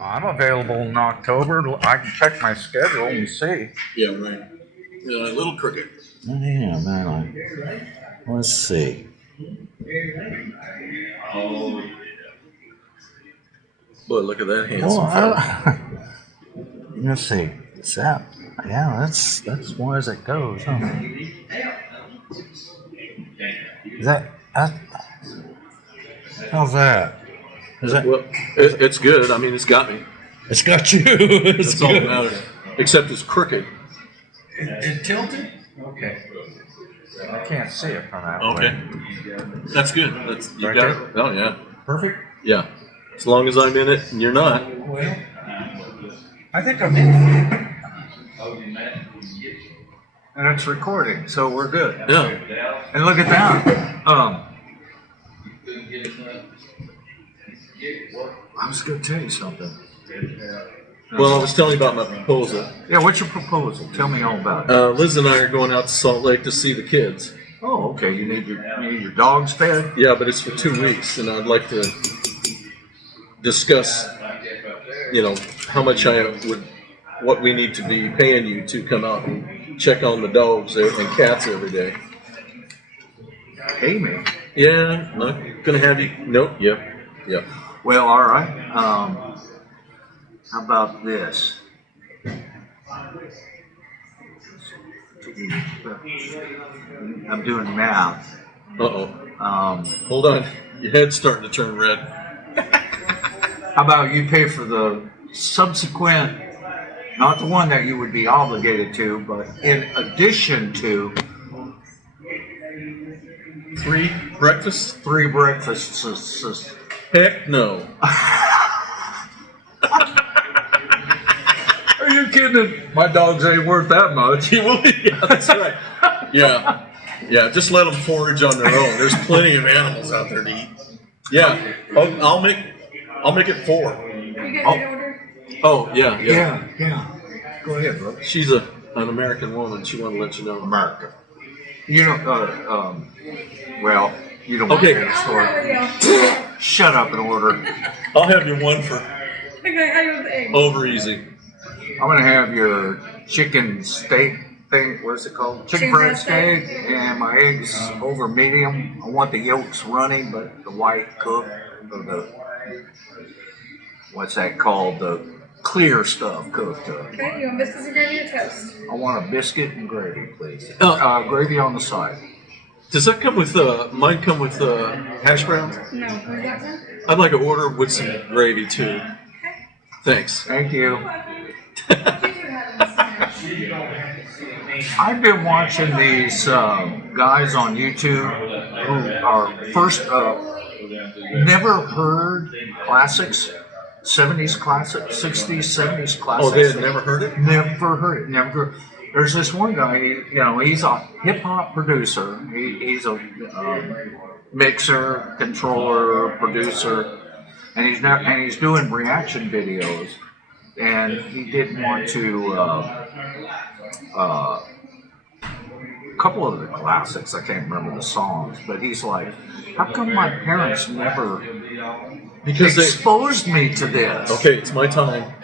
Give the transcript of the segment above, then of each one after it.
I'm available in October. I can check my schedule and see. Yeah, right. A little crooked. Oh, yeah, man. Let's see. Boy, look at that handsome fella. Let's see. Is that? Yeah, that's as far as it goes, huh? Is that? How's that? Is that? Well, it's good. I mean, it's got me. It's got you. It's That's all that matters. Except it's crooked. It tilted? Okay. I can't see it from that Okay. way. That's good. That's you Right got there? it. Oh yeah. Perfect. Yeah. As long as I'm in it and you're not. Well, I think I'm in. And it's recording, so we're good. Yeah. And look at that. I was going to tell you something. Well, I was telling you about my proposal. Yeah, what's your proposal? Tell me all about it. Liz and I are going out to Salt Lake to see the kids. Oh, okay. You need your dogs fed? Yeah, but it's for 2 weeks, and I'd like to discuss, how much what we need to be paying you to come out and check on the dogs and cats every day. Pay me? Yeah, not gonna have you. Nope. Yep. Well, all right. How about this? I'm doing math. Uh-oh. Hold on. Your head's starting to turn red. How about you pay for the subsequent, not the one that you would be obligated to, but in addition to 3 breakfasts? 3 breakfasts. Heck no. Are you kidding? My dogs ain't worth that much. Yeah, that's right. Yeah, just let them forage on their own. There's plenty of animals out there to eat. Yeah, I'll make it 4. You got your order? Oh, yeah. Yeah. Go ahead, bro. She's an American woman. She wanted to let you know. America. You don't, well, you don't Okay. want to store. Shut up and order. I'll have you one for Okay, I do the egg. over easy. I'm going to have your chicken steak thing. What's it called? Chicken fried steak. And my eggs over medium. I want the yolks running, but the white cooked. Or the, what's that called? The clear stuff cooked. Okay, you want biscuits and gravy or toast? I want a biscuit and gravy, please. Oh. Gravy on the side. Does that come with, mine come with hash browns? No, where's that one? I'd like an order with some gravy too. Okay. Thanks. Thank you. I've been watching these guys on YouTube who are first never heard classics, 70s classics, 60s, 70s classics. Oh, they had never heard it? Never heard it. Never. There's this one guy. He's a hip hop producer. He's a mixer, controller, producer, and he's doing reaction videos. And he did one to a couple of the classics. I can't remember the songs, but he's like, "How come my parents never exposed me to this?" Okay, it's my time.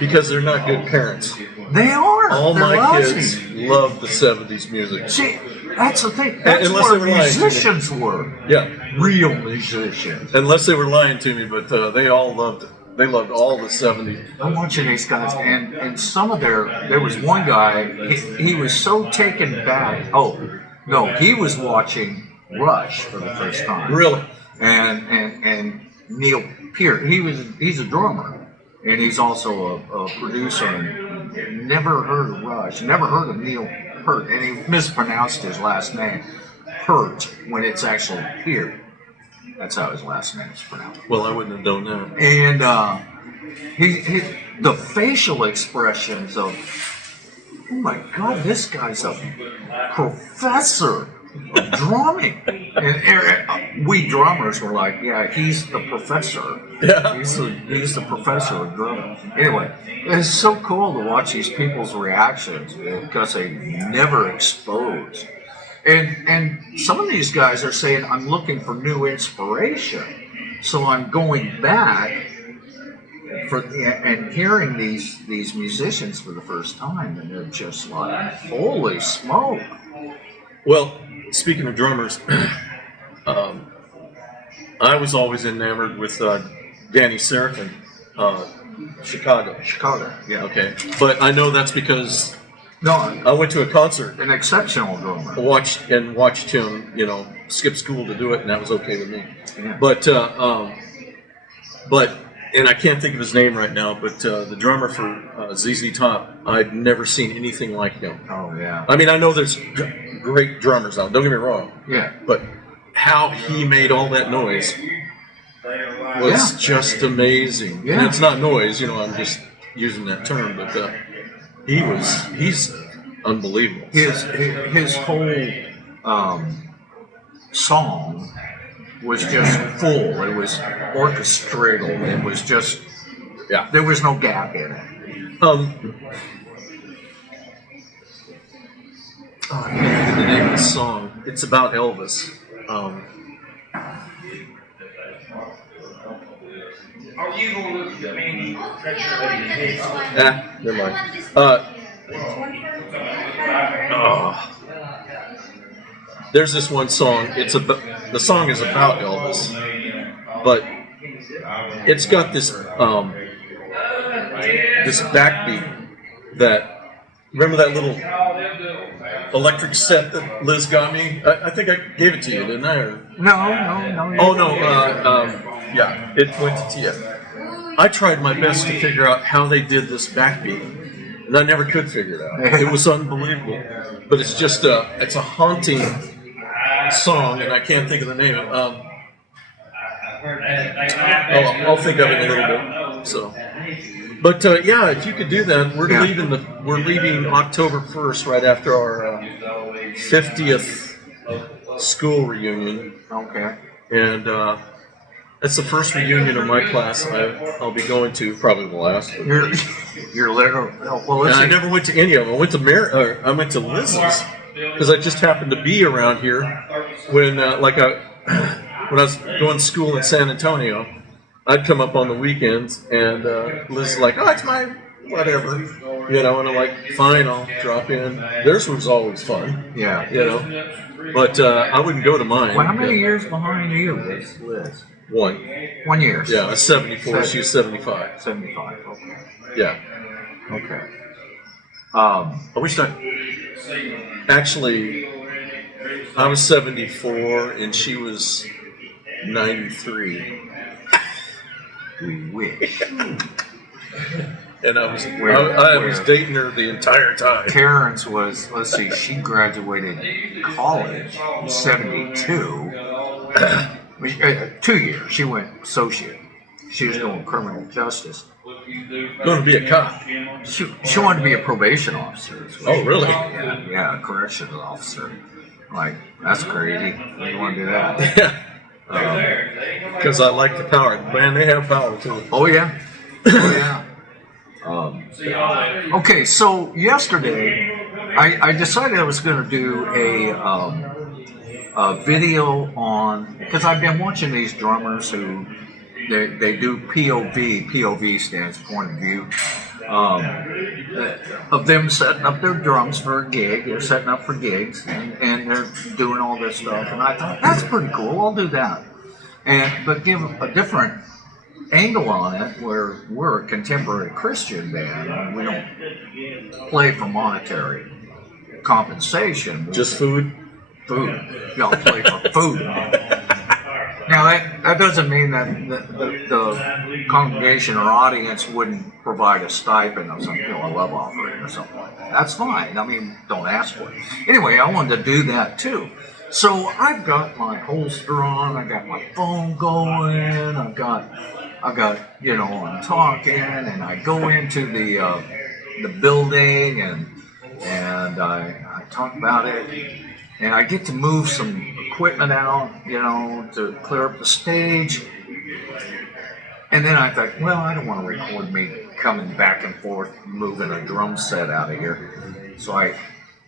Because they're not good parents. They are. All They're my lousy. kids love the 70s music. See, that's the thing. That's Unless where they were lying to me. musicians were. Yeah, Real musicians. unless they were lying to me, but they all loved it. They loved all the 70s. I'm watching these guys, and some of there was one guy, he was so taken back. Oh, no, he was watching Rush for the first time. Really? And Neil Peart, he's a drummer, and he's also a producer, and never heard of Rush, never heard of Neil Peart, and he mispronounced his last name, Peart, when it's actually Peart. That's how his last name is pronounced. Well, I wouldn't have known that. And the facial expressions of, oh my God, this guy's a professor of drumming. And we drummers were like, yeah, he's the professor. Yeah. He's the professor of drumming. Anyway, it's so cool to watch these people's reactions because they never exposed. And some of these guys are saying, I'm looking for new inspiration. So I'm going back and hearing these musicians for the first time, and they're just like, holy smoke! Well, speaking of drummers, I was always enamored with Danny Serafin, Chicago. Chicago, yeah. Okay, but I know that's because No, I went to a concert, an exceptional drummer. watched him, skip school to do it, and that was okay with me. Yeah. But and I can't think of his name right now, but the drummer for ZZ Top, I've never seen anything like him. Oh yeah. I mean, I know there's great drummers out. Don't get me wrong, Yeah. but how he made all that noise was just amazing. Yeah. And it's not noise, I'm just using that term, but he's unbelievable. His whole song was just full. It was orchestrated. It was just there was no gap in it. I can't think of the name of the song. It's about Elvis. Are you going to look at me? Never mind. There's this one song. The song is about Elvis, but it's got this backbeat that. Remember that little electric set that Liz got me? I think I gave it to you, didn't I? Or? No. Oh no. Yeah, it went to Tia. I tried my best to figure out how they did this backbeat, and I never could figure it out. It was unbelievable. But it's just it's a haunting song, and I can't think of the name. I'll think of it in a little bit. So, but if you could do that, we're leaving October 1st, right after our 50th school reunion, Okay. and that's the first reunion of my class I'll be going to, probably the last. You're literally. Well, And I never went to any of them. I went to Liz's because I just happened to be around here when when I was going to school in San Antonio. I'd come up on the weekends, and Liz is like, "Oh, it's my whatever," and I'm like, "Fine, I'll drop in." Theirs was always fun, Yeah. but I wouldn't go to mine. Well, how many years behind you was Liz? 1. 1 year. Yeah, I was 74. She was 75. 75. Okay. Yeah. Okay. I wish actually, I was 74 and she was 93. We wish. And I was Where? dating her the entire time. Karen's was, let's see, she graduated college in 72. 2 years. She went associate. She was doing criminal justice. Going to be a cop. She wanted to be a probation officer. Oh, really? Yeah, a correctional officer. Like, that's crazy. Why do you want to do that? Yeah. Because I like the power. Man, they have power too. Oh, yeah. Oh, yeah. Okay, so yesterday, I decided I was going to do a video on, because I've been watching these drummers who they do POV. POV stands for point of view. Of them setting up their drums for a gig. They're setting up for gigs, and they're doing all this stuff. And I thought, that's pretty cool. I'll do that. But give a different angle on it, where we're a contemporary Christian band. And we don't play for monetary compensation. Just food? Food. Y'all play for food. Now, that doesn't mean that the congregation or audience wouldn't provide a stipend or something, a love offering or something like that. That's fine. I mean, don't ask for it. Anyway, I wanted to do that too. So I've got my holster on. I got my phone going. I've got, I'm talking, and I go into the building and I talk about it. And I get to move some equipment out, to clear up the stage. And then I thought, well, I don't want to record me coming back and forth, moving a drum set out of here. So I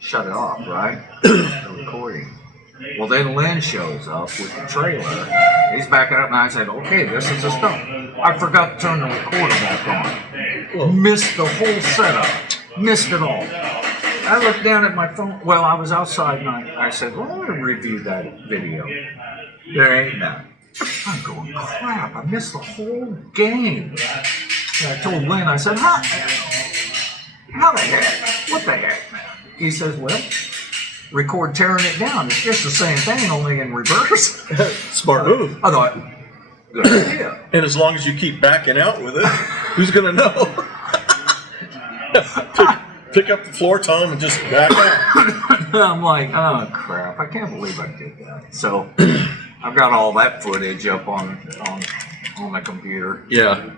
shut it off, right? The recording. Well, then Lynn shows up with the trailer. He's backing up, and I said, okay, this is the stuff. I forgot to turn the recorder back on. Well, Missed the whole setup. Missed it all. I looked down at my phone. Well, I was outside, and I said, well, I want to review that video. There ain't none. I'm going, crap, I missed the whole game. And I told Lynn, I said, how the heck? What the heck, man? He says, well, record tearing it down. It's just the same thing, only in reverse. smart move. I thought, good idea. And as long as you keep backing out with it, who's going to know? pick up the floor, Tom, and just back out. I'm like, oh, crap, I can't believe I did that. So I've got all that footage up on my computer. Yeah.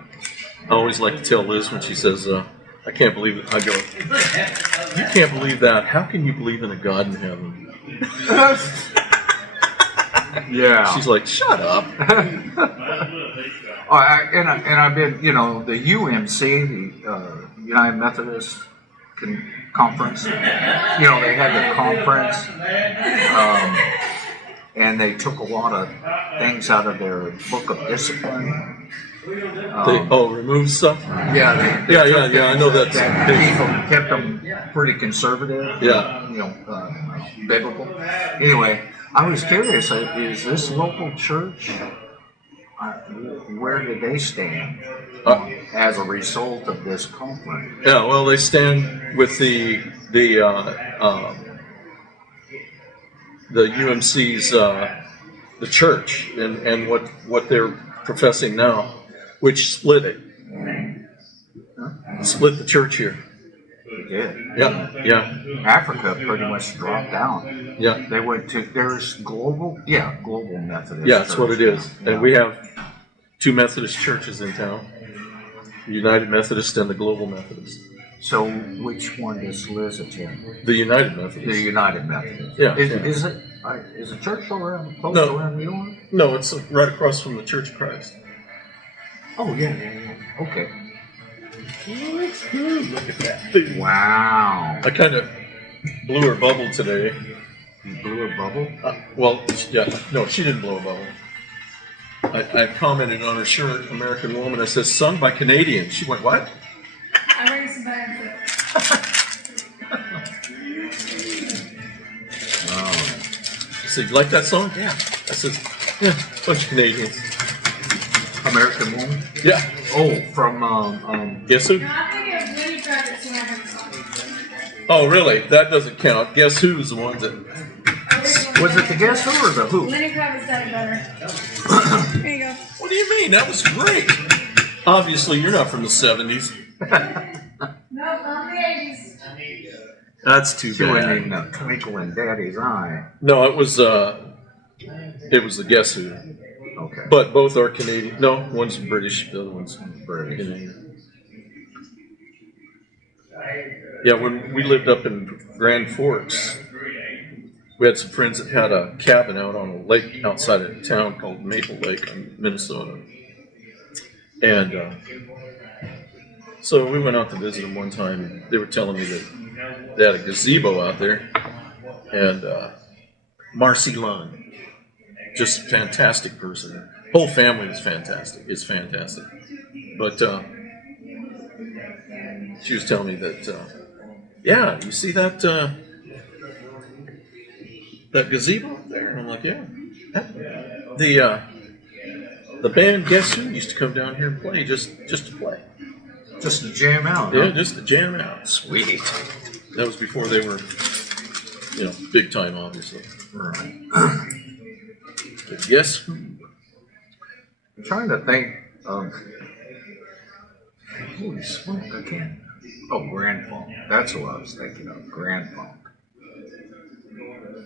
I always like to tell Liz when she says, I can't believe it. I go, you can't believe that. How can you believe in a God in heaven? Yeah. She's like, shut up. And I've been, the UMC, the United Methodist Conference. They had the conference, and they took a lot of things out of their book of discipline. Remove stuff? Yeah. Yeah. I know that. Kept them pretty conservative. Yeah. Biblical. Anyway, I was curious. Is this local church? Where do they stand as a result of this conference? Yeah. Well, they stand with the UMC's the church and what they're professing now, which split it. Split the church here. They did. Yeah. Africa pretty much dropped out. Yeah. They went to, there's global Methodist. Yeah, that's what it is. Yeah. And we have two Methodist churches in town, the United Methodist and the Global Methodist. So which one does Liz attend? The United Methodist. The United Methodist. Yeah. Is the church around close around New York? No, it's right across from the Church of Christ. Oh yeah. Okay. Look at that. Wow. I kind of blew her bubble today. You blew a bubble? No, she didn't blow a bubble. I commented on her shirt, American Woman. I said, sung by Canadians. She went, what? I'm wearing some bands. She said, you like that song? Yeah. I said, yeah, bunch of Canadians. American Woman? Yeah. Oh, from Guess who? No, I'm thinking of Lenny Kravitz when I heard the song. Oh, really? That doesn't count. Guess who's the ones that... was it the Guess Who or the Who? Lenny Kravitz done it better. Here you go. What do you mean? That was great. Obviously, you're not from the 70s. No, from the 80s. That's too She wasn't bad. even a twinkle in Daddy's eye. No, it was the Guess Who. Okay. But both are Canadian. No, one's British, the other one's British. Canadian. Yeah, when we lived up in Grand Forks, we had some friends that had a cabin out on a lake outside of town called Maple Lake in Minnesota. And so we went out to visit them one time, and they were telling me that they had a gazebo out there. And Marcy Lund, just a fantastic person. Whole family is fantastic. It's fantastic. But she was telling me that, yeah, you see that that gazebo up there? And I'm like, yeah. The band Guess Who used to come down here and play just to play. Just to jam out. Yeah, Huh? just to jam out. Sweet. That was before they were, big time, obviously. Right. But Guess Who? I'm trying to think of. Holy smoke, I can't. Oh, Grand Funk. That's who I was thinking of. Grand Funk.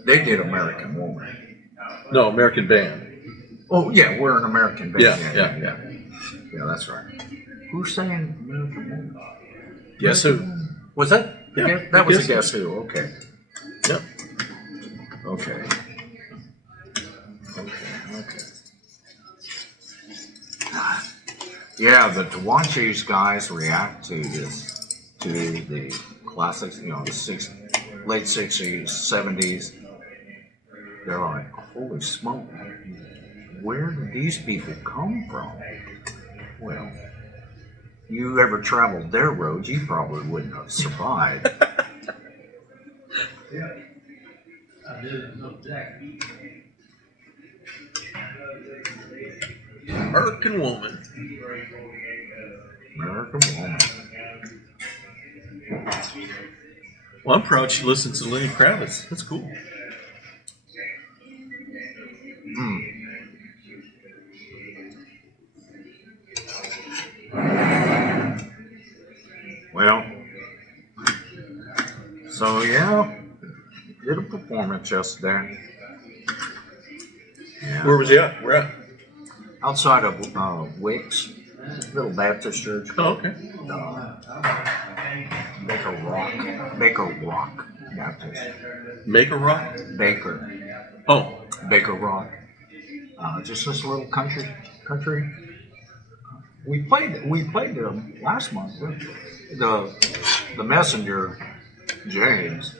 They did American Woman. No, American Band. Oh, yeah, we're an American band. Yeah. Yeah, that's right. Who's saying American Woman? Guess Who? Was that? Yeah, That was a Guess Guess Who. Okay. Yep. Okay. Yeah, the Tawanches guys react to the classics, the late 60s, 70s. they're like, holy smoke, where did these people come from? Well, you ever traveled their roads, you probably wouldn't have survived. American woman. American woman. Well, I'm proud she listens to Lenny Kravitz. That's cool. Well, so yeah, did a performance yesterday. Yeah. Where was he at? Where at? Outside of Wicks, little Baptist church. Oh, okay. Baker Rock Baptist. Make a rock? Baker Oh, Rock. Just this little country. We played them last month. The messenger, James.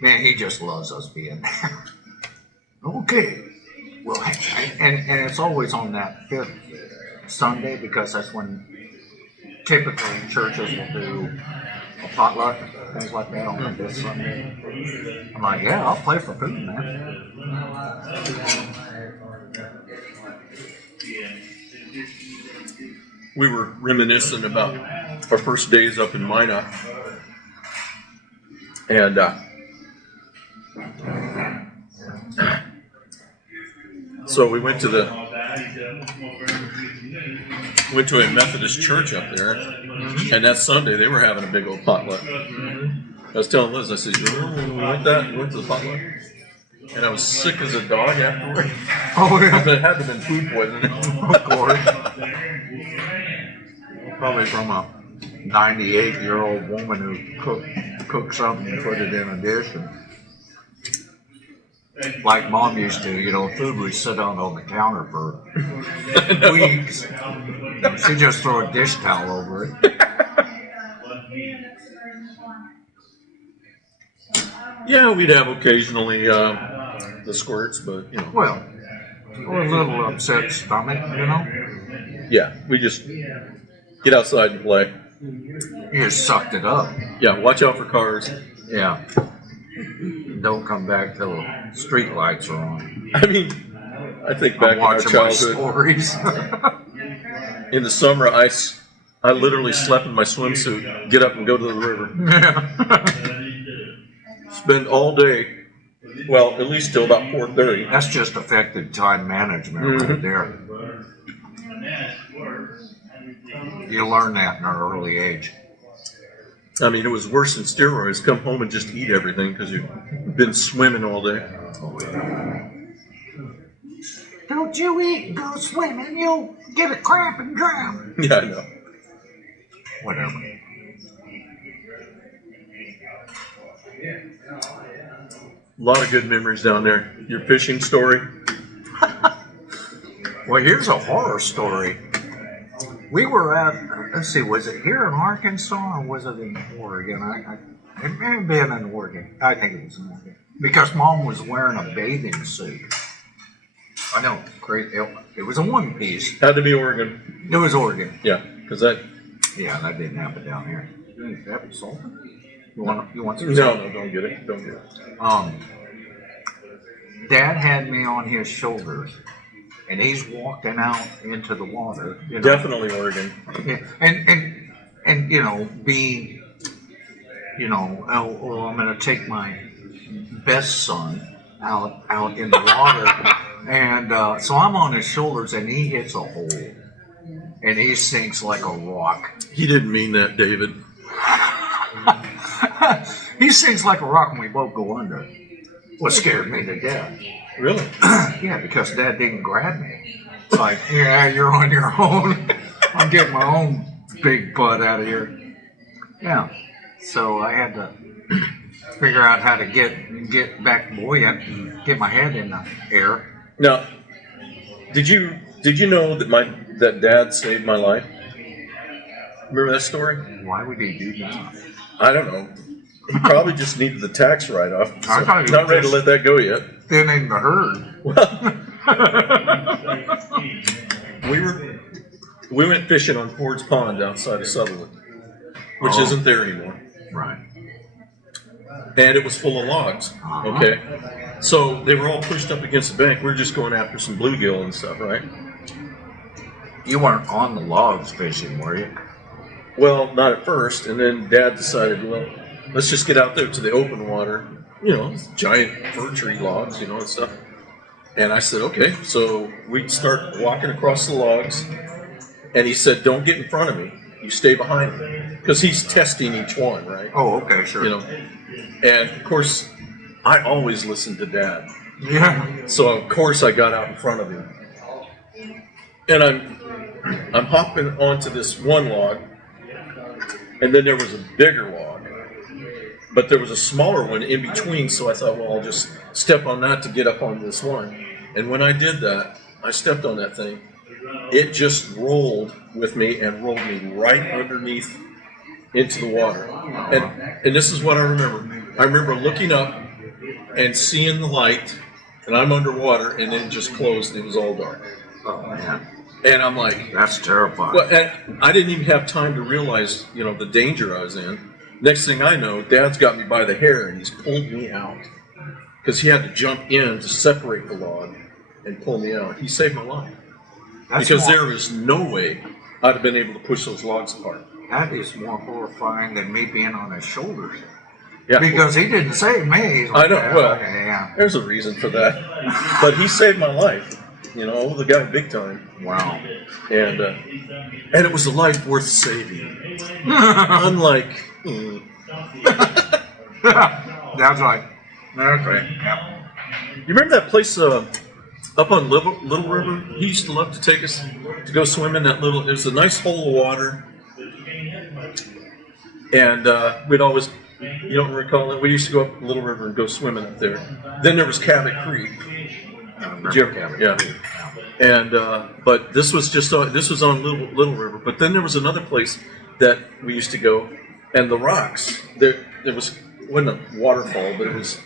Man, he just loves us being there. Okay. Well, and it's always on that fifth Sunday because that's when typically churches will do a potluck, things like that on the fifth Sunday. I'm like, yeah, I'll play for food, man. we were reminiscing about our first days up in Minot. And so we went to a Methodist church up there, and that Sunday they were having a big old potluck. I was telling Liz, I said, "You remember when we went to the potluck?" And I was sick as a dog afterward. Oh, yeah. It had to have been food poisoning. Of course. Probably from a 98-year-old woman who cooked something and put it in a dish. And like Mom used to, food would sit out on the counter for weeks. She'd just throw a dish towel over it. Yeah, we'd have occasionally the squirts, but Well, or a little upset stomach, Yeah, we just get outside and play. You just sucked it up. Yeah, watch out for cars. Yeah. Don't come back till the street lights are on. I mean, I think back in our watching my childhood, stories. in the summer, I literally slept in my swimsuit, get up and go to the river. Spend all day, well, at least till about 4:30. That's just effective time management right there. You learn that in an early age. I mean, it was worse than steroids. Come home and just eat everything because you've been swimming all day. Don't you eat and go swimming, you'll get a cramp and drown. Yeah, I know. Whatever. A lot of good memories down there. Your fishing story? Well, here's a horror story. We were at, let's see, was it here in Arkansas or was it in Oregon? It may have been in Oregon. I think it was in Oregon. Because Mom was wearing a bathing suit. I know, great. It was a one piece. Had to be Oregon. It was Oregon. Yeah, because that. Yeah, that didn't happen down here. Did that happen salt? You want some No, salt? no, don't get it. Don't get it. Dad had me on his shoulders, and he's walking out into the water. Definitely Oregon. Yeah, and being, oh, well, I'm going to take my best son out in the water, and so I'm on his shoulders, and he hits a hole, and he sinks like a rock. He didn't mean that, David. He sinks like a rock, and we both go under. What scared me to death. Really? Yeah, because Dad didn't grab me. It's like, yeah, you're on your own. I'm getting my own big butt out of here. Yeah. So I had to figure out how to get back buoyant and get my head in the air. Now, did you know that Dad saved my life? Remember that story? Why would he do that? I don't know. He probably just needed the tax write-off. So I thought he not was ready to just- let that go yet. thinning the herd. We went fishing on Ford's Pond outside of Sutherland, which Oh. isn't there anymore. Right. And it was full of logs. Uh-huh. Okay. So they were all pushed up against the bank. We were just going after some bluegill and stuff, right? You weren't on the logs fishing, were you? Well, not at first. And then Dad decided, well, let's just get out there to the open water, giant fir tree logs, and stuff. And I said, okay. So we'd start walking across the logs. And he said, don't get in front of me. You stay behind me. Because he's testing each one, right? Oh, okay, sure. And of course, I always listened to Dad. Yeah. So of course I got out in front of him. And I'm hopping onto this one log. And then there was a bigger log. But there was a smaller one in between. So I thought, well, I'll just step on that to get up on this one. And when I did that, I stepped on that thing. It just rolled with me and rolled me right underneath into the water. And this is what I remember. I remember looking up and seeing the light, and I'm underwater, and then it just closed. And it was all dark. Oh, man. And I'm like, That's terrifying. well, and I didn't even have time to realize, the danger I was in. Next thing I know, Dad's got me by the hair, and he's pulled me out. Because he had to jump in to separate the log and pull me out. He saved my life. Because there was no way I'd have been able to push those logs apart. That is more horrifying than me being on his shoulders. Yeah, Because he didn't save me. He's like, I know. Well, okay, yeah. there's a reason for that. But he saved my life. The guy big time. Wow. And it was a life worth saving. Unlike. That's right. Okay. Yeah. You remember that place up on Little River? He used to love to take us to go swim in that little. It was a nice hole of water, and we'd always. You don't recall it? We used to go up Little River and go swimming up there. Then there was Cabot Creek. Did you ever- yeah. And but this was this was on Little River. But then there was another place that we used to go, and the rocks. There wasn't a waterfall, but it was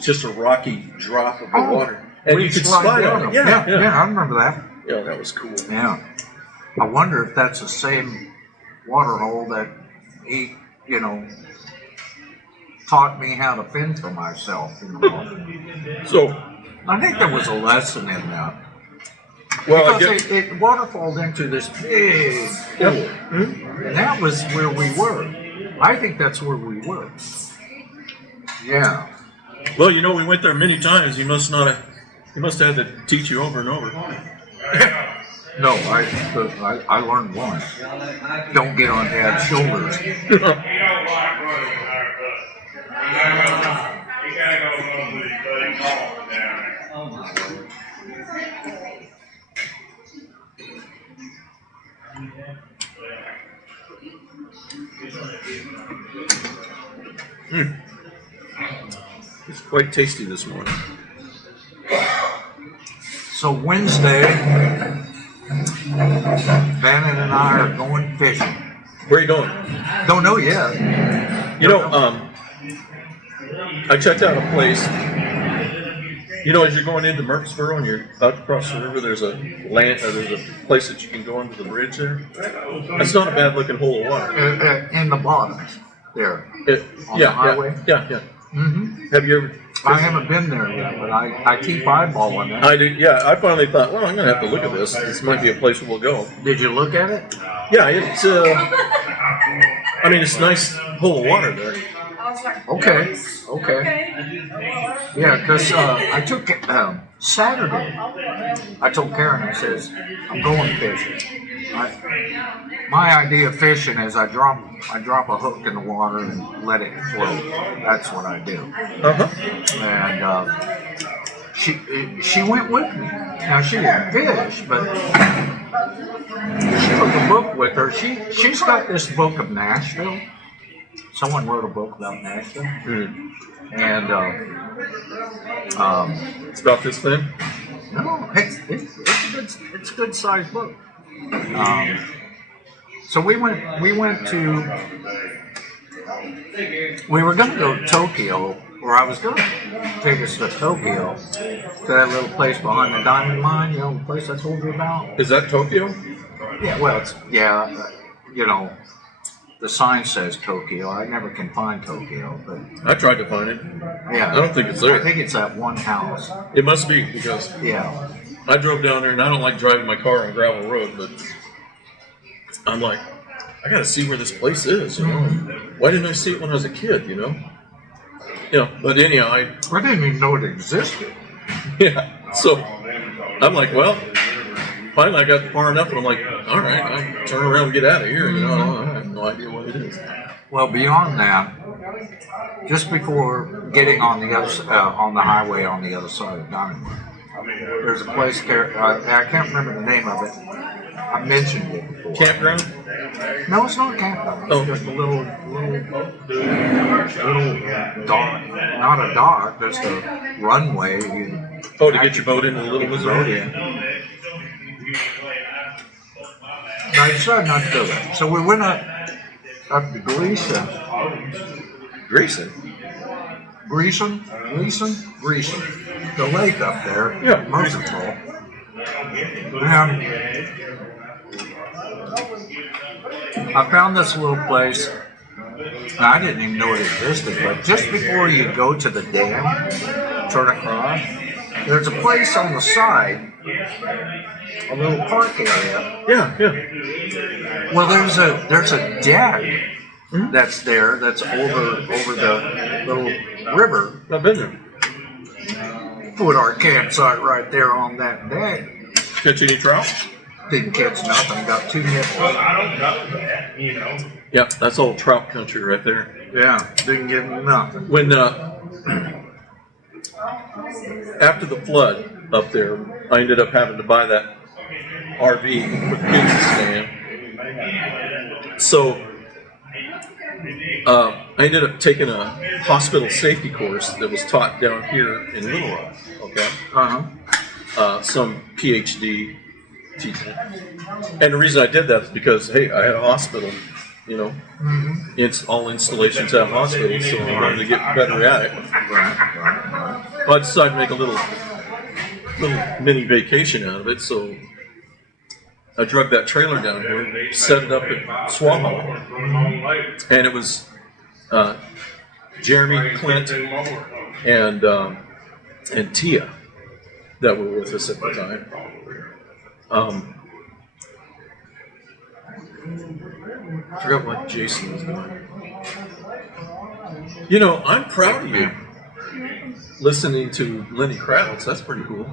just a rocky drop of the water. And you could slide on it. Yeah, I remember that. Yeah, that was cool. Yeah. I wonder if that's the same water hole that he, taught me how to fend for myself in the water. So, I think there was a lesson in that. well, Because it waterfalled into this big hole. And that was where we were. I think that's where we were. Yeah. well, we went there many times. He must have had to teach you over and over. No, I learned one. Don't get on Dad's shoulders. You don't like running in our book. You gotta go home with his buddy Paul down there. It's quite tasty this morning. So Wednesday, Bannon and I are going fishing. Where are you going? Don't know yet. I checked out a place. As you're going into Murfreesboro and you're out across the river, there's a place that you can go under the bridge there. That's not a bad looking hole of water. In the bottoms there. On Yeah, the highway? Yeah. Mm-hmm. Have you ever? I haven't been there yet, but I keep eyeballing it. I do. Yeah, I finally thought, well, I'm gonna have to look at this. This might be a place where we'll go. Did you look at it? Yeah, it's. It's a nice hole of water there. Okay. Yeah, because I took Saturday. I told Karen, I says, I'm going fishing. My idea of fishing is I drop a hook in the water and let it float. That's what I do. And she went with me. Now she didn't fish, but she took a book with her. She's got this book of Nashville. Someone wrote a book about Nashville, and It's about this thin. no, it's a good sized book. So we were going to go to Tokyo or I was going to take us to Tokyo, to that little place behind the diamond mine, you know, the place I told you about. Is that Tokyo? Yeah, well, you know, the sign says Tokyo. I never can find Tokyo, but I tried to find it. yeah, I don't think it's there. I think it's that one house. It must be because Yeah. I drove down there and I don't like driving my car on gravel road, but I'm like, I gotta see where this place is, you know. Why didn't I see it when I was a kid, you know? But anyhow, I didn't even know it existed. so I'm like, well, finally I got far enough and I'm like, all right, I'll turn around and get out of here, you know. I have no idea what it is. Well, beyond that, just before getting on the other on the highway on the other side of Diamond Mine, there's a place there. I can't remember the name of it. I mentioned it before. Campground? No, it's not a campground. Oh. It's just a little dock. Not a dock, just a runway. To get your boat into the Little Missouri. I decided not to go there. So we went up to Gleason. Greason? The lake up there. Yeah. Merciful. And I found this little place. And I didn't even know it existed, but just before you go to the dam, turn across, there's a place on the side, a little park area. Yeah. Well, there's a deck that's there that's over the little river. I've been there. Put our campsite right there on that deck. Catch any trout? Didn't catch nothing. Got 2 nipples. I don't know that, you know. Yeah, that's all trout country right there. Yeah, didn't get nothing. When after the flood up there, I ended up having to buy that RV with kids staying. So I ended up taking a hospital safety course that was taught down here in Little Rock. Okay, some PhD teaching, and the reason I did that is because hey, I had a hospital. You know, it's all installations at hospitals, so I wanted to get better at it. Right. But I decided to make a little mini vacation out of it, so I drug that trailer down here, set it up at Swaha, and it was Jeremy, Clint, and Tia that were with us at the time. I forgot what Jason was doing. You know, I'm proud of you. Listening to Lenny Kravitz, that's pretty cool.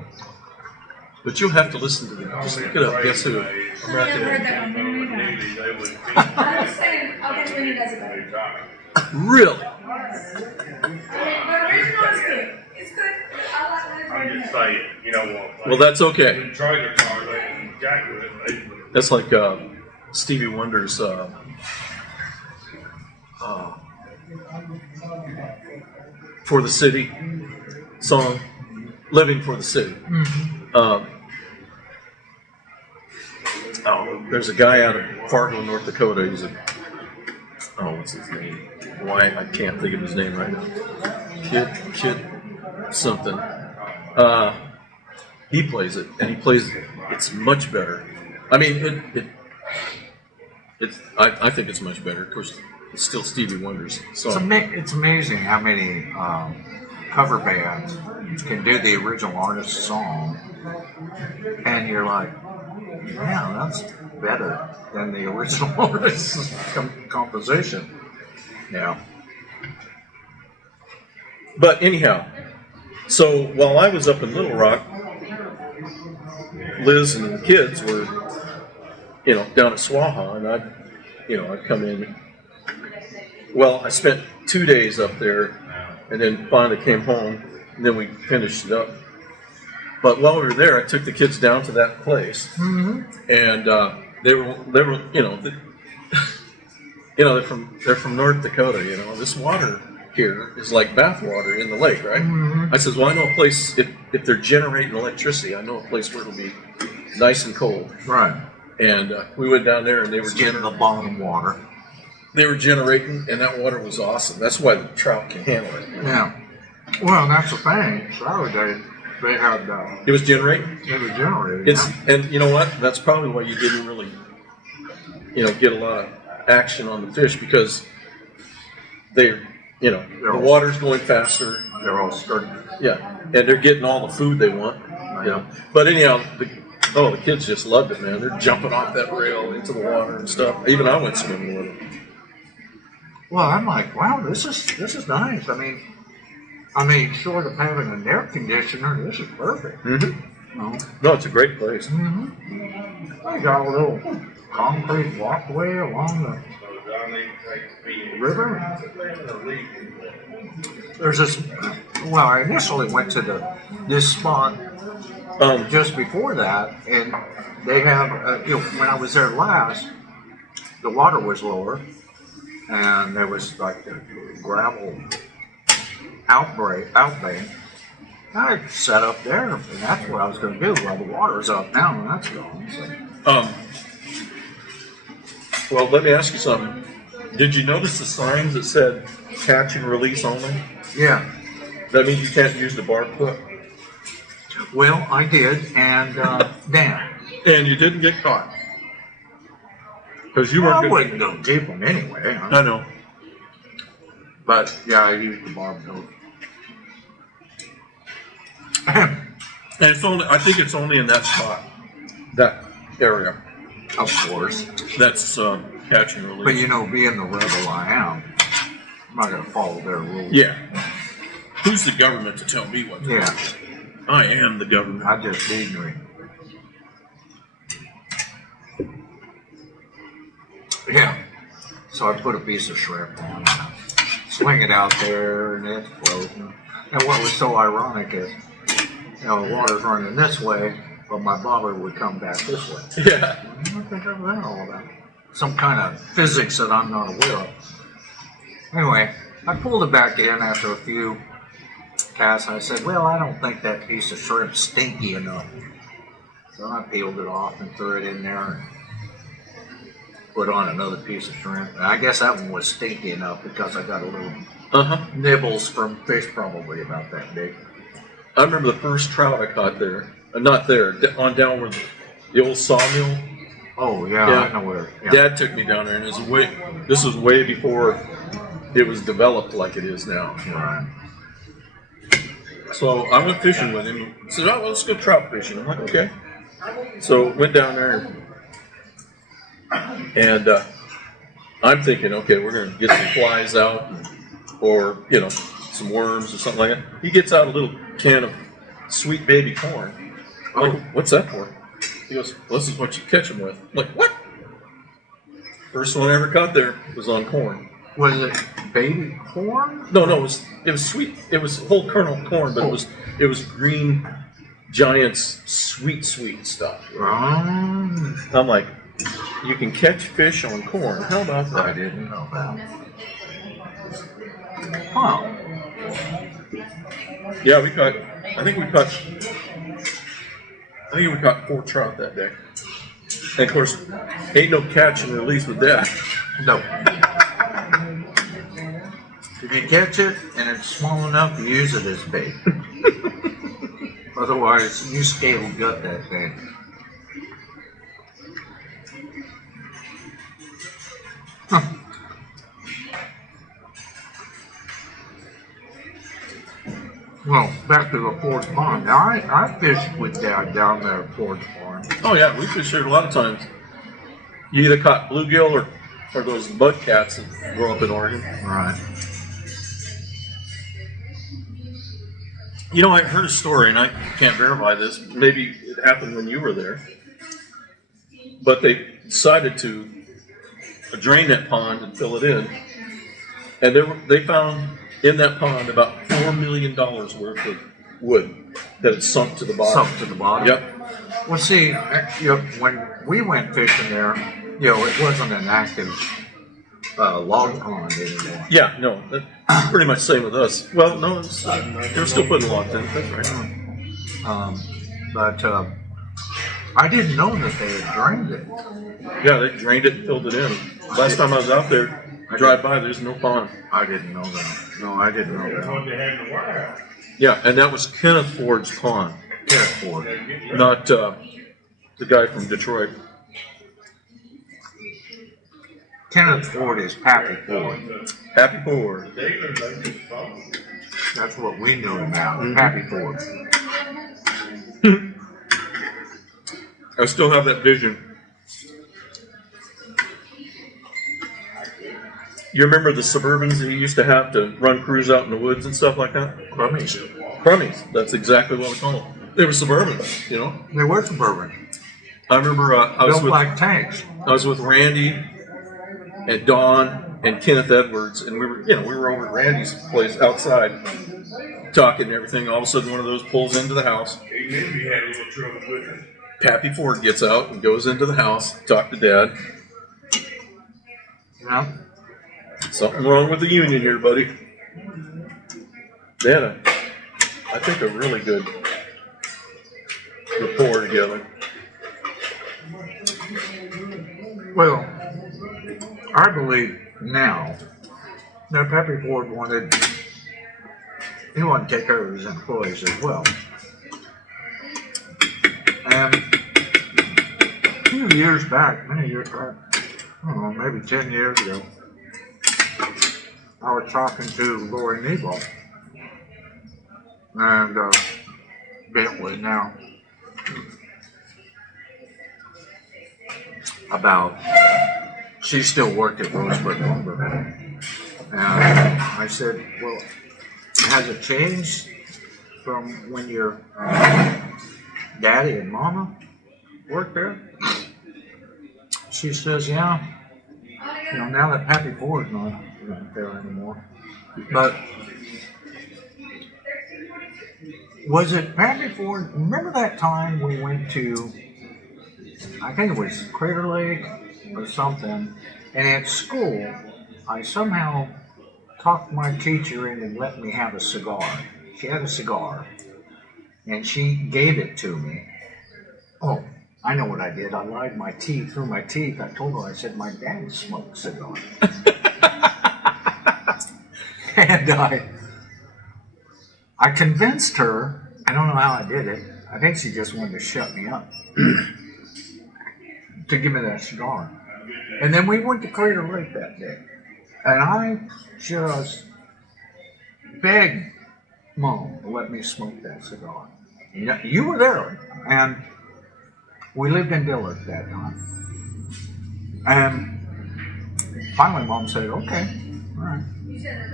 But you'll have to listen to them. Just look it up. Guess who? I've heard that one. I was saying, okay, Lenny does it better. Really? The original is good. It's good. I like I'm Lenny's just version. saying, you know what? Well, that's okay. The trailer car, they jack with it. That's like Stevie Wonder's For the City song, Living for the City. There's a guy out of Fargo, North Dakota. He's what's his name? Why I can't think of his name right now. Kid something. He plays it, and he plays it. It's much better. I mean, I think it's much better. Of course, it's still Stevie Wonder's song. It's amazing how many cover bands can do the original artist's song, and you're like, yeah, that's better than the original artist's composition. Yeah. But anyhow, so while I was up in Little Rock, Liz and the kids were, down at Swaha, and I'd come in. Well, I spent 2 days up there, and then finally came home, and then we finished it up. But while we were there, I took the kids down to that place, and they were, they're from North Dakota. This water here is like bath water in the lake, right? I says, well, I know a place if they're generating electricity, I know a place where it'll be nice and cold. Right. And we went down there, and they were Getting the bottom water. They were generating, and that water was awesome. That's why the trout can handle it. Yeah. Well, that's the thing. Saturday, they had, It was generating. it was generated. It's and you know what? That's probably why you didn't really, get a lot of action on the fish because the water's going faster. They're all starting. Yeah, and they're getting all the food they want. But anyhow, the kids just loved it, man. They're jumping off that rail into the water and stuff. Even I went swimming with them. Well, I'm like, wow, this is nice. I mean, short of having an air conditioner, this is perfect. Mm-hmm. No. No, it's a great place. Mm-hmm. I got a little concrete walkway along the river. There's this. Well, I initially went to this spot just before that, and they have. When I was there last, the water was lower, and there was like a gravel outbank. I sat up there, and that's what I was going to do. Well, the water's up now, and that's gone. So. Well, let me ask you something. Did you notice the signs that said catch and release only? Yeah. That means you can't use the barb hook. Well, I did, and damn. And you didn't get caught. Because you I weren't wouldn't go deep one anyway. I know. But yeah, I used the barb hook. And it's only, I think it's only in that spot, that area. Of course. That's catch and release. But being the rebel I am, I'm not going to follow their rules. Yeah. Who's the government to tell me what to do? Yeah. I am the government. I just ignorant. Yeah. So I put a piece of shrimp on it, swing it out there, and it's floating. And what was so ironic is, the water's running this way, but my bobber would come back this way. Yeah. What the hell is that all about? Some kind of physics that I'm not aware of. Anyway, I pulled it back in after a few casts. I said, well, I don't think that piece of shrimp's stinky enough. So I peeled it off and threw it in there and put on another piece of shrimp. And I guess that one was stinky enough because I got a little nibbles from fish probably about that big. I remember the first trout I caught there. Not there, on down where the old sawmill. Oh, yeah. I know where. Yeah. Dad took me down there, and this was way before it was developed like it is now. Right. So I went fishing with him. He said, oh, well, let's go trout fishing. I'm like, okay. So went down there, and I'm thinking, okay, we're going to get some flies out, or, some worms or something like that. He gets out a little can of sweet baby corn. I'm like, what's that for? He goes, well, this is what you catch them with. I'm like, what? First one I ever caught there was on corn. Was it baby corn? No, it was sweet. It was whole kernel corn, but it was Green Giant's sweet stuff. I'm like, you can catch fish on corn. How about that? I didn't know that. Huh. Yeah, I think we caught 4 trout that day. And of course, ain't no catch and release with that. No. If you catch it and it's small enough, use it as bait. Otherwise, you scale gut that thing. Huh. Well, back to the Ford Pond. Now, I fished with Dad down there at Ford Pond. Oh yeah, we fished there a lot of times. You either caught bluegill or those mud cats that grow up in Oregon. Right. I heard a story, and I can't verify this. Maybe it happened when you were there. But they decided to drain that pond and fill it in. And they found in that pond about $4 million worth of wood that had sunk to the bottom. Sunk to the bottom? Yep. Well, see, when we went fishing there, it wasn't an active log pond anymore. Yeah, no, that's pretty much the same with us. Well, no, they're still putting logs in. That's right. But I didn't know that they had drained it. Yeah, they drained it and filled it in. Last time I was out there, Drive by, there's no pond. I didn't know that. No, I didn't know That's what that. they had in the warehouse. Yeah, and that was Kenneth Ford's pond, Kenneth Ford. not the guy from Detroit. Kenneth Ford is Pappy Ford. Happy Ford. That's what we knew him now. Pappy Ford. I still have that vision. You remember the Suburbans that you used to have to run crews out in the woods and stuff like that? Crummies. Crummies. That's exactly what we call them. They were Suburbans, you know. They were suburban. I remember I Built like tanks. was with Randy and Don and Kenneth Edwards, and we were over at Randy's place outside talking and everything. All of a sudden, one of those pulls into the house. He maybe had a little trouble with it. Pappy Ford gets out and goes into the house, talk to Dad. Yeah. Something wrong with the union here, buddy. They had I think, a really good rapport together. Well, I believe now that Pappy Ford wanted to take care of his employees as well. And a few years back, many years back, I don't know, maybe 10 years ago, I was talking to Lori Nebo and Bentley now about she still worked at Roseburg Lumber. And I said, well, has it changed from when your daddy and mama worked there? She says, yeah. You know, now that Pappy Ford's not there anymore. But was it Pappy Ford? Remember that time we went to, I think it was Crater Lake or something, and at school, I somehow talked my teacher into letting me have a cigar. She had a cigar, and she gave it to me. Oh, I know what I did. I lied my teeth through my teeth. I told her, I said, my dad smoked cigars. And I convinced her, I don't know how I did it. I think she just wanted to shut me up. To give me that cigar. And then we went to Crater Lake that day. And I just begged Mom to let me smoke that cigar. You were there. And we lived in Dillard at that time. And finally Mom said, okay, all right,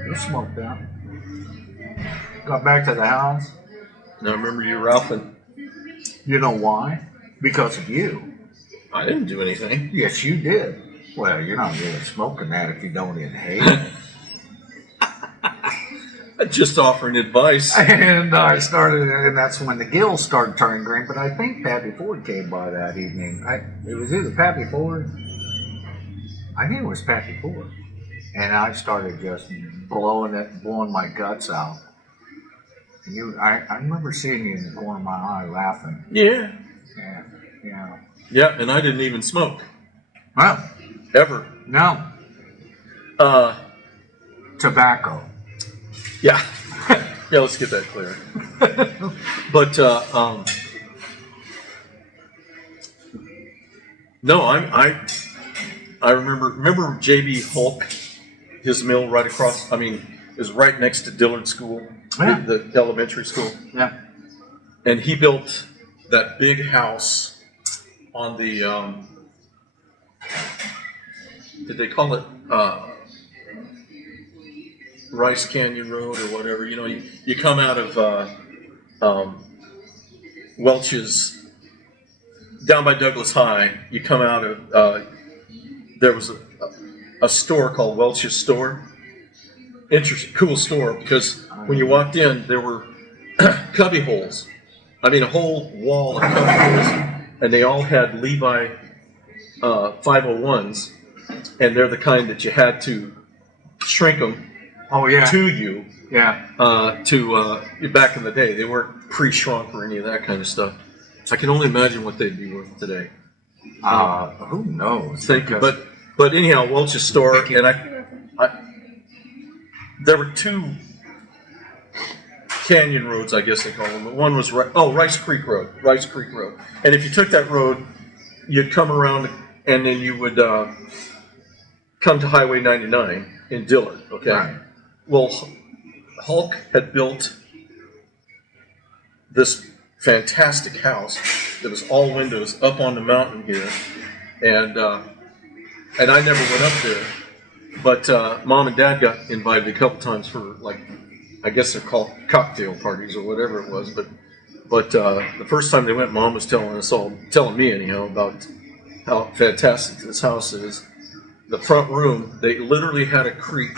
we'll smoke that. Got back to the house. Now, I remember you ralphing. You know why? Because of you. I didn't do anything. Yes, you did. Well, you're not really smoking that if you don't inhale. Just offering advice. And I started, and that's when the gills started turning green. But I think Pappy Ford came by that evening. It was either Pappy Ford. I think it was Pappy Ford. And I started just blowing my guts out. And I remember seeing you in the corner of my eye laughing. Yeah. Yeah. Yeah, and I didn't even smoke. Well, Ever. no. Tobacco. Yeah. Yeah, let's get that clear. But, no, I remember J.B. Hulk, his mill right across, is right next to Dillard School, Yeah. the elementary school. Yeah. And he built that big house on the, did they call it Rice Canyon Road or whatever? You know, you come out of Welch's, down by Douglas High, you come out of, there was a store called Welch's Store. Interesting, cool store, because when you walked in, there were cubby holes. A whole wall of cubby holes, and they all had Levi 501s, and they're the kind that you had to shrink them Oh, yeah. to you Yeah. back in the day. They weren't pre-shrunk or any of that kind of stuff. I can only imagine what they'd be worth today. Who knows? But anyhow, Welch's Store, and there were two canyon roads, I guess they call them. One was Rice Creek Road, and if you took that road, you'd come around and then you would come to Highway 99 in Dillard. Okay. Right. Well, Hulk had built this fantastic house that was all windows up on the mountain here, and I never went up there, but Mom and Dad got invited a couple times for, like, I guess they're called cocktail parties or whatever it was, but the first time they went, Mom was telling me anyhow, about how fantastic this house is. The front room, they literally had a creek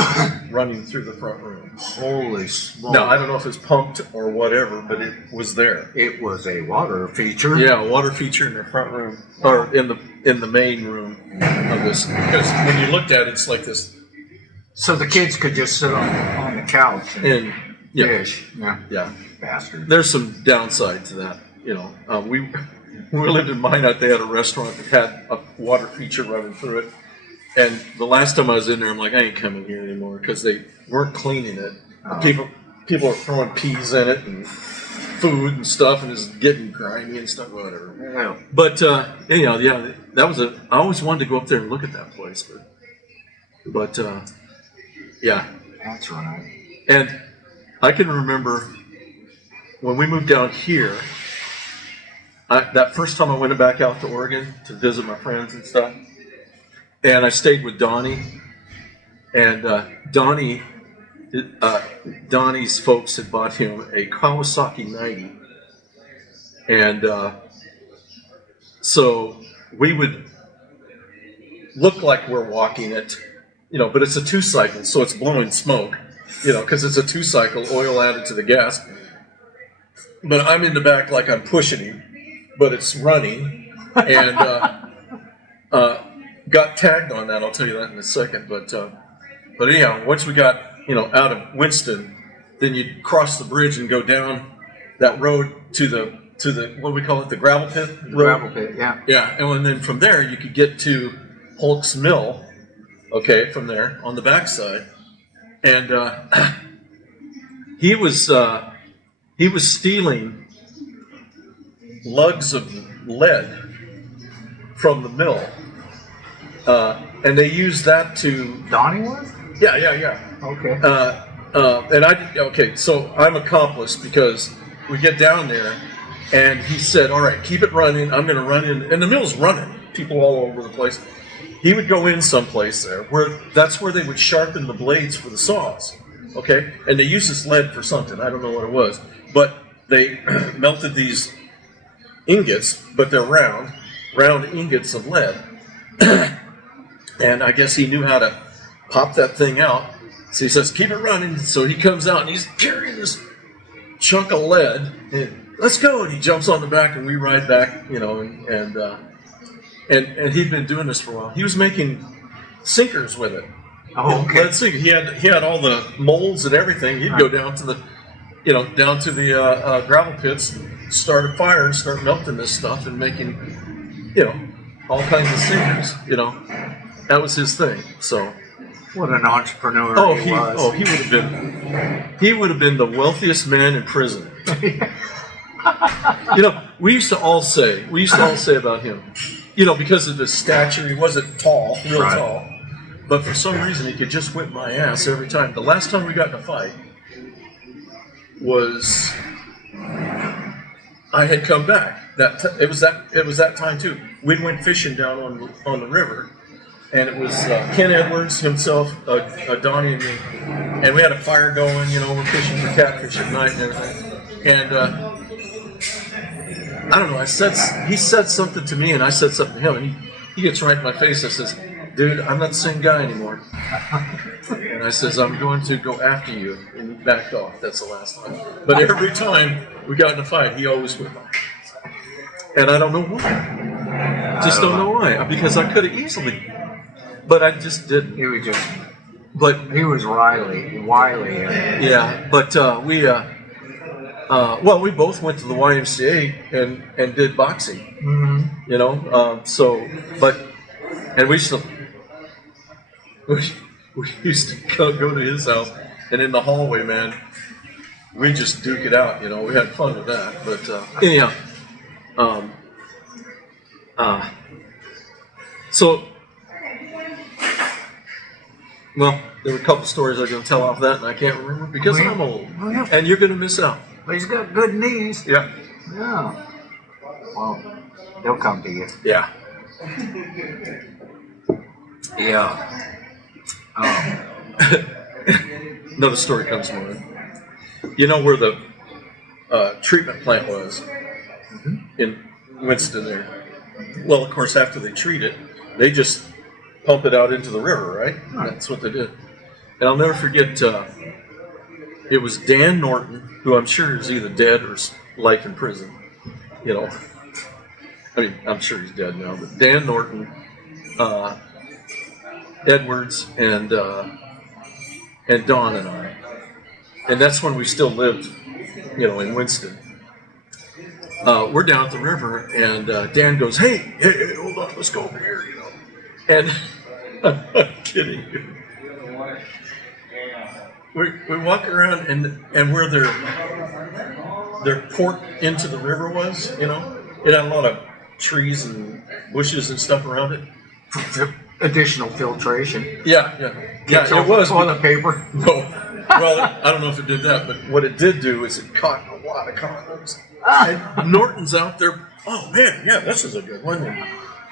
running through the front room. Holy smoke. Now, I don't know if it's pumped or whatever, but it was there. It was a water feature. Yeah, a water feature in the front room, or in the main room of this. Because when you looked at it, it's like this. So the kids could just sit on the couch and Yeah, fish. yeah. Bastard. There's some downside to that. You know, we lived in Minot. They had a restaurant that had a water feature running through it. And the last time I was in there, I'm like, I ain't coming here anymore because they weren't cleaning it. People are throwing peas in it and food and stuff, and it's getting grimy and stuff, whatever. Yeah. But anyhow, yeah, that was I always wanted to go up there and look at that place, but yeah. That's right. And I can remember when we moved down here. That first time I went back out to Oregon to visit my friends and stuff. And I stayed with Donnie, and Donnie's folks had bought him a Kawasaki 90, and so we would look like we're walking it, you know, but it's a 2-cycle, so it's blowing smoke, you know, because it's a 2-cycle, oil added to the gas. But I'm in the back like I'm pushing him, but it's running, and got tagged on that. I'll tell you that in a second. But anyhow, once we got out of Winston, then you'd cross the bridge and go down that road to the what do we call it, the gravel pit road? Gravel pit, yeah. Yeah, and then from there you could get to Hulk's Mill. Okay, from there on the backside, and he was stealing lugs of lead from the mill. And they use that to... Donnie was? Yeah. Okay. So I'm accomplice because we get down there and he said, all right, keep it running. I'm going to run in. And the mill's running. People all over the place. He would go in someplace there that's where they would sharpen the blades for the saws. Okay? And they use this lead for something. I don't know what it was. But they melted these ingots, but they're round ingots of lead. And I guess he knew how to pop that thing out. So he says, keep it running. So he comes out and he's carrying this chunk of lead. And let's go. And he jumps on the back and we ride back, and he'd been doing this for a while. He was making sinkers with it. Oh, okay. Lead sinker. He had all the molds and everything. He'd go down to the gravel pits, start a fire and start melting this stuff and making, all kinds of sinkers, That was his thing. So, what an entrepreneur he was. Oh, he would have been the wealthiest man in prison. We used to all say about him, because of his stature, he wasn't tall, real Right. tall, but for some reason he could just whip my ass every time. The last time we got in a fight was I had come back. It was that time too. We went fishing down on the river, and it was Ken Edwards himself, Donnie and me, and we had a fire going. We're fishing for catfish at night and everything. And I don't know. He said something to me, and I said something to him, and he gets right in my face and says, "Dude, I'm not the same guy anymore." And I says, "I'm going to go after you," and he backed off. That's the last time. But every time we got in a fight, he always went. And I don't know why. Just don't know why. Because I could have easily, but I just didn't. He was just, But he was wily. yeah, but we both went to the YMCA and did boxing. Mm-hmm. And we still we used to go to his house, and in the hallway, man, we just duke it out. You know, we had fun with that. But anyhow, so well, there were a couple stories I was going to tell off that, and I can't remember because I'm old, and you're going to miss out. But he's got good knees. Yeah, Yeah. Well, they'll come to you. yeah. Yeah. Another story comes to mind. You know where the treatment plant was in Winston there? Well, of course, after they treat it, they just pump it out into the river, right? That's what they did. And I'll never forget, it was Dan Norton, who I'm sure is either dead or life in prison. You know, I mean, I'm sure he's dead now, but Dan Norton, Edwards, and Don and I. And that's when we still lived, you know, in Winston. We're down at the river, and Dan goes, hey, hold on, let's go over here, you know. And I'm not kidding you. We walk around, and where their port into the river was, you know, it had a lot of trees and bushes and stuff around it. Additional filtration. Yeah, it was. Toilet paper. No. Well, I don't know if it did that, but what it did do is it caught a lot of condoms. And Norton's out there, oh man, yeah, this is a good one. And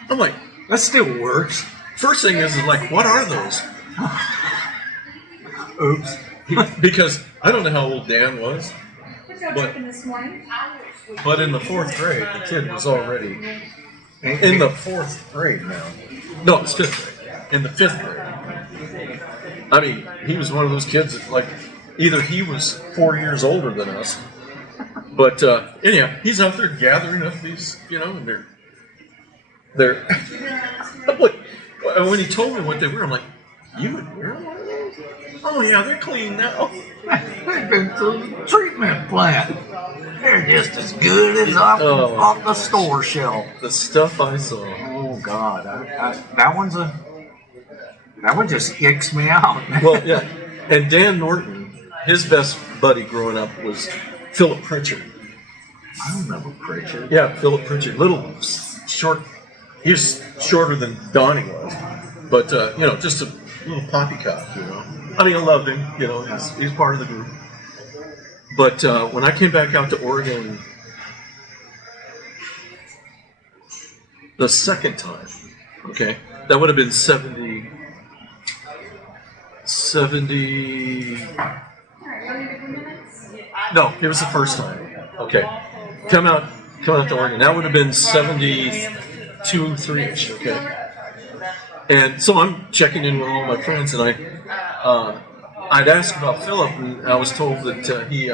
I'm like, That still works. first thing is like, what are those? Oops. Because I don't know how old Dan was, What's y'all But- drinking this morning? but in the 4th grade, the kid was already in the 4th grade now. No, it's 5th grade. In the 5th grade. I mean, he was one of those kids that, like, either he was 4 years older than us, but anyhow, he's out there gathering up these, you know, and they're. I'm like, when he told me what they were, I'm like, you would wear one of those? Oh yeah, they're clean now. They've been through the treatment plant. They're just as good as off the store shelf. The stuff I saw. Oh God, that one just icks me out. Well, yeah, and Dan Norton, his best buddy growing up was Philip Pritchard. I remember Pritchard. Yeah, Philip Pritchard, little short. He was shorter than Donnie was, but you know, just a little poppycock. You know, I mean, I loved him. You know, he's part of the group. But when I came back out to Oregon the second time, okay, that would have been 70. No, it was the first time. Okay, come out to Oregon. That would have been 72, 3ish. Okay, and so I'm checking in with all my friends, and I'd asked about Philip, and I was told that he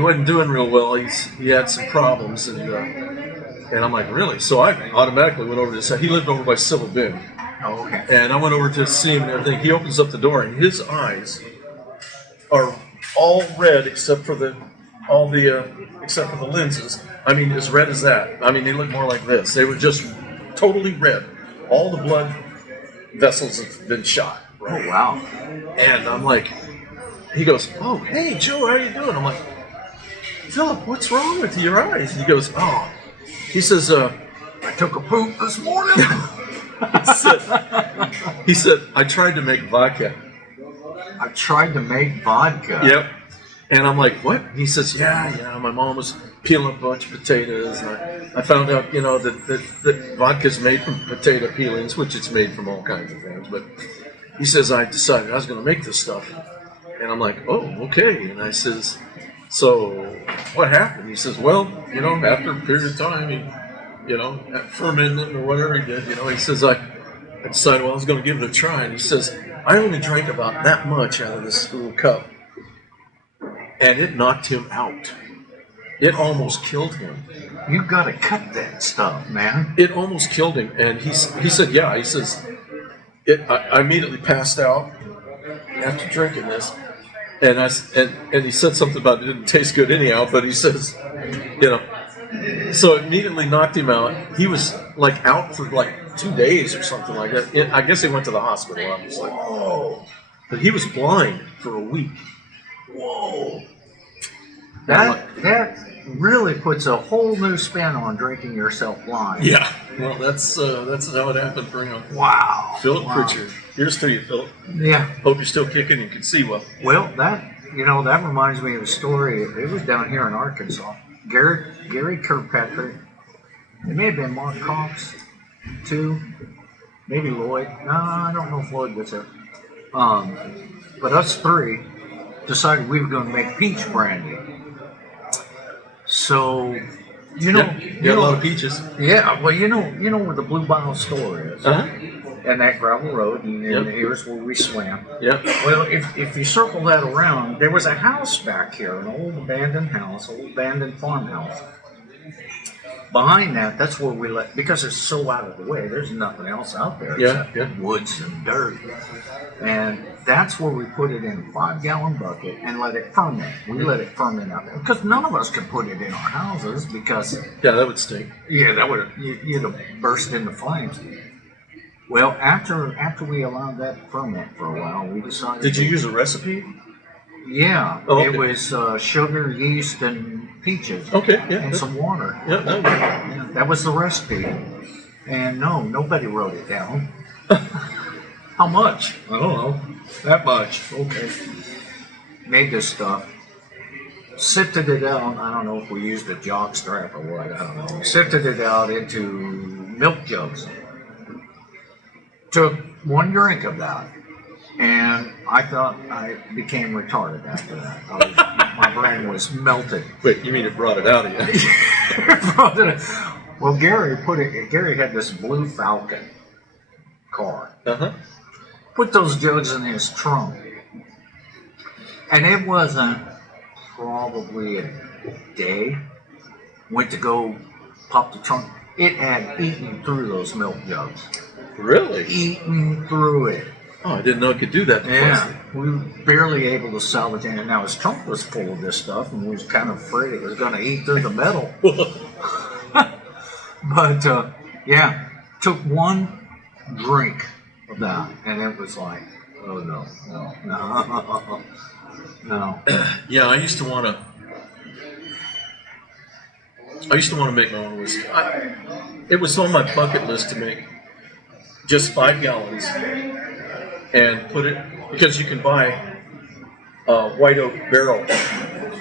wasn't doing real well. He had some problems, and I'm like, really? So I automatically went over to say he lived over by Civil Bin. Oh, okay. And I went over to see him and everything. He opens up the door, and his eyes are all red except for the lenses. I mean, as red as that. I mean, they look more like this. They were just totally red. All the blood vessels have been shot. Oh wow. And I'm like, he goes, oh, hey, Joe, how you doing? I'm like, Philip, what's wrong with your eyes? He goes, oh. He says, I took a poop this morning. he said, I tried to make vodka. I tried to make vodka. Yep. And I'm like, what? He says, yeah, my mom was peeling a bunch of potatoes. And I found out, you know, that vodka's made from potato peelings, which it's made from all kinds of things. But he says, I decided I was going to make this stuff. And I'm like, oh, okay. And I says, so what happened? He says, well, you know, after a period of time, fermenting or whatever he did, you know, he says, I decided, well, I was going to give it a try. And he says, I only drank about that much out of this little cup. And it knocked him out. It almost killed him. You gotta cut that stuff, man. It almost killed him. And he said, yeah. He says, I immediately passed out after drinking this. And he said something about it didn't taste good anyhow, but he says, you know, so it immediately knocked him out. He was like out for like 2 days or something like that. I guess he went to the hospital, obviously. Whoa. But he was blind for a week. Whoa. That really puts a whole new spin on drinking yourself blind. Yeah. Well, that's how it happened for him. Wow. Philip Wow. Pritchard. Here's to you, Philip. Yeah. Hope you're still kicking and can see well. Well, that reminds me of a story. It was down here in Arkansas. Gary Kirkpatrick. It may have been Mark Cox, too. Maybe Lloyd. No, I don't know if Lloyd was there. But us three decided we were going to make peach brandy. So, You got a lot of peaches. Yeah, well, you know where the Blue Bottle store is, Uh-huh. and that gravel road, and Yep. here's where we swam. Yep. Well, if you circle that around, there was a house back here, an old abandoned farmhouse. Behind that, that's where we because it's so out of the way, there's nothing else out there Yeah, except yeah. woods and dirt. And that's where we put it in a 5-gallon bucket and let it ferment. We let it ferment out there because none of us could put it in our houses because, Yeah, that would stink. yeah, that would you'd have burst into flames. Well, after we allowed that to ferment for a while, we decided. Did you use a recipe? Yeah, Oh, it okay. was sugar, yeast, and peaches. Okay, yeah. And some water. Yeah, that would. Yeah, that was the recipe. And no, nobody wrote it down. How much? I don't know. That much. Okay. Made this stuff. Sifted it out. I don't know if we used a jock strap or what. I don't know. Sifted it out into milk jugs. Took one drink of that. And I thought I became retarded after that. My brain was melted. Wait, you mean it brought it out of you? Well, Gary had this blue Falcon car. Uh-huh. Put those jugs in his trunk. And it wasn't probably a day. Went to go pop the trunk. It had eaten through those milk jugs. Really? Eaten through it. Oh, I didn't know it could do that. To Yeah, plastic. we were barely able to salvage it. And now his trunk was full of this stuff, and we was kind of afraid it was going to eat through the metal. But yeah, took one drink of that, and it was like, oh no, no. Yeah, I used to want to make my own whiskey. It was on my bucket list to make just 5 gallons and put it, because you can buy a white oak barrel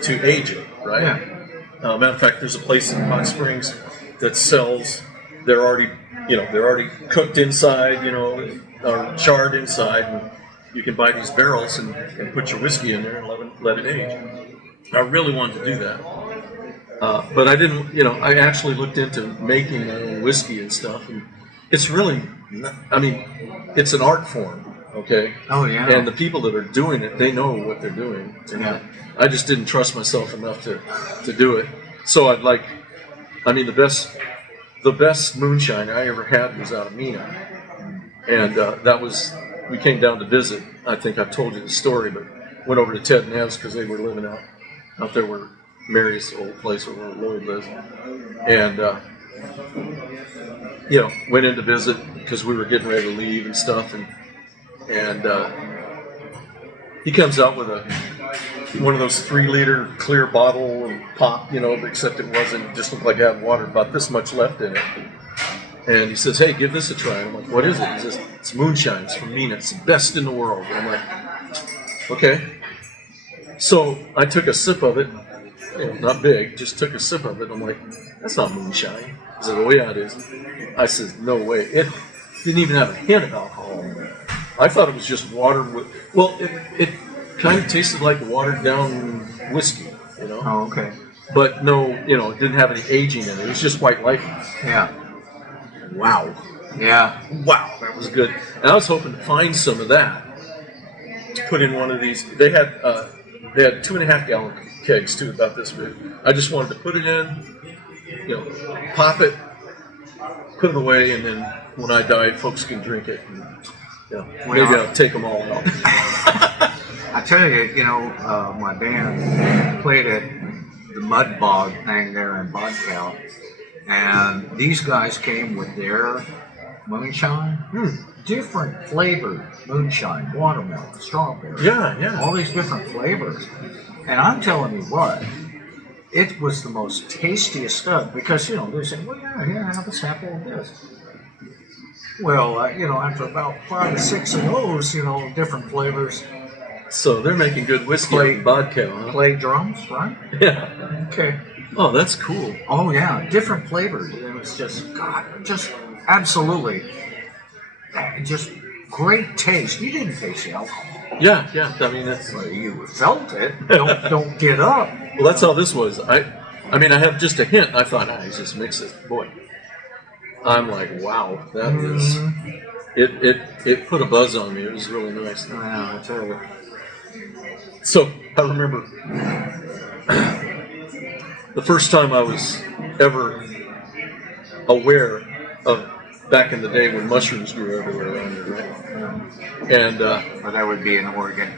to age it, right? Yeah. Matter of fact, there's a place in Hot Springs that sells. They're already cooked inside, or charred inside. And you can buy these barrels and put your whiskey in there and let it age. I really wanted to do that, but I didn't. I actually looked into making my own whiskey and stuff, and it's really, it's an art form. Okay. Oh yeah. And the people that are doing it, they know what they're doing. And Yeah. I just didn't trust myself enough to do it. So the best moonshine I ever had was out of Mina. And we came down to visit. I think I've told you the story, but went over to Ted and Ev's because they were living out there where Mary's old place where Lloyd lives. And, went in to visit because we were getting ready to leave and stuff. And he comes out with one of those 3-liter clear bottle and pop, except it wasn't, just looked like it had water, about this much left in it. And he says, "Hey, give this a try." I'm like, "What is it?" He says, "It's moonshine. It's from Mina. It's the best in the world." And I'm like, "Okay." So I took a sip of it, not big, just took a sip of it. I'm like, "That's not moonshine." He said, "Oh yeah, it is." I said, "No way." It didn't even have a hint of alcohol in it. I thought it was just water with. Well, it kind of tasted like watered down whiskey, Oh okay. but no, it didn't have any aging in it. It was just white lightning. Yeah. Wow. Yeah. Wow, that was good. And I was hoping to find some of that to put in one of these. They had 2.5 gallon kegs too, about this big. I just wanted to put it in, pop it, put it away, and then when I die, folks can drink it. And, maybe I'll take them all out. I tell you, my band played at the Mud Bog thing there in Bodcow, and these guys came with their moonshine, different flavored moonshine, watermelon, strawberry, Yeah. all these different flavors. And I'm telling you what, it was the most tastiest stuff because they're saying, well, yeah, have a sample of this. Well, after about 5 or 6 of those, different flavors, So they're making good whiskey Play- and vodka, huh? play drums, right? Yeah. Okay. Oh, that's cool. Oh yeah, different flavors. It was just absolutely, just great taste. You didn't taste the alcohol. Yeah. I mean, that's Well, you felt it. Don't get up. well. That's how this was. I mean, I had just a hint. I thought, he's just mix it. Boy, I'm like, wow, that is. It put a buzz on me. It was really nice. Yeah, I tell you. So I remember the first time I was ever aware of back in the day when mushrooms grew everywhere around here, right? And But that would be in Oregon.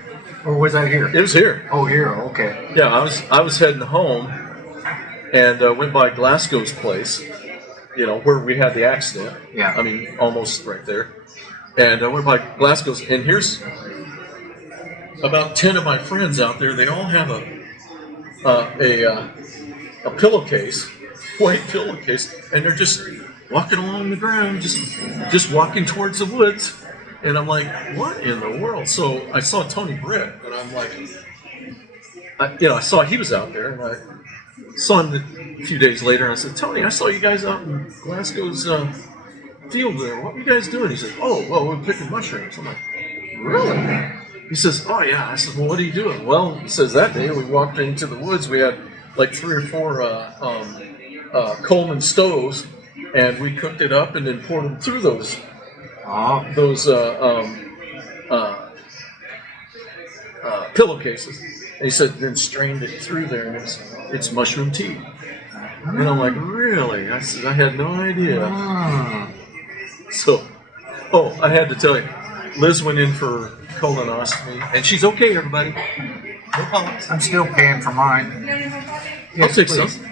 Or was that here? it was here. Oh, here. Okay. Yeah, I was heading home and went by Glasgow's place, where we had the accident. Yeah. I mean, almost right there. And I went by Glasgow's, and here's about 10 of my friends out there. They all have a pillowcase, white pillowcase, and they're just walking along the ground, just walking towards the woods. And I'm like, what in the world? So I saw Tony Britt, and I'm like, I saw he was out there, and I saw him a few days later, and I said, Tony, I saw you guys out in Glasgow's field there. What were you guys doing? He said, oh, well, we're picking mushrooms. I'm like, really? He says, oh, yeah. I said, well, what are you doing? Well, he says, that day we walked into the woods. We had like 3 or 4 Coleman stoves, and we cooked it up and then poured them through those pillowcases. And he said, then strained it through there, and it's mushroom tea. And I'm like, really? I said, I had no idea. So, I had to tell you, Liz went in for colonoscopy, and she's okay, everybody. No problems. I'm still paying for mine. You don't even have I'll take please. some.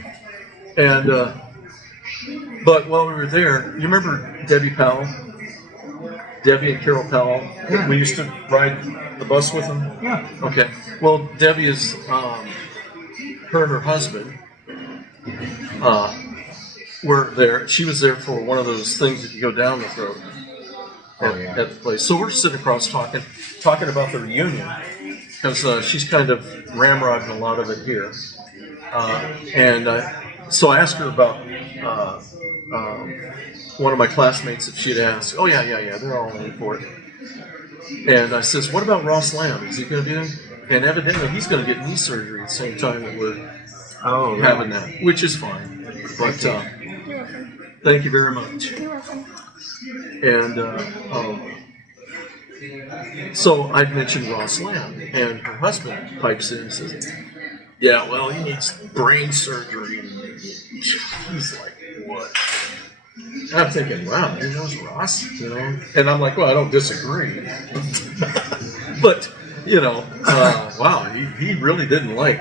And, but while we were there, you remember Debbie Powell? Debbie and Carol Powell? Yeah. We used to ride the bus with them? Yeah. Okay. Well, Debbie is, her and her husband were there. She was there for one of those things that you go down the throat at the place. So we're sitting across talking about the reunion because she's kind of ramrodding a lot of it here. So I asked her about one of my classmates if she'd asked. Oh, yeah, they're all in for it. And I says, what about Ross Lamb? Is he going to be in? And evidently he's going to get knee surgery at the same time that we're having that, which is fine. But thank you very much. You're welcome. And so I'd mentioned Ross Lamb, and her husband pipes in and says, yeah, well, he needs brain surgery. He's like, what? And I'm thinking, wow, here knows Ross, And I'm like, well, I don't disagree. But, wow, he really didn't like,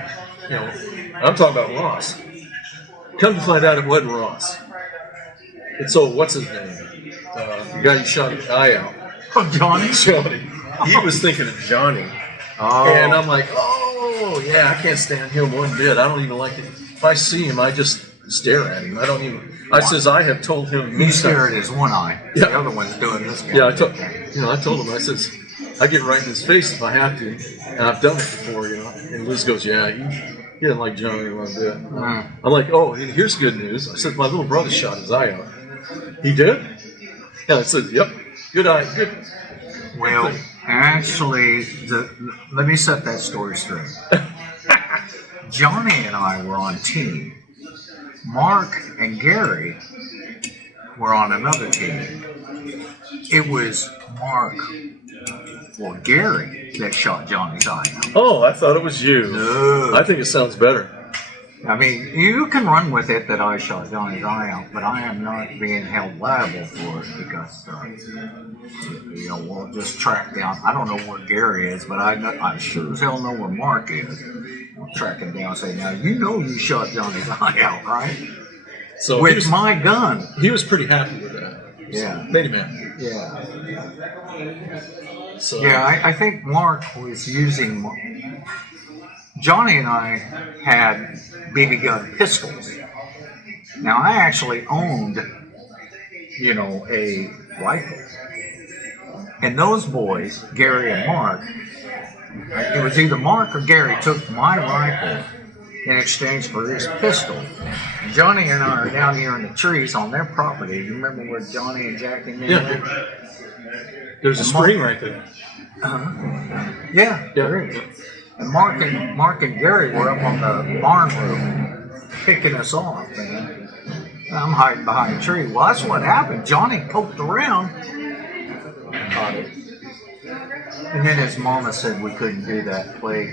I'm talking about Ross. Come to find out it wasn't Ross. And so, what's his name? The guy who shot his eye out. Oh, Johnny? Johnny. He was thinking of Johnny. Oh. And I'm like, oh, yeah, I can't stand him one bit. I don't even like it. If I see him, I just stare at him. I says, I have told him. You stare at his one eye. Yeah. The other one's doing this. Yeah, I told him, I says, I get right in his face if I have to. And I've done it before, And Liz goes, yeah, he didn't like Johnny one bit. I'm like, oh, here's good news. I said, my little brother shot his eye out. He did? Yeah, I said, yep. Good eye. Good. Well, actually, let me set that story straight. Johnny and I were on team. Mark and Gary were on another team. It was Mark or Gary that shot Johnny's eye out. Oh, I thought it was you. No. I think it sounds better. I mean, you can run with it that I shot Johnny's eye out, but I am not being held liable for it because, we'll just track down. I don't know where Gary is, but I sure as hell know where Mark is. We'll track him down and say, now, you shot Johnny's eye out, right? So With my gun. He was pretty happy with that. Yeah. Lady man. Yeah. So Yeah, I think Mark was using. Johnny and I had BB gun pistols. Now I actually owned, a rifle. And those boys, Gary and Mark, it was either Mark or Gary took my rifle in exchange for his pistol. Johnny and I are down here in the trees on their property. You remember where Johnny and Jackie and me Yeah. lived? there's a And spring right there. Yeah, there is. And Mark and Gary were up on the barn roof picking us off, man. I'm hiding behind a tree. Well, that's what happened. Johnny poked around, caught it. And then his mama said we couldn't do that, play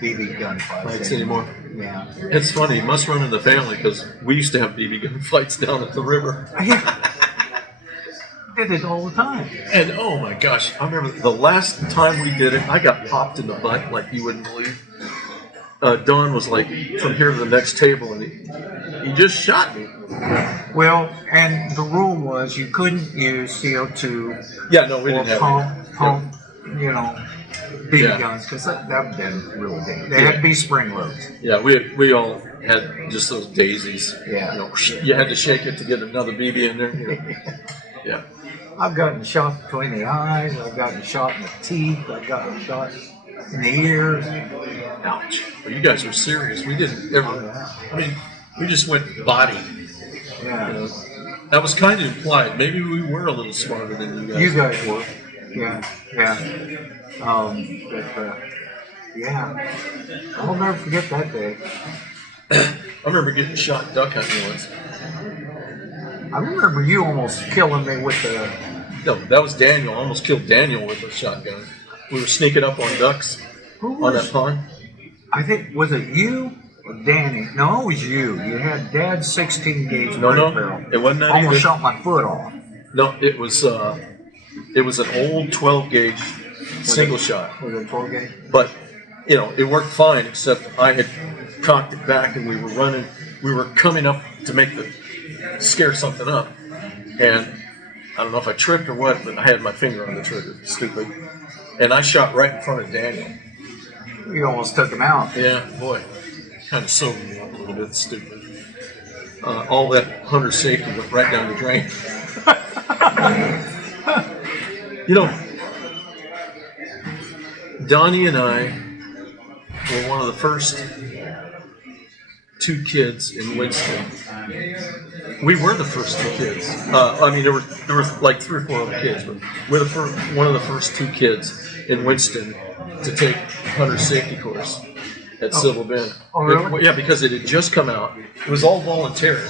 BB gun fights Fights anymore. Yeah. It's funny. It must run in the family because we used to have BB gun fights down at the river. Yeah. Did it all the time. And oh my gosh, I remember the last time we did it, I got popped in the butt like you wouldn't believe. Don was like from here to the next table, and he just shot me. Well, and the rule was you couldn't use CO2 Yeah, no, we or didn't have pump, BB Yeah. guns, because that would have been really dangerous. They had to be spring loads. Yeah, we all had just those daisies. Yeah. You had to shake it to get another BB in there. Yeah. I've gotten shot between the eyes. I've gotten shot in the teeth. I've gotten shot in the ears. Ouch. Well, you guys were serious. We didn't ever. I mean, we just went body. Yeah. That was kind of implied. Maybe we were a little smarter than you guys. You guys were. Yeah. Yeah. Yeah. I'll never forget that day. I remember getting shot duck hunting once. I remember you almost killing me with the. No, that was Daniel. I almost killed Daniel with a shotgun. We were sneaking up on ducks on that pond. I think, was it you or Danny? No, it was you. You had Dad's 16 gauge No, break barrel. it wasn't that Almost either. shot my foot off. No, it was an old 12 gauge single shot. Was it 12 gauge? But, it worked fine, except I had cocked it back and we were running. We were coming up to scare something up. And I don't know if I tripped or what, but I had my finger on the trigger. Stupid. And I shot right in front of Daniel. You almost took him out. Yeah, boy. Kind of sobered me up a little bit. Stupid. All that hunter safety went right down the drain. Donnie and I were one of the first two kids in Winston. We were the first two kids. There were like 3 or 4 other kids, but we're one of the first two kids in Winston to take hunter safety course at Civil Bend. Oh, really? Yeah, because it had just come out. It was all voluntary.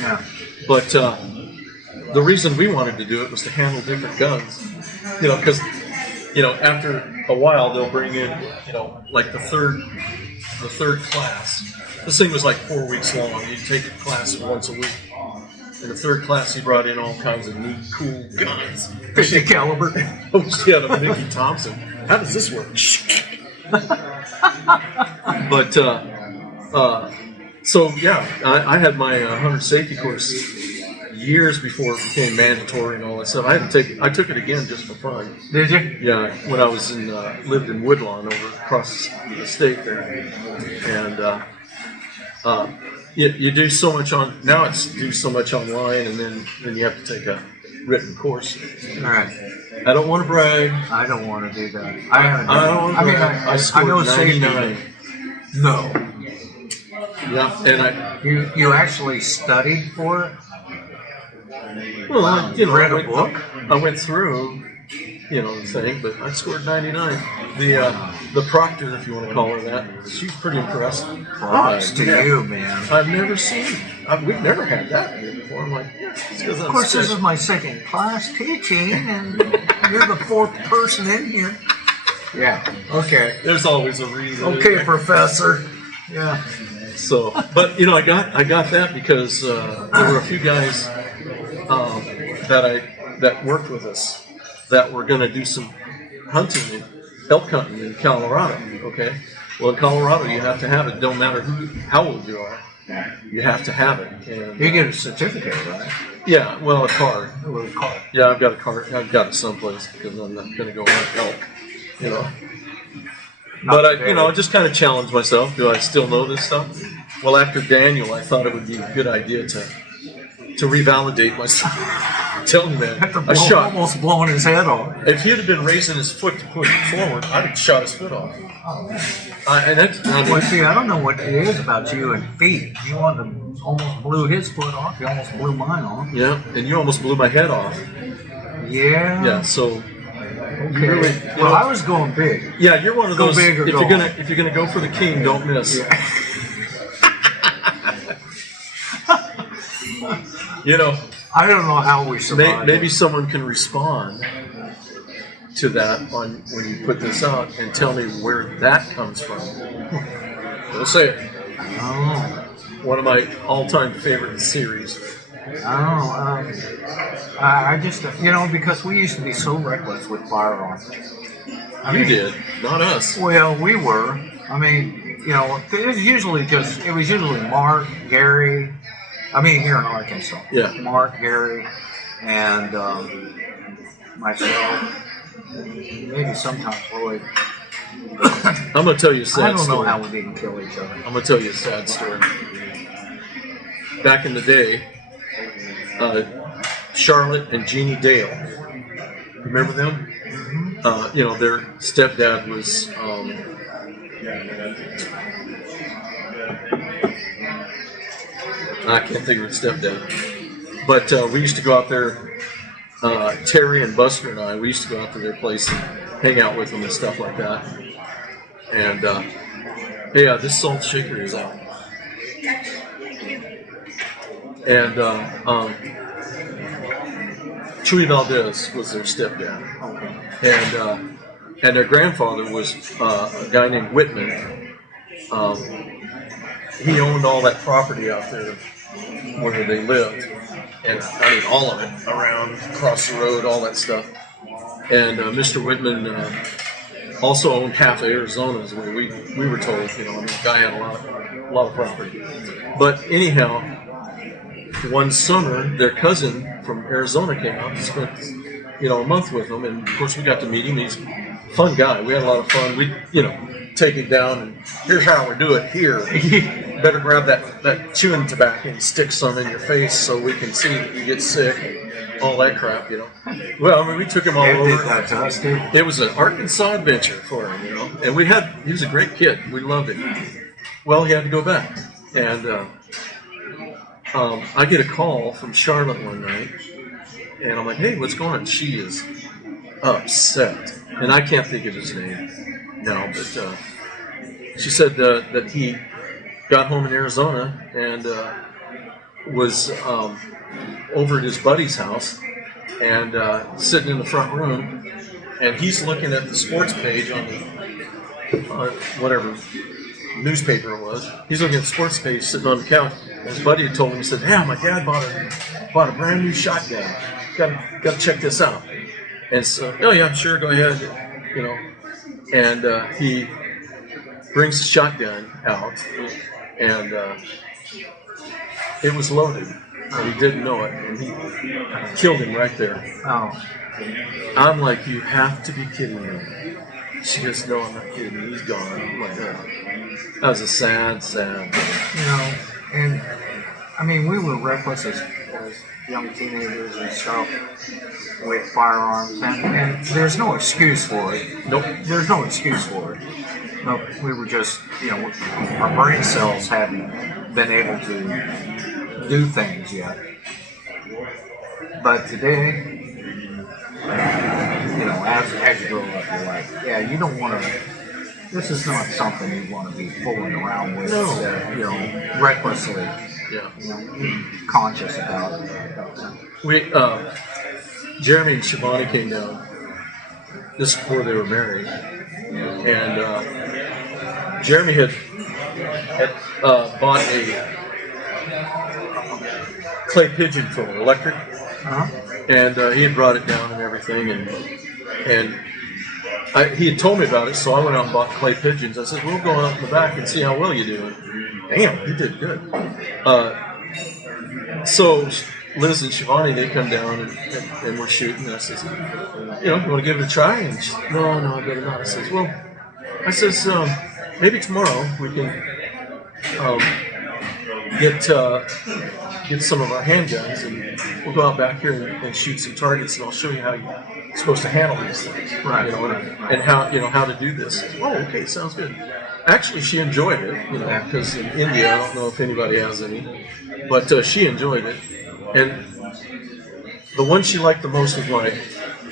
Yeah. But the reason we wanted to do it was to handle different guns. Because, after a while they'll bring in, like the third class. This thing was like 4 weeks long. You'd take a class once a week. In the third class, he brought in all kinds of neat, cool guns. 50 caliber. Oh, yeah, the Mickey Thompson. How does this work? But, so yeah, I had my hunter safety course years before it became mandatory and all that stuff. I took it again just for fun. Did you? Yeah, when I was lived in Woodlawn over across the state there, and you do so much now it's do so much online, and then you have to take a written course. All right. I don't want to brag. I don't want to do that. I haven't. I don't want to brag. I I scored know safety. 99. No. Yeah, and You actually studied for it? read a book? I went through, the thing, but I scored 99. The proctor, if you want to call her that, she's pretty impressed. Props to Yeah. you, man. I've never seen. We've never had that here before. I'm like, yeah. It's 'cause I'm Of course, this sick. is my second class teaching, and you're the 4th person in here. Yeah. Okay. There's always a reason. Okay, Professor. Yeah. So, but I got that because there were a few guys that worked with us that were going to do some hunting, elk hunting in Colorado. Okay. Well, in Colorado, you have to have it. Don't matter how old you are. You have to have it. And, You get a certificate, right? yeah, well, a card. A little card. Yeah, I've got a card. I've got it someplace because I'm not going to go hunt elk, you know. But I just kind of challenged myself. Do I still know this stuff? Well, after Daniel, I thought it would be a good idea to revalidate myself. Tell me, man, I shot. Almost blowing his head off. If he'd have been raising his foot to push forward, I'd have shot his foot off. And that's, Well, see, I don't know what it is about you and feet. You almost blew his foot off. You almost blew mine off. yeah, and you almost blew my head off. Yeah. Yeah, so Okay. really, Well, I was going big. yeah, you're one of Go those. big or If go you're gonna go for the king, don't miss. Yeah. You know, I don't know how we survived. maybe someone can respond to that on when you put this out and tell me where that comes from. We'll say it. Oh. One of my all-time favorite series. I just, because we used to be so reckless with firearms. You did, not us. Well, we were. I mean, it was usually Mark, Gary. I mean, here in Arkansas. Yeah. Mark, Gary, and myself. Maybe sometimes Lloyd. I'm gonna tell you a sad I don't know story. how we didn't kill each other. I'm gonna tell you a sad story. Back in the day, Charlotte and Jeannie Dale. Remember them? Their stepdad was. I can't think of his stepdad, but we used to go out there. Terry and Buster and I, we used to go out to their place and hang out with them and stuff like that. And this salt shaker is out. And Chuy Valdez was their stepdad, and their grandfather was a guy named Whitman. He owned all that property out there where they lived, and I mean all of it around, across the road, all that stuff. And Mr. Whitman also owned half of Arizona, is the way we were told. The guy had a lot of property. But anyhow, one summer, their cousin from Arizona came out and spent, a month with them. And of course, we got to meet him. He's a fun guy. We had a lot of fun. We, take him down and here's how we do it here. Better grab that chewing tobacco and stick some in your face so we can see that you get sick and all that crap, Well, I mean, we took him all Ed over. did that to us too. It was an Arkansas adventure for him, And he was a great kid. We loved him. Well, he had to go back. And I get a call from Charlotte one night, and I'm like, hey, what's going on? She is upset. And I can't think of his name now, but she said that he got home in Arizona and was over at his buddy's house and sitting in the front room, and he's looking at the sports page on whatever newspaper it was. He's looking at the sports page sitting on the couch. And his buddy had told him, he said, "Yeah, my dad bought a brand new shotgun. Got to check this out." And so, oh yeah, sure, go ahead, And he brings the shotgun out, and it was loaded. And he didn't know it, and he killed him right there. Oh. I'm like, you have to be kidding me. She goes, no, I'm not kidding. He's gone. I'm like, oh. That was a sad. And I mean, we were reckless as young teenagers and stuff with firearms, and there's no excuse for it. Nope. There's no excuse for it. No, we were just, our brain cells hadn't been able to do things yet. But today, as you grow up, you're like, yeah, you don't want to. This is not something you want to be fooling around with, recklessly. Yeah. Be conscious about it. We, Jeremy and Shivani came down just before they were married, and Jeremy had bought a clay pigeon for electric, Uh-huh. and he had brought it down and everything, and he had told me about it, so I went out and bought clay pigeons. I said, we'll go out in the back and see how well you do. And damn, he did good. So Liz and Shivani, they come down and we're shooting. And I says, you want to give it a try? And she, no, I better not. I says, maybe tomorrow we can get some of our handguns and we'll go out back here and shoot some targets, and I'll show you how you're supposed to handle these things, Right. And how to do this. Oh, okay, sounds good. Actually, she enjoyed it, because in India, I don't know if anybody has any, but she enjoyed it. And the one she liked the most was my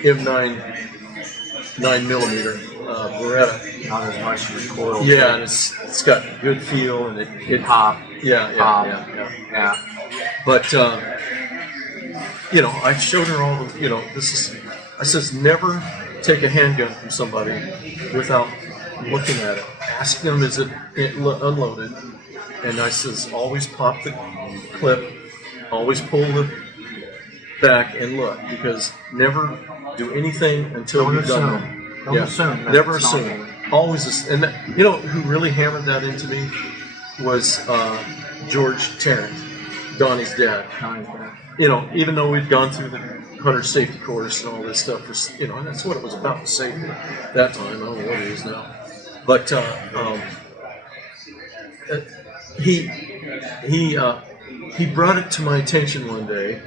M9 9mm Beretta. Not as much recoil. Yeah, and it's got good feel, and it Pop. yeah. But I showed her all the I says never take a handgun from somebody without looking at it. Ask them, is it unloaded? And I says always pop the clip, always pull the back and look, because never do anything until you've done it. Don't assume. that Never it's not assume. Always, and who really hammered that into me was George Tarrant, Donnie's dad. Donnie's bad. Even though we'd gone through the hunter safety course and all this stuff, and that's what it was about, safety at that time. I don't know what it is now, but he brought it to my attention one day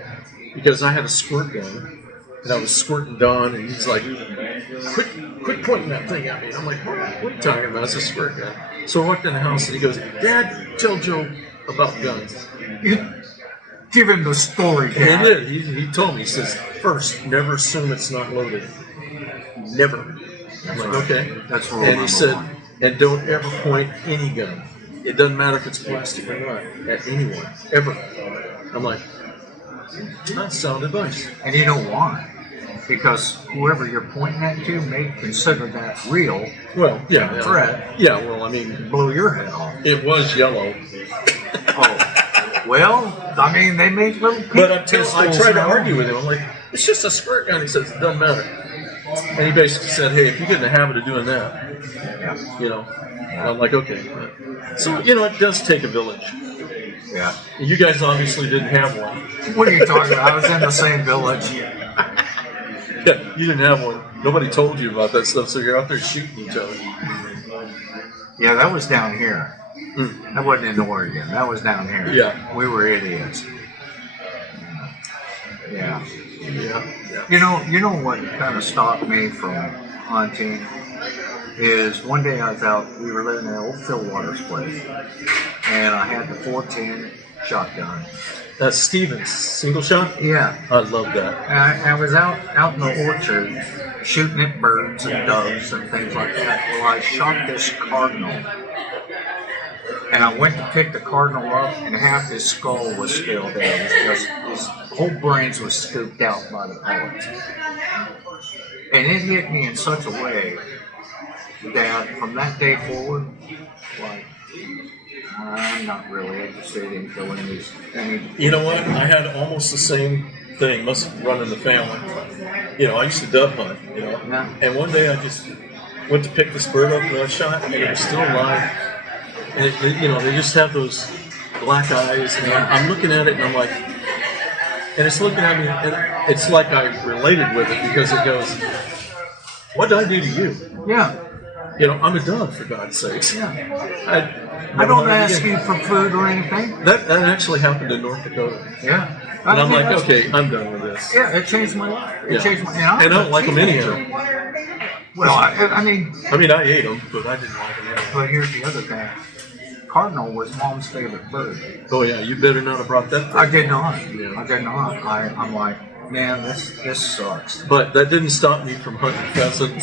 because I had a squirt gun and I was squirting Don, and he's like, quit pointing that thing at me. And I'm like, what are you talking about? It's a squirt gun. So I walked in the house and he goes, Dad, tell Joe about guns. Give him the story, Dad. He told me, he says, first, never assume it's not loaded. Never. I'm like, okay. That's rule And he number said, one. and don't ever point any gun. It doesn't matter if it's plastic or not, at anyone, ever. I'm like, that's sound advice. And you know why? Because whoever you're pointing at to may consider that real, Well, yeah. threat. Yeah, well, I mean, Blow your head off. it was yellow. Oh, well, I mean, they make little But I pistols tried to now. argue with him. I'm like, it's just a squirt gun. He says, it doesn't matter. And he basically said, hey, if you get in the habit of doing that, And I'm like, okay. So, it does take a village. Yeah. You guys obviously didn't have one. What are you talking about? I was in the same village. Yeah, you didn't have one. Nobody told you about that stuff, so you're out there shooting each other. Yeah, that was down here. That wasn't in Oregon. That was down here. Yeah. We were idiots. Yeah. Yeah. You know what kind of stopped me from hunting is one day I was out, we were living in an old Phil Waters place, and I had the 410 shotgun. That's Stevens, single shot? Yeah. I love that. And I was out in the orchard shooting at birds and doves and things like that. Well, I shot this cardinal. And I went to pick the cardinal up, and half his skull was still there. It was just, his whole brains was scooped out by the bullets. And it hit me in such a way that from that day forward, like, I'm not really interested in killing these. You know what? I had almost the same thing. Must have run in the family. I used to dove hunt, Yeah. And one day I just went to pick this bird up that I shot, and it was still alive. And they just have those black eyes, and I'm looking at it, and I'm like, and it's looking at me, and it's like I related with it because it goes, what did I do to you? Yeah. I'm a dove, for God's sakes. Yeah. I I don't ask you for food or anything. That actually happened in North Dakota. Yeah. And I'm like, okay, I'm done with this. Yeah, it changed my life. It Yeah. changed my. And I don't like them anyhow. Well, I mean, I ate them, but I didn't like them anyhow. but here's the other thing. Cardinal was Mom's favorite bird. Oh yeah, you better not have brought that. I did not. Yeah. I did not. I'm like, man, this sucks. But that didn't stop me from hunting pheasant,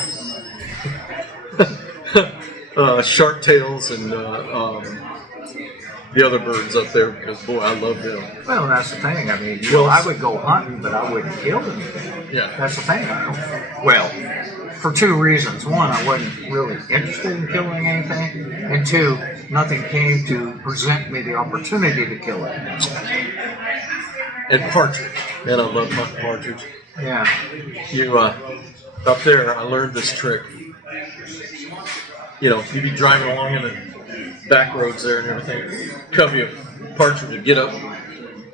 shark tails, and the other birds up there because boy, I love them. Well, that's the thing. I mean, Well, I would go hunting, but I wouldn't kill anything. Yeah. That's the thing. Well, for two reasons. One, I wasn't really interested in killing anything, and two, nothing came to present me the opportunity to kill it. And partridge, and I love hunting partridge. Yeah. You up there, I learned this trick. you'd be driving along in the back roads there and everything. Covey a partridge would get up,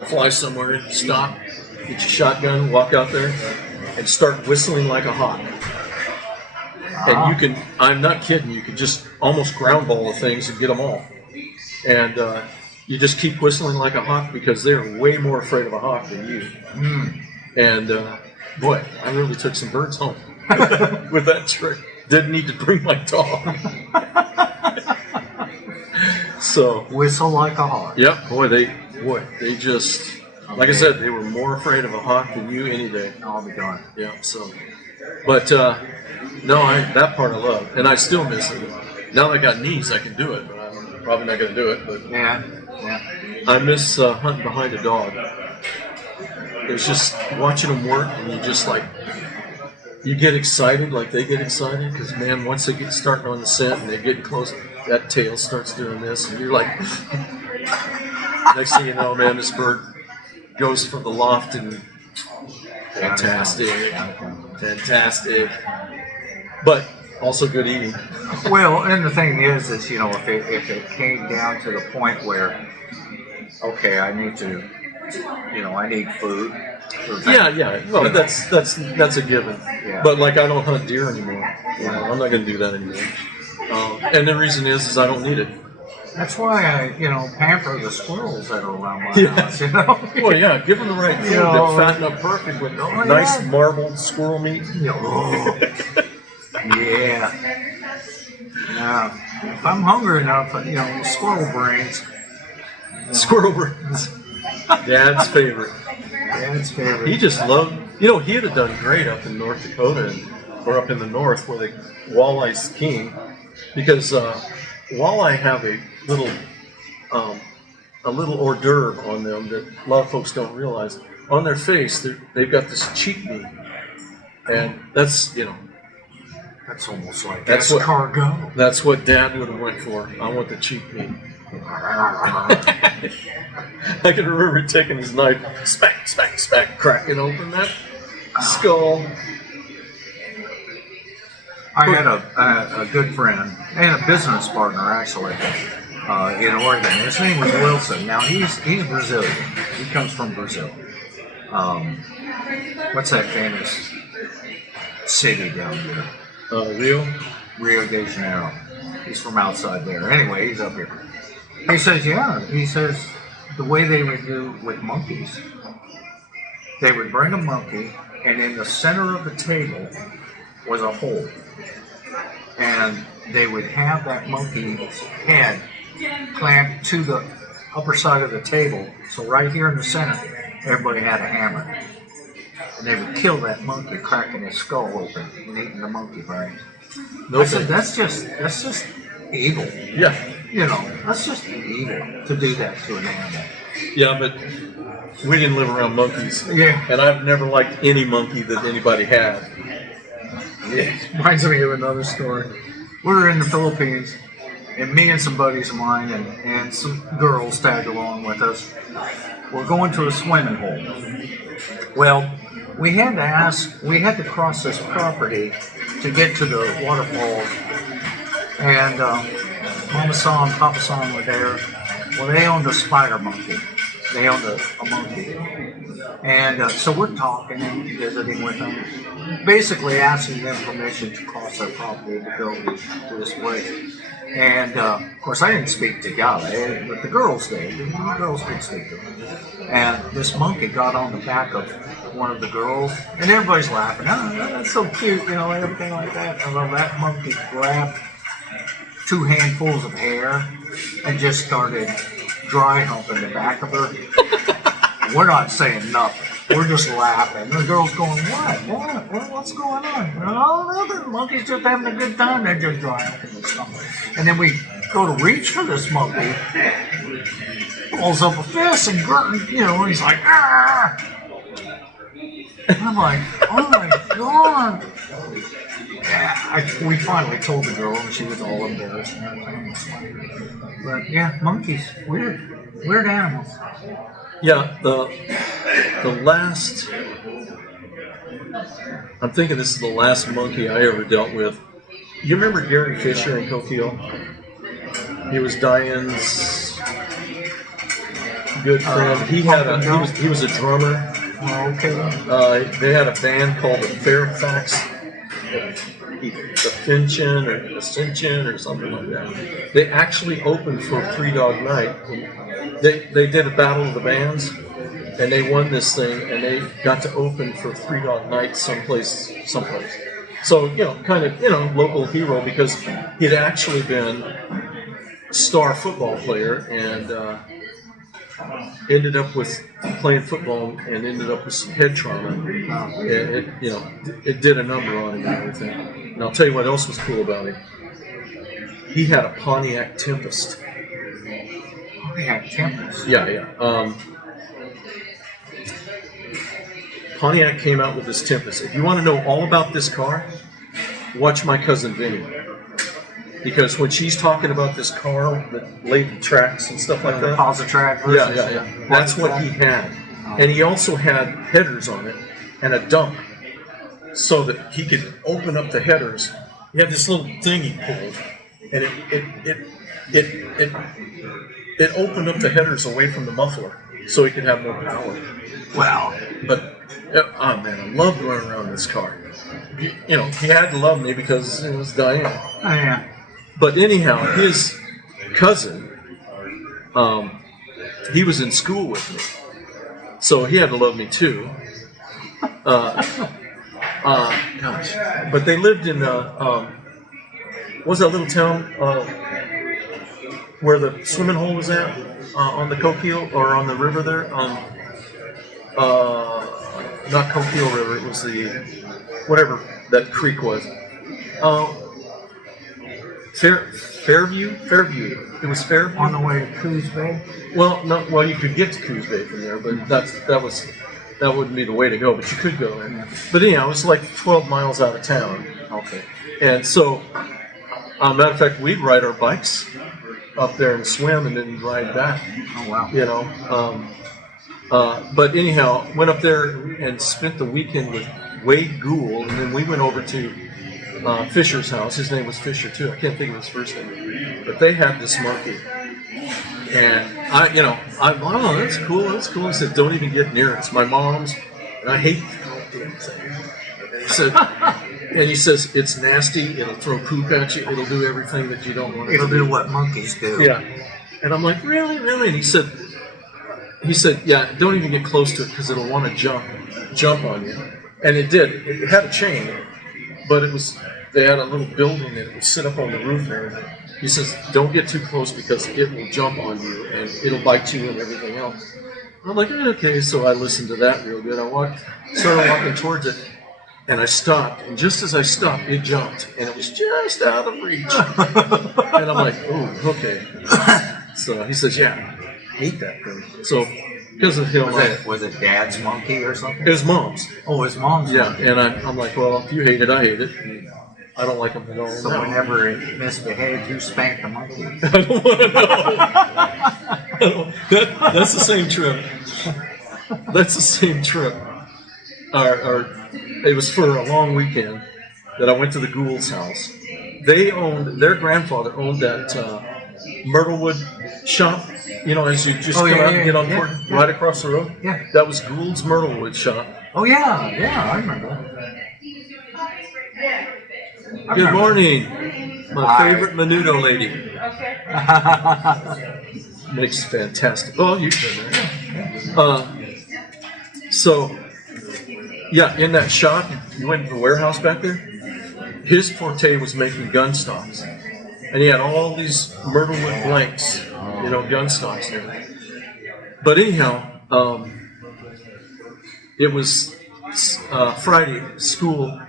fly somewhere, stop, get your shotgun, walk out there, and start whistling like a hawk. And I'm not kidding, you could just almost ground ball the things and get them all. And you just keep whistling like a hawk because they're way more afraid of a hawk than you. And boy, I really took some birds home with that trick. Didn't need to bring my dog. So Whistle like a hawk. yep, they just, like I said, they were more afraid of a hawk than you any day. I'll be darned. Yeah, so, but no, that part I love, and I still miss it. Now that I got knees, I can do it, but I'm probably not going to do it. But Yeah. I miss hunting behind a dog. It's just watching them work, and you just like, you get excited, like they get excited, because man, once they get starting on the scent and they get close, that tail starts doing this, and you're like, next thing you know, man, this bird goes for the loft and fantastic, but also good eating. Well, and the thing is if it came down to the point where, okay, I need to, I need food. Yeah. Well, that's a given. Yeah. But like, I don't hunt deer anymore. I'm not going to do that anymore. And the reason is I don't need it. That's why I, pamper the squirrels that are around my Yeah. house, Well, yeah, give them the right food that fatten up perfect with nice marbled squirrel meat. Yeah. Now, if I'm hungry enough, squirrel brains. Squirrel brains. Dad's favorite. Dad's favorite. He just loved, he'd have done great up in North Dakota or up in the north where the walleye's king, because walleye have a little hors d'oeuvre on them that a lot of folks don't realize. On their face, they've got this cheek meat, and that's That's almost like That's what- escargot. that's what Dad would have went for. I want the cheek meat. I can remember taking his knife, smack, smack, smack, cracking open that skull. I had a good friend and a business partner actually in Oregon. His name was Wilson. Now he's Brazilian. He comes from Brazil. What's that famous city down there? Rio de Janeiro. He's from outside there. Anyway, he's up here. He says, the way they would do with monkeys, they would bring a monkey, and in the center of the table was a hole. And they would have that monkey's head clamped to the upper side of the table. So right here in the center, everybody had a hammer. And they would kill that monkey, cracking his skull open and eating the monkey brains. I said, that's just evil. Yeah. That's just evil to do that to an animal. Yeah, but we didn't live around monkeys. Yeah. And I've never liked any monkey that anybody had. Yeah. Reminds me of another story. We were in the Philippines, and me and some buddies of mine and some girls tagged along with us. We're going to a swimming hole. Well, we had to cross this property to get to the waterfalls. And Mama Saw and Papa Saw were there. Well, they owned a spider monkey. They owned a monkey. And so we're talking and visiting with them, basically asking them permission to cross their property to go to this place. And of course, I didn't speak to Gale, but the girls did. The girls could speak to him. And this monkey got on the back of one of the girls, and everybody's laughing. Oh, that's so cute, everything like that. And well, that monkey grabbed 2 handfuls of hair and just started dry humping the back of her. We're not saying nothing. We're just laughing. The girl's going, what's going on? Oh, the monkey's just having a good time. They're just dry humping and stuff. And then we go to reach for this monkey. Pulls up a fist and and he's like, ah! And I'm like, oh my God. Yeah, we finally told the girl, and she was all embarrassed and everything. But yeah, monkeys, weird animals. Yeah, the last, I'm thinking this is the last monkey I ever dealt with. You remember Gary Fisher in Coquille? He was Diane's good friend. He was a drummer. Oh, okay. They had a band called the Fairfax, the Finchen or Ascension or something like that. They actually opened for Three Dog Night. They did a battle of the bands, and they won this thing, and they got to open for Three Dog Night someplace. So kind of local hero because he'd actually been a star football player and ended up with playing football and ended up with some head trauma. And it did a number on him and everything. And I'll tell you what else was cool about him. He had a Pontiac Tempest. Pontiac Tempest. Yeah. Pontiac came out with this Tempest. If you want to know all about this car, watch my cousin Vinny. Because when she's talking about this car that laid the tracks and stuff like that, Positrack versus yeah. That's what he had. And he also had headers on it and a dump so that he could open up the headers. He had this little thing he pulled, and it opened up the headers away from the muffler so he could have more power. Wow. But oh man, I loved running around this car. He had to love me because it was Diane. Oh, yeah. But anyhow, his cousin, he was in school with me, so he had to love me too. Gosh, but they lived in what's that little town where the swimming hole was at on the Coquille or on the river there? Not Coquille River. It was the whatever that creek was. Fairview. It was Fairview. On the way to Coos Bay. Well, no. Well, you could get to Coos Bay from there, but that wouldn't be the way to go. But you could go there. But anyhow, it was like 12 miles out of town. Okay. And so, matter of fact, we'd ride our bikes up there and swim, and then ride back. Oh wow. But anyhow, went up there and spent the weekend with Wade Gould, and then we went over to Fisher's house. His name was Fisher too. I can't think of his first name, but they had this monkey, and oh, that's cool. He said, "Don't even get near it. It's my mom's, and I hate the damn thing." He says it's nasty. It'll throw poop at you. It'll do everything that you don't want to do. It'll do what monkeys do. Yeah, and I'm like, really? And he said, yeah, don't even get close to it because it'll want to jump on you. And it did. It had a chain, but they had a little building that would sit up on the roof there. He says, don't get too close because it will jump on you and it'll bite you and everything else. I'm like, okay, so I listened to that real good. I started walking towards it, and I stopped. And just as I stopped, it jumped, and it was just out of reach. And I'm like, oh, okay. So he says, yeah, I hate that thing. So because of him, was it Dad's monkey or something? It was Mom's. Oh, his mom's. Yeah, monkey. and I'm like, well, if you hate it, I hate it. I don't like them at all. So whenever it misbehaved, you spanked the monkey. I don't want to know. That's the same trip. That's the same trip. It was for a long weekend that I went to the Gould's house. Their grandfather owned that Myrtlewood shop. As you just come out and get on board, right across the road. Yeah. That was Gould's Myrtlewood shop. Oh yeah, I remember. Good morning, my favorite Menudo lady. Makes fantastic. Oh, you've been there. So, yeah, in that shop, you went to the warehouse back there. His forte was making gun stocks, and he had all these Myrtlewood blanks, gun stocks and everything. But anyhow, it was Friday, school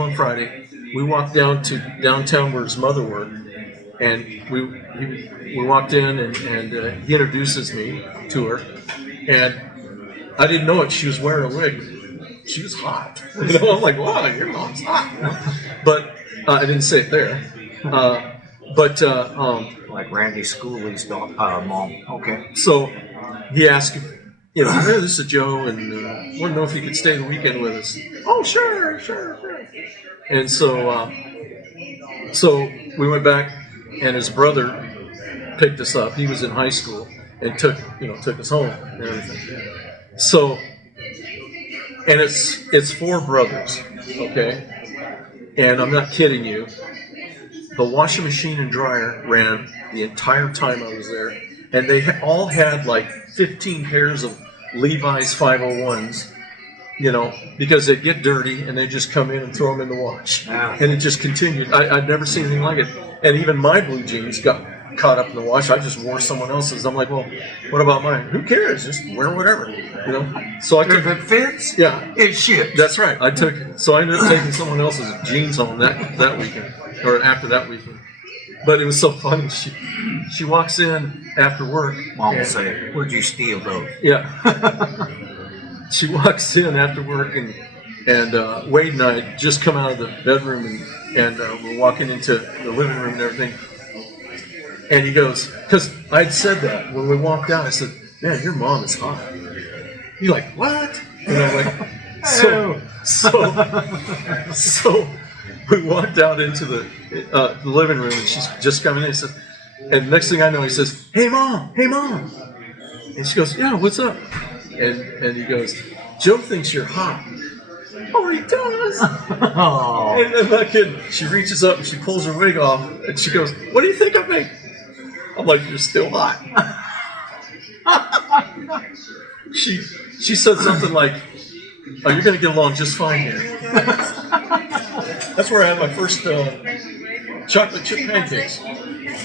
on Friday. We walked down to downtown where his mother worked, and we walked in, and he introduces me to her, and I didn't know it. She was wearing a wig. She was hot. I'm like, wow, your mom's hot. But I didn't say it there. Like Randy Schooley's mom. Okay. So he asked, hey, this is Joe, and want to know if you could stay the weekend with us. Oh, sure. And so So we went back, and his brother picked us up. He was in high school and took us home and everything. So, and it's four brothers, okay? And I'm not kidding you. The washing machine and dryer ran the entire time I was there, and they all had like 15 pairs of Levi's 501s, because they'd get dirty and they'd just come in and throw them in the wash. Wow. And it just continued. I'd never seen anything like it. And even my blue jeans got caught up in the wash. I just wore someone else's. I'm like, well, what about mine? Who cares? Just wear whatever, So I If took, it fits, yeah, it ships. that's right. I ended up taking someone else's jeans home that weekend, or after that weekend. But it was so funny. She walks in after work. Mom will and- say, "Where'd you steal those?" Yeah. She walks in after work, and Wade and I had just come out of the bedroom, and we're walking into the living room and everything. And he goes, because I'd said that when we walked out, I said, "Man, your mom is hot." He's like, "What?" And I'm like, so we walked out into the living room, and she's just coming in. He says, and next thing I know, he says, "Hey, mom! Hey, mom!" And she goes, "Yeah, what's up?" And he goes, "Joe thinks you're hot." Oh, he does. Oh. And then that kid, she reaches up and she pulls her wig off, and she goes, "What do you think of me?" I'm like, "You're still hot." She said something like, "Oh, you're going to get along just fine here." That's where I had my first chocolate chip pancakes.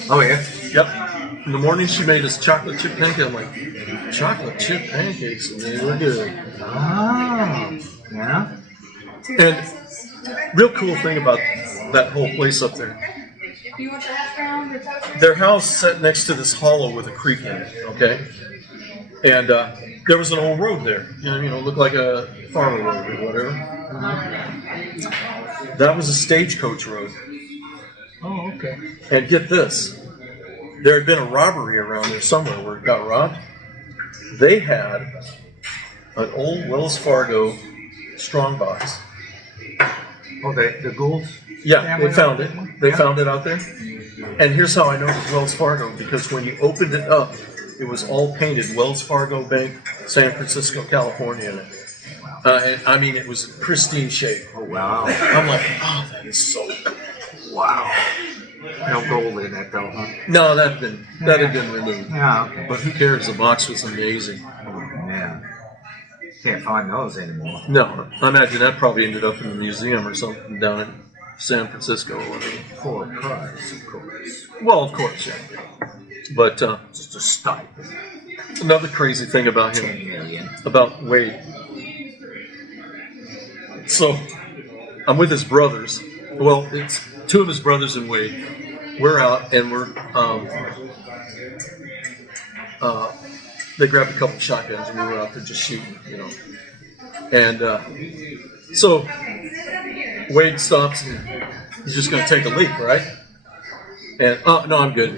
Oh yeah. Yep. In the morning, she made us chocolate chip pancakes. I'm like, chocolate chip pancakes, and they were good. Oh. Yeah. And real cool thing about that whole place up there, You want your hash brown or toast? their house sat next to this hollow with a creek in it, okay? And there was an old road there, it looked like a farmer road or whatever. That was a stagecoach road. Oh, okay. And get this, there had been a robbery around there somewhere where it got robbed. They had an old Wells Fargo strongbox. Oh, the Goulds? Yeah, family they found owned it. one? They Yeah. found it out there. And here's how I know it was Wells Fargo, because when you opened it up, it was all painted Wells Fargo Bank, San Francisco, California in it. And I mean, it was pristine shape. Oh wow. I'm like, oh, that is so cool. Wow. No gold in that though, huh? No, that had been removed. Yeah. Okay. But who cares? The box was amazing. Oh man. Can't find those anymore. No, I imagine that probably ended up in a museum or something down in San Francisco or whatever. For a price, of course. Well, of course, yeah. But Just a stipend. another crazy thing about 10 him, million. about Wade. So, I'm with his brothers. Well, it's two of his brothers and Wade. We're out, and they grabbed a couple of shotguns, and we were out there just shooting, And so Wade stops, and he's just going to take a leak, right? And no, I'm good.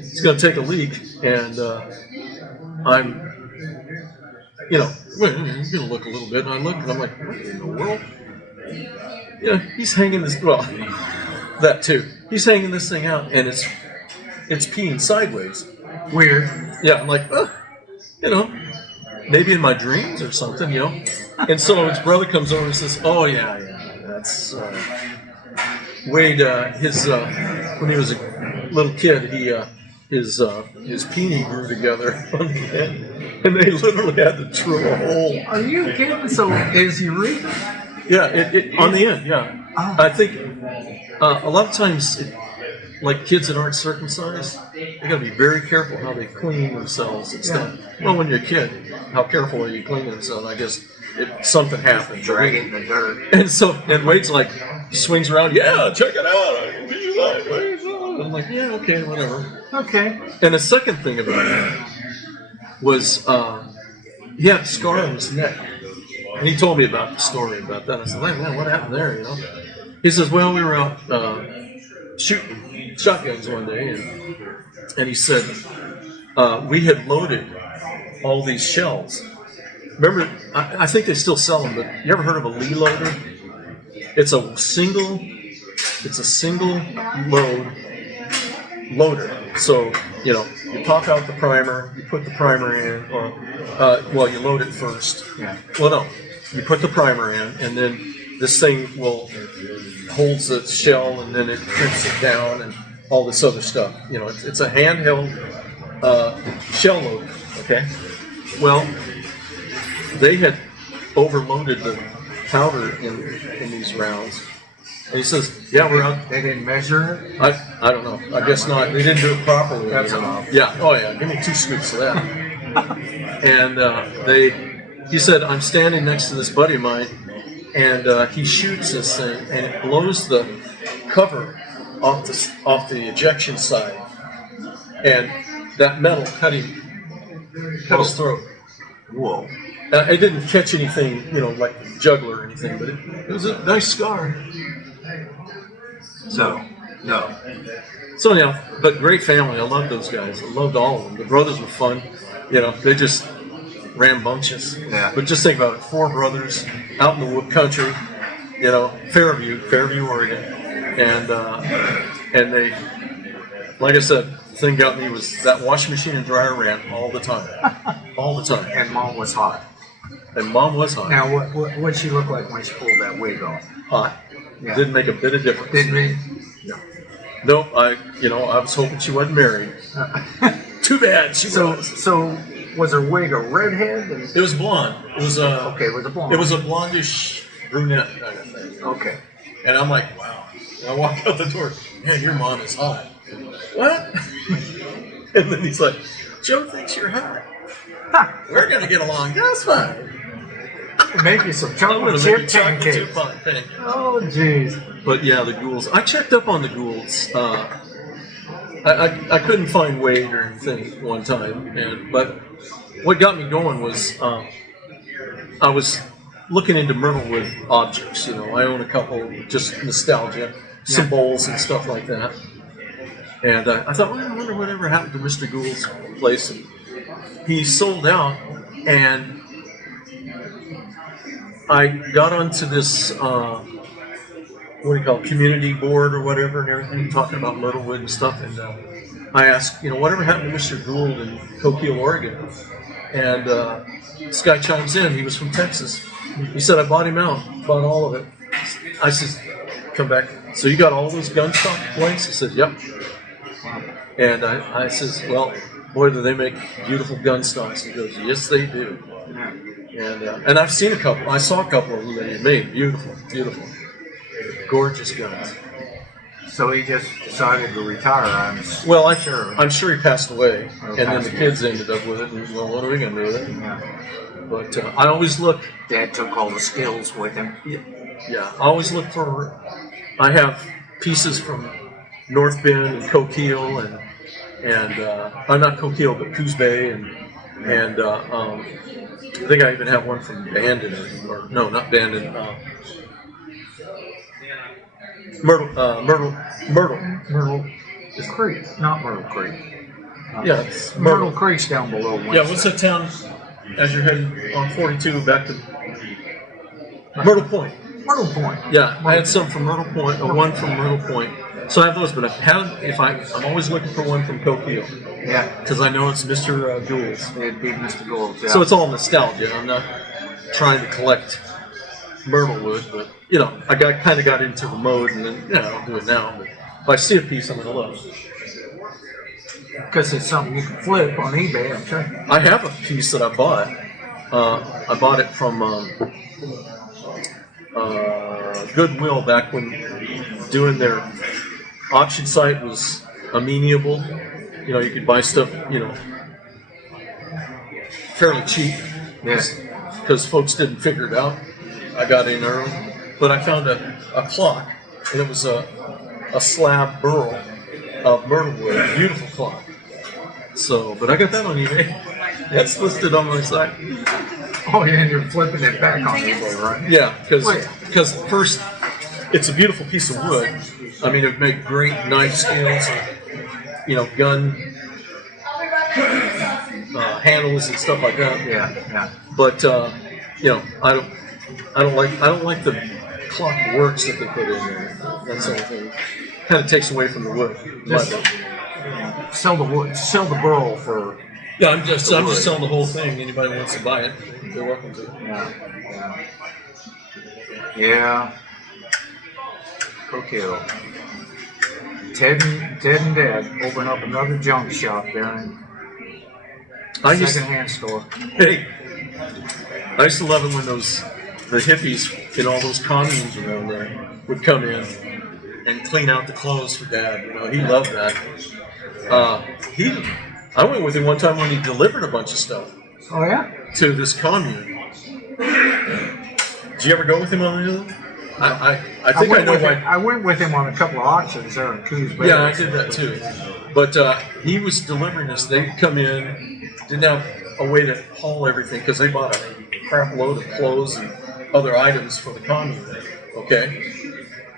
He's going to take a leak, and I'm, going to look a little bit, and I look, and I'm like, what in the world? He's hanging this. Well, that too. He's hanging this thing out, and it's peeing sideways. Weird. Yeah, I'm like, maybe in my dreams or something, And so his brother comes over and says, "Oh yeah, that's Wade. When he was a little kid, his peenie grew together on the end, and they literally had to drill a hole. Are you kidding? So is he real? Yeah, it on the end. Yeah, Oh. I think a lot of times, like kids that aren't circumcised, they got to be very careful how they clean themselves and stuff. Well, when you're a kid, how careful are you cleaning themselves? I guess something happens. Drag it in the dirt. And Wade's like, he swings around, "Yeah, check it out. Do you like Wade?" I'm like, "Yeah, okay, whatever." Okay. And the second thing about it was he had a scar on his neck. And he told me about the story about that. I said, "Man, what happened there?" He says, "Well, we were out shooting shotguns one day, and he said we had loaded all these shells. Remember, I think they still sell them, but you ever heard of a Lee loader? It's a single It's a single loader. So, you pop out the primer, you put the primer in, or, you load it first. Yeah. Well, no, you put the primer in, and then this thing holds the shell, and then it prints it down, and all this other stuff. It's a handheld shell loader, okay? Well, they had overloaded the powder in these rounds. And he says, yeah, we're out. They didn't measure it? I don't know. I guess not. They didn't do it properly. That's enough. Yeah. Oh, yeah. Give me 2 scoops of that. And he said, I'm standing next to this buddy of mine, and he shoots this thing, and it blows the cover off the ejection side. And that metal cut his throat. Whoa. It didn't catch anything, like a jugular or anything, but it was a nice scar. So, no. So anyhow, but great family. I loved those guys. I loved all of them. The brothers were fun. They just rambunctious. Yeah. But just think about it: 4 brothers out in the wood country. Fairview, Oregon, and they, like I said, the thing got me was that washing machine and dryer ran all the time, all the time. And Mom was hot. And Mom was hot. Now, what'd she look like when she pulled that wig off? Hot. Yeah. Didn't make a bit of difference. Didn't we? Nope. I was hoping she wasn't married. Too bad she was. So was her wig a redhead? It was blonde. It was Okay, it was a blonde. It was a blondish brunette kind of thing. Okay. And I'm like, wow. And I walk out the door. Man, your mom is hot. What? And then he's like, Joe thinks you're hot. We're gonna get along just fine. Make you some I'm chocolate gonna chip make a chocolate chip pancakes. pancake. Oh, jeez. But yeah, the Goulds. I checked up on the Goulds. I couldn't find Wade or anything one time, but what got me going was I was looking into Myrtlewood objects. I own a couple, just nostalgia, some bowls and stuff like that. And I thought, well, I wonder whatever happened to Mr. Gould's place. And he sold out, and I got onto this, what do you call it, community board or whatever and everything, talking about Myrtlewood and stuff. And I asked, whatever happened to Mr. Gould in Coquille, Oregon? And this guy chimes in. He was from Texas. He said, I bought him out, bought all of it. I said, come back. So you got all those gun stock blanks? He said, yep. And I says, well, boy, do they make beautiful gun stocks. He goes, yes, they do. And I've seen a couple. I saw a couple of them that he made. Beautiful, beautiful. Gorgeous guns. So he just decided to retire. I'm sure he passed away. Oh, And then the passed kids ended up with it. And, well, what are we going to do with it? Yeah. But I always look. Dad took all the skills with him. Yeah, I always look for. I have pieces from North Bend and Coquille and not Coquille, but Coos Bay and I think I even have one from Bandon or no, not Bandon. Myrtle Creek, not Myrtle Creek. Yeah, it's Myrtle Creek's down below. Yeah, what's that town as you're heading on 42 back to Myrtle Point? Myrtle Point. Yeah, I had some from Myrtle Point, one from Myrtle Point. So I have those, but I'm always looking for one from Coquille. Yeah. Because I know it's Mr. Gould's. It'd be Mr. Gould's, yeah. So it's all nostalgia. I'm not trying to collect Myrtlewood, but I kind of got into the mode, and then I don't do it now. But if I see a piece, I'm gonna look. Because it's something you can flip on eBay, I'm sure. I have a piece that I bought. I bought it from Goodwill back when doing their auction site was amenable. You could buy stuff, fairly cheap. Yes. Because folks didn't figure it out. I got in early. But I found a clock, and it was a slab burl of Myrtlewood. Beautiful clock. So, but I got that on eBay. That's listed on my site. Oh, yeah, and you're flipping it back on eBay, right? Yeah, because first, it's a beautiful piece of wood. I mean, it'd make great knife scales, gun handles and stuff like that. Yeah. But I don't like the clock works that they put in there. That's the only thing. Kind of takes away from the wood. Just- But, Sell the wood, sell the burl for. yeah, I'm just selling the whole thing. Anybody who wants to buy it, they're welcome to. Yeah. Coquille. Ted and Dad open up another junk shop there in secondhand store. Hey, I used to love it when the hippies in all those communes around there would come in and clean out the clothes for Dad. You know, he loved that. I went with him one time when he delivered a bunch of stuff Oh yeah. to this commune. Did you ever go with him on any of them? I think I know why. I went with him on a couple of auctions there in Coos Bay. Yeah, I did that too. But he was delivering us. They'd come in, didn't have a way to haul everything because they bought a crap load of clothes and other items for the commune. Okay,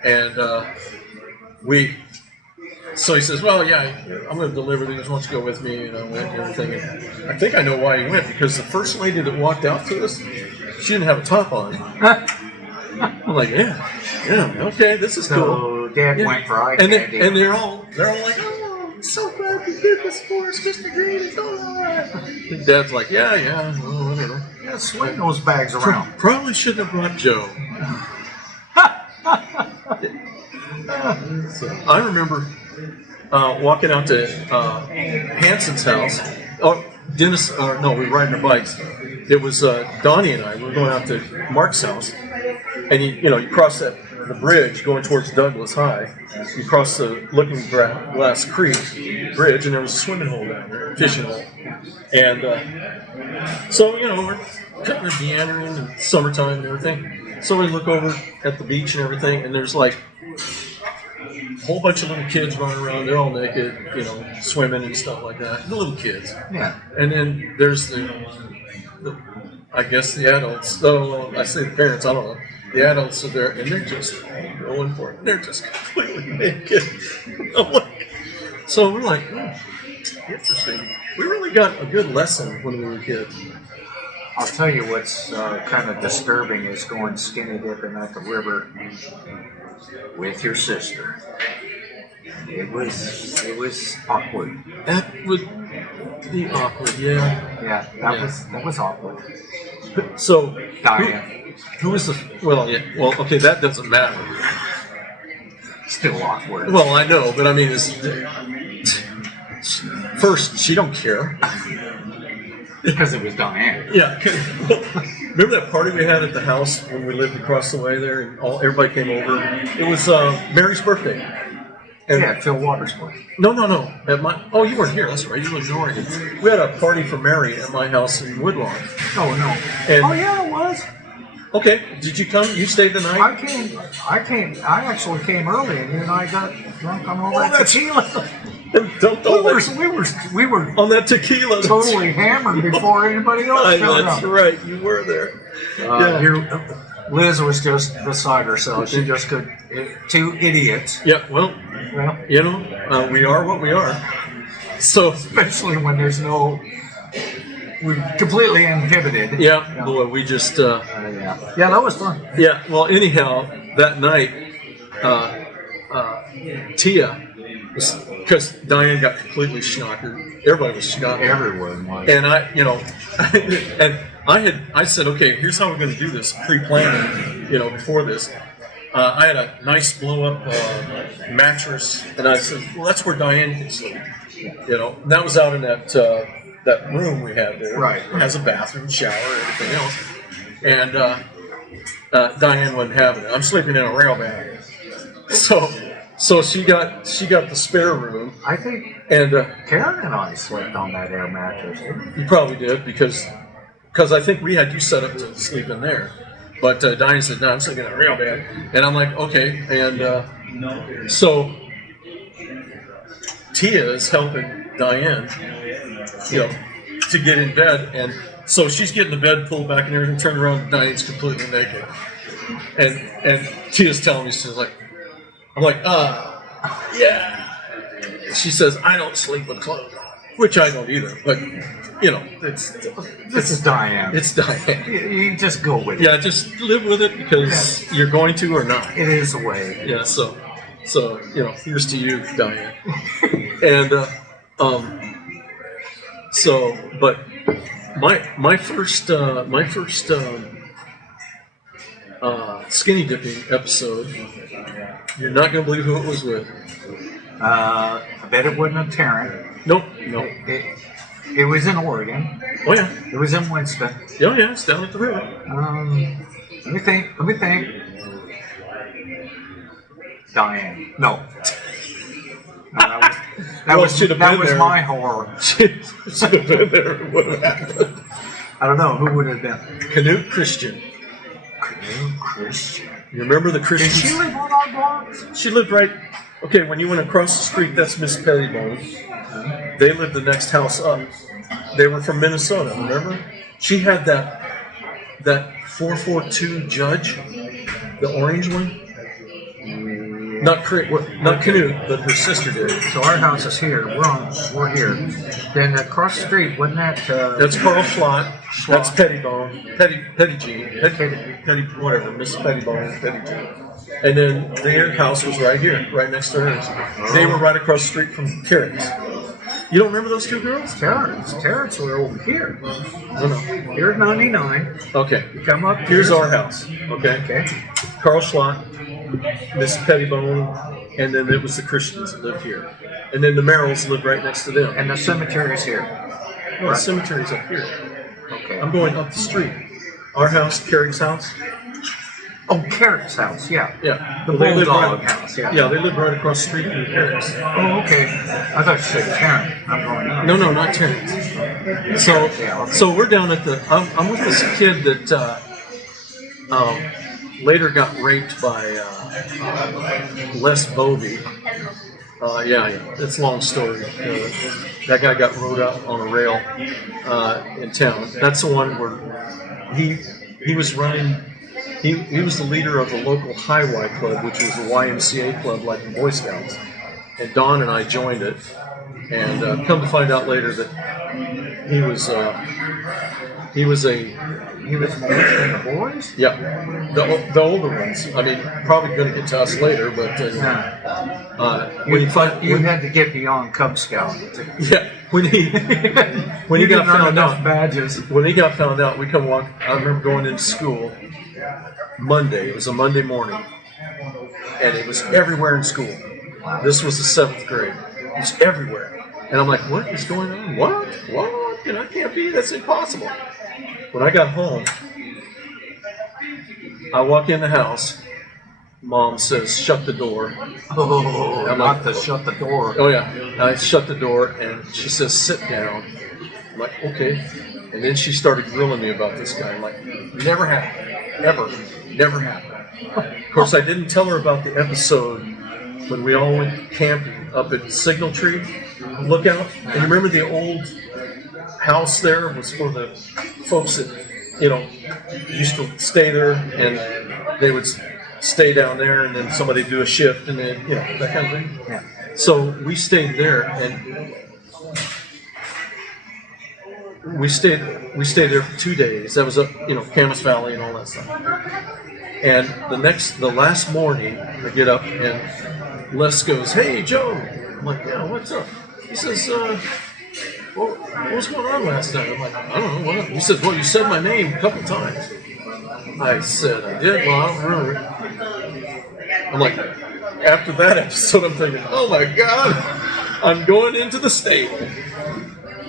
and so he says, well, yeah, I'm going to deliver these. Why don't you go with me? And I went and everything. And I think I know why he went, because the first lady that walked out to us, she didn't have a top on. I'm like, yeah, okay, this is cool. So Dad went for eye candy. And they're all like, oh, I'm so glad you did this for us, Mr. Green. It's all right. And Dad's like, yeah, well, whatever. Yeah, swing those bags around. Probably shouldn't have brought Joe. So, I remember walking out to Hanson's house. Oh, Dennis, we were riding our bikes. It was Donnie and I. We were going out to Mark's house, and you cross the bridge going towards Douglas High. You cross the Looking Glass Creek bridge, and there was a swimming hole down there, fishing hole. And so we're cutting the meandering in summertime and everything. So we look over at the beach and everything, and there's like a whole bunch of little kids running around. They're all naked, swimming and stuff like that. The little kids. Yeah. And then there's I guess the adults. Oh, I say the parents. I don't know. The adults are there, and they're just going for it. They're just completely naked. So we're like, interesting. We really got a good lesson when we were kids. I'll tell you what's kind of disturbing is going skinny dipping at the river with your sister. It was awkward. That would be awkward, yeah. Yeah, that was awkward. So, Diane. who was the? Well, yeah. Well, okay, that doesn't matter. Still awkward. Well, I know, but I mean, first, she don't care. Because it was Diane. Yeah. Remember that party we had at the house when we lived across the way there, and everybody came over? It was Mary's birthday. And Yeah, Phil Waters' party. No. At you weren't here. That's right. You lived in Oregon. We had a party for Mary at my house in Woodlawn. Oh no. And- Oh yeah, it was. Okay. Did you come? You stayed the night? I actually came early, and you and I got drunk on all that tequila. We were on that tequila. totally hammered before anybody else showed That's up. right. You were there. Liz was just beside herself. She just could. Two idiots. Yeah. Well, we are what we are. So, Especially when there's we're completely inhibited. yeah. Boy, we just. Yeah, that was fun. Yeah. Well, anyhow, that night, Tia. Because Diane got completely schnockered. Everybody was schnockered. Everyone was. And I said, okay, here's how we're going to do this, pre-planning, before this. I had a nice blow-up mattress, and I said, well, that's where Diane can sleep. And that was out in that room we had there. Right. It has a bathroom, shower, everything else. And Diane wasn't having it. I'm sleeping in a rail bag. So she got the spare room. I think And Karen and I slept on that air mattress. you probably did because I think we had you set up to sleep in there. But Diane said, no, I'm sleeping in a rail bag. And I'm like, okay. And so Tia is helping Diane, to get in bed. And so she's getting the bed pulled back and everything, turned around, and Diane's completely naked. And Tia's telling me, she's like, I'm like, yeah. She says, I don't sleep with clothes on. which I don't either. But you know, This is Diane. it's Diane. You just go with it. Yeah, just live with it because you're going to or not. It is the way. Yeah, so you know, here's to you, Diane. And but my first skinny dipping episode, you're not gonna believe who it was with. I bet it wasn't a Tarrant. Nope. It was in Oregon. Oh yeah. It was in Winston. Oh yeah, it's down at the river. Let me think. Diane. No. Should have that been was there. my horror. Should have been there. It would have happened. I don't know who would have been. Canute Christian. Canute Christian. You remember the Did Christian? she live on our blocks? She lived right. Okay, when you went across the street, that's Miss Pettibone. They lived the next house up. They were from Minnesota. Remember? She had that 442 Judge, the orange one. Not Canute, but her sister did. So our house is here. We're here. Then across the street, wasn't that? That's Carl Schlott. That's Pettibone. Petty Jean. Petty whatever. Miss Pettibone. Petty Jean. And then their house was right here, right next to hers. They were right across the street from Carrot's. You don't remember those two girls? Terrence were over here. No. Here's 99. Okay. You come up. Here's our house. Okay. Okay. Carl Schlott, Miss Pettibone, and then it was the Christians that lived here. And then the Merrills lived right next to them. And the cemetery's here. No, the cemetery's up here. Okay. I'm going up the street. Our house, Carrie's house. Oh, Carrot's house. Yeah. Yeah. The Well, they lived bulldog right- house. Yeah. Yeah, they lived right across the street from the Carrot's. Oh, okay. I thought you said Karen. I'm going up. No, not Terrence. So we're down at the. I'm with this kid that later got raped by Les Bovey. Yeah, it's a long story. That guy got rode out on a rail in town. That's the one where he was running. He was the leader of the local Highway Club, which was a YMCA club like the Boy Scouts. And Don and I joined it. And come to find out later that he was molesting the boys? Yeah, the older ones. I mean, probably going to get to us later, but You had to get beyond Cub Scout. when he got found out, badges. when he got found out, we come walk. I remember going into school Monday. It was a Monday morning, and it was everywhere in school. This was the 7th grade. It was everywhere, and I'm like, "What is going on? What? You know, I can't be. That's impossible." When I got home, I walk in the house. Mom says, "Shut the door." Oh, I'm not like, to shut the door. Oh yeah. I shut the door and she says, "Sit down." I'm like, "Okay." And then she started grilling me about this guy. I'm like, never happened. Ever. Never happened. Of course, I didn't tell her about the episode when we all went camping up at Signal Tree Lookout. And you remember the old house there was for the folks that, you know, used to stay there, and they would stay down there, and then somebody do a shift, and then, you know, that kind of thing. Yeah. So we stayed there, and we stayed there for 2 days. That was up, you know, Camas Valley and all that stuff. And the last morning, I get up and Les goes, "Hey, Joe." I'm like, "Yeah, what's up?" He says, "What was going on last night?" I'm like, "I don't know, what?" He says, "Well, you said my name a couple times." I said, "I did? Well, I don't remember." I'm like, after that episode, I'm thinking, "Oh my God, I'm going into the stable."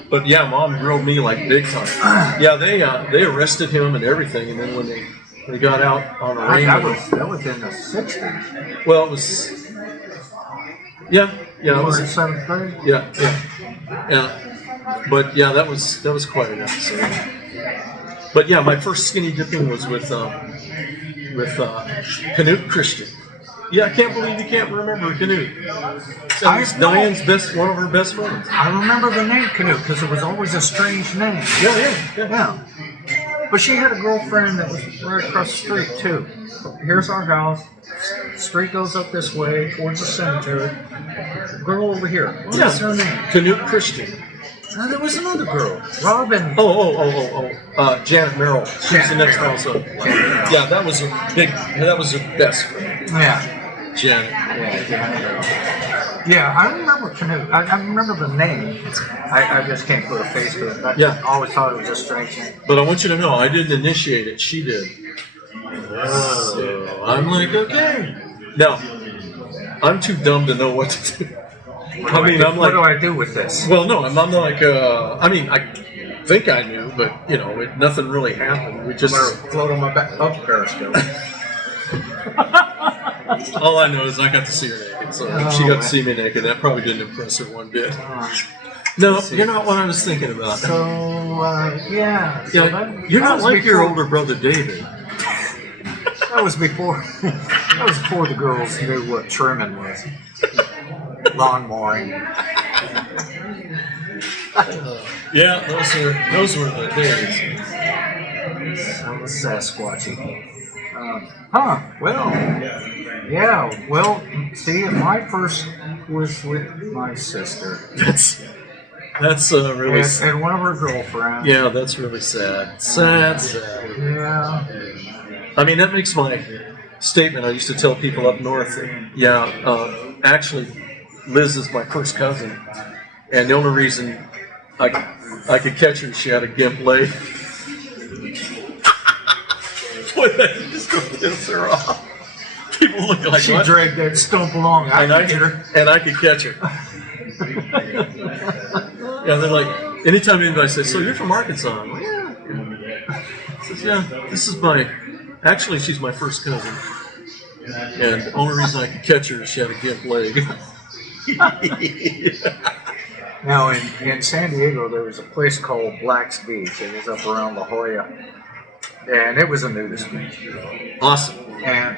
But yeah, Mom grilled me like big time. Yeah, they arrested him and everything, and then when they got out on a rainbow. That was in the 60s. Well, it was. Yeah, You it was. were in 7th grade? Yeah. But yeah, that was quite an episode. But yeah, my first skinny dipping was with Canute Christian. Yeah, I can't believe you can't remember Canute. That was Diane's one of her best friends. I remember the name Canute because it was always a strange name. Yeah. But she had a girlfriend that was right across the street too. Here's our house. Street goes up this way towards the cemetery. Girl over here. What's her name? Canute Christian. There was another girl. Robin. Janet Merrill. She was the next house up. Yeah, that was her best friend. Yeah. Janet. Yeah, I remember Canoe. I remember the name. I just can't put a face to it. But Yeah. I always thought it was a strange name. But I want you to know, I didn't initiate it. She did. So I'm like, okay. Now, I'm too dumb to know what to do. What do I do with this? Well, no, I'm like, I think I knew, but, nothing really happened. We just... Float on my back. Oh, Periscope. All I know is I got to see her naked, so she got to see me naked. That probably didn't impress her one bit. No, you're not what I was thinking about. So, yeah. You're not like your older brother David. That was before. That was before the girls knew what trimming was. Lawn mowing. Yeah, those were the days. So the Sasquatchy. Well, yeah. Well, see, my first was with my sister. That's really and one of her girlfriends. Yeah, that's really sad. Sad. Yeah. I mean, that makes my statement I used to tell people up north. Actually, Liz is my first cousin, and the only reason I could catch her, she had a gimp leg. Boy, that just piss her off. People look like She what? dragged that stump along. And I could catch her. Yeah, they're like, anytime anybody says, "So you're from Arkansas?" I'm like, "Yeah." Says, "Yeah, this is actually, she's my first cousin, and the only reason I could catch her is she had a gimp leg." Now, in San Diego, there was a place called Black's Beach. It was up around La Jolla, and it was a nudist beach. Awesome.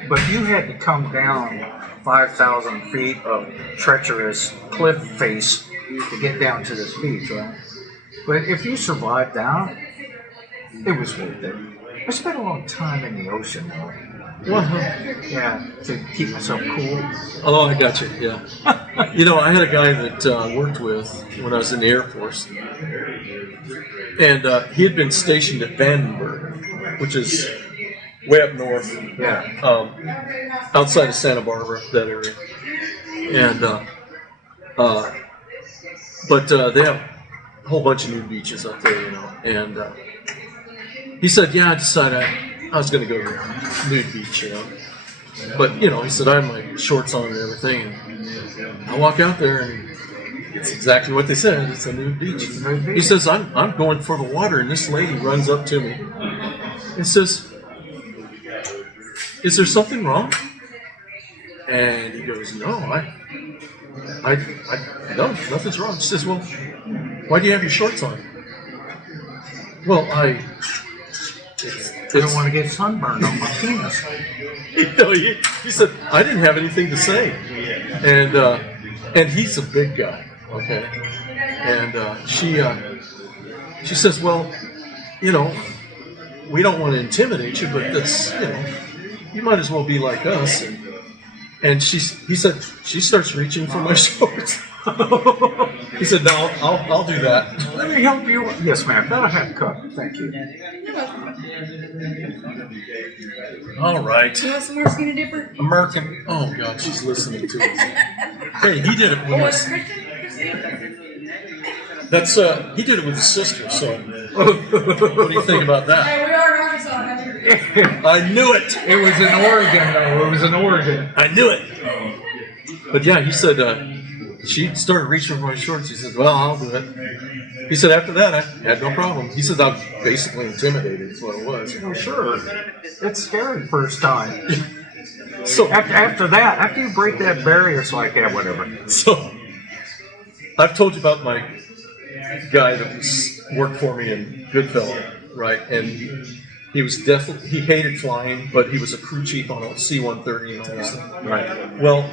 But you had to come down 5,000 feet of treacherous cliff face to get down to this beach, right? But if you survived down, it was worth it. I spent a long time in the ocean, though. Yeah, to keep myself cool. Oh, I got you. Yeah. I had a guy that I worked with when I was in the Air Force, and he had been stationed at Vandenberg, which is way up north, outside of Santa Barbara, that area. And but they have a whole bunch of new beaches up there, And he said, "Yeah, I decided I was going to go to the nude beach, But he said I had my shorts on and everything, and I walk out there and it's exactly what they said. It's a nude beach. He says I'm going for the water, and this lady runs up to me and says, "Is there something wrong?" And he goes, "No, no, nothing's wrong." She says, "Well, why do you have your shorts on?" "Well, I don't want to get sunburned on my penis." He said, "I didn't have anything to say," and he's a big guy, okay. And she says, "Well, we don't want to intimidate you, but that's you might as well be like us." And he said she starts reaching for my shorts. He said, "No, I'll do that." Let me help you. Yes, ma'am. That'll have cup. Thank you. All right. You want some more skinny dipper? American. Oh God, she's listening to us. Hey, he did it with us. He did it with his sister. So, what do you think about that? Hey, we are in Arkansas. I knew it. It was in Oregon, though. It was in Oregon. I knew it. But yeah, he said she started reaching for my shorts. He said, "Well, I'll do it." He said, "After that, I had no problem." He said, "I was basically intimidated." Is what it was. Oh, sure. It's scary first time. So After that, after you break that barrier, it's like, yeah, whatever. So I've told you about my guy that worked for me in Goodfellow, right? And he was he hated flying, but he was a crew chief on a C-130 and all this stuff. Right. Well,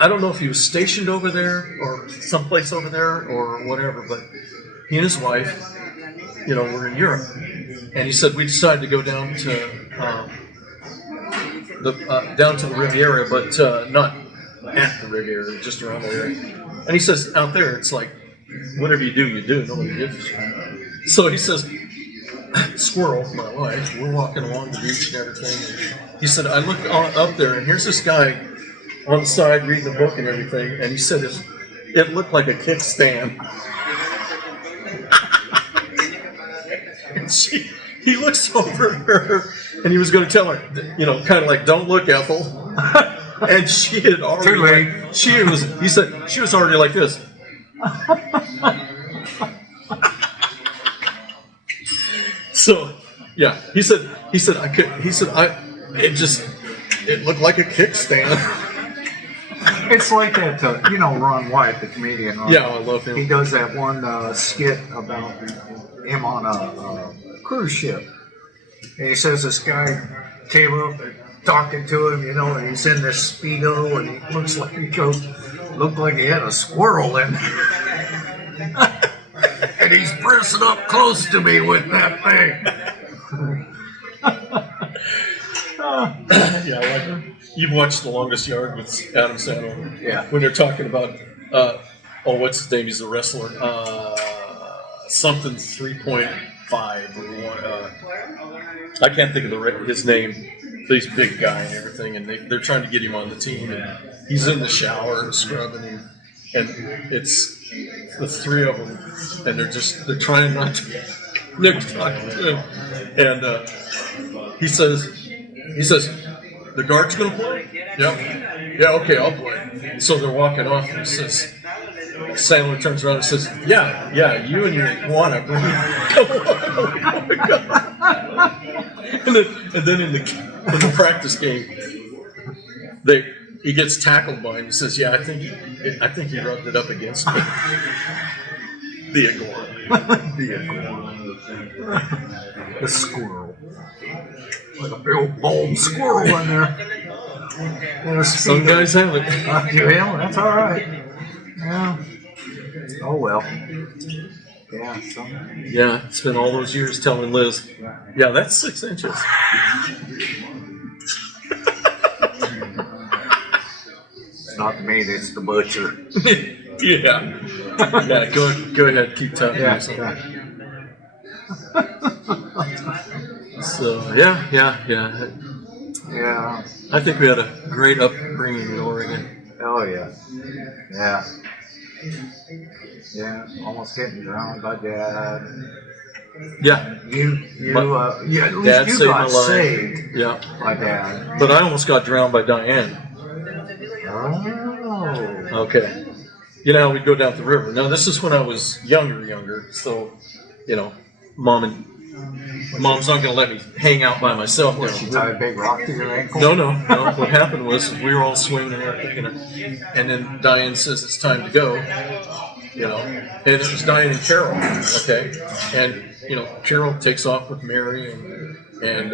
I don't know if he was stationed over there or someplace over there or whatever, but he and his wife, were in Europe, and he said we decided to go down to the Riviera, but not half the rig area, just around the area. And he says, out there, it's like, whatever you do, you do. Nobody gives a shit. So he says, Squirrel, my wife, we're walking along the beach and everything. And he said, I look up there, and here's this guy on the side reading a book and everything. And he said it looked like a kickstand. And he looks over at her, and he was going to tell her, kind of like, don't look, Ethel. And she had already, Too late. he said, she was already like this. So, yeah, he said, it looked like a kickstand. It's like that, Ron White, the comedian. Right? Yeah, I love him. He does that one skit about him on a cruise ship. And he says this guy came up and talking to him, and he's in this Speedo, and he looks like looked like he had a squirrel in there. And he's pressing up close to me with that thing. Yeah, like you've watched The Longest Yard with Adam Sandler. Yeah. When they're talking about, what's his name? He's a wrestler. Something 3.5 or one. I can't think of his name. But he's a big guy and everything, and they're trying to get him on the team. And he's in the shower scrubbing him, and it's the three of them, and they're trying not to. Nick talking to him, and he says, the guard's gonna play? Yep. Yeah, okay, I'll play. So they're walking off, and he says, Sandler turns around and says, yeah, you and your iguana, bring and then in the practice game, he gets tackled by him. He says, yeah, I think he rubbed it up against me. The iguana. The squirrel. Like a big old bald squirrel in there. Some guys have it. Well, that's all right. Yeah. Oh well. Yeah. Yeah, spent all those years telling Liz, yeah, that's 6 inches. It's not me, it's the butcher. Yeah. Yeah, go ahead, keep telling me something. So, yeah. Yeah. I think we had a great upbringing in Oregon. Oh yeah. Yeah. Yeah. Almost getting drowned by Dad. Yeah. At least Dad you saved my got life. saved Yeah. by Dad. But I almost got drowned by Diane. Oh. Okay. How we'd go down the river. Now, this is when I was younger. So, Mom's not going to let me hang out by myself. What, she tied a big rock to your ankle? No. What happened was we were all swinging and everything, and then Diane says it's time to go. And it was Diane and Carol. Okay, and Carol takes off with Mary, and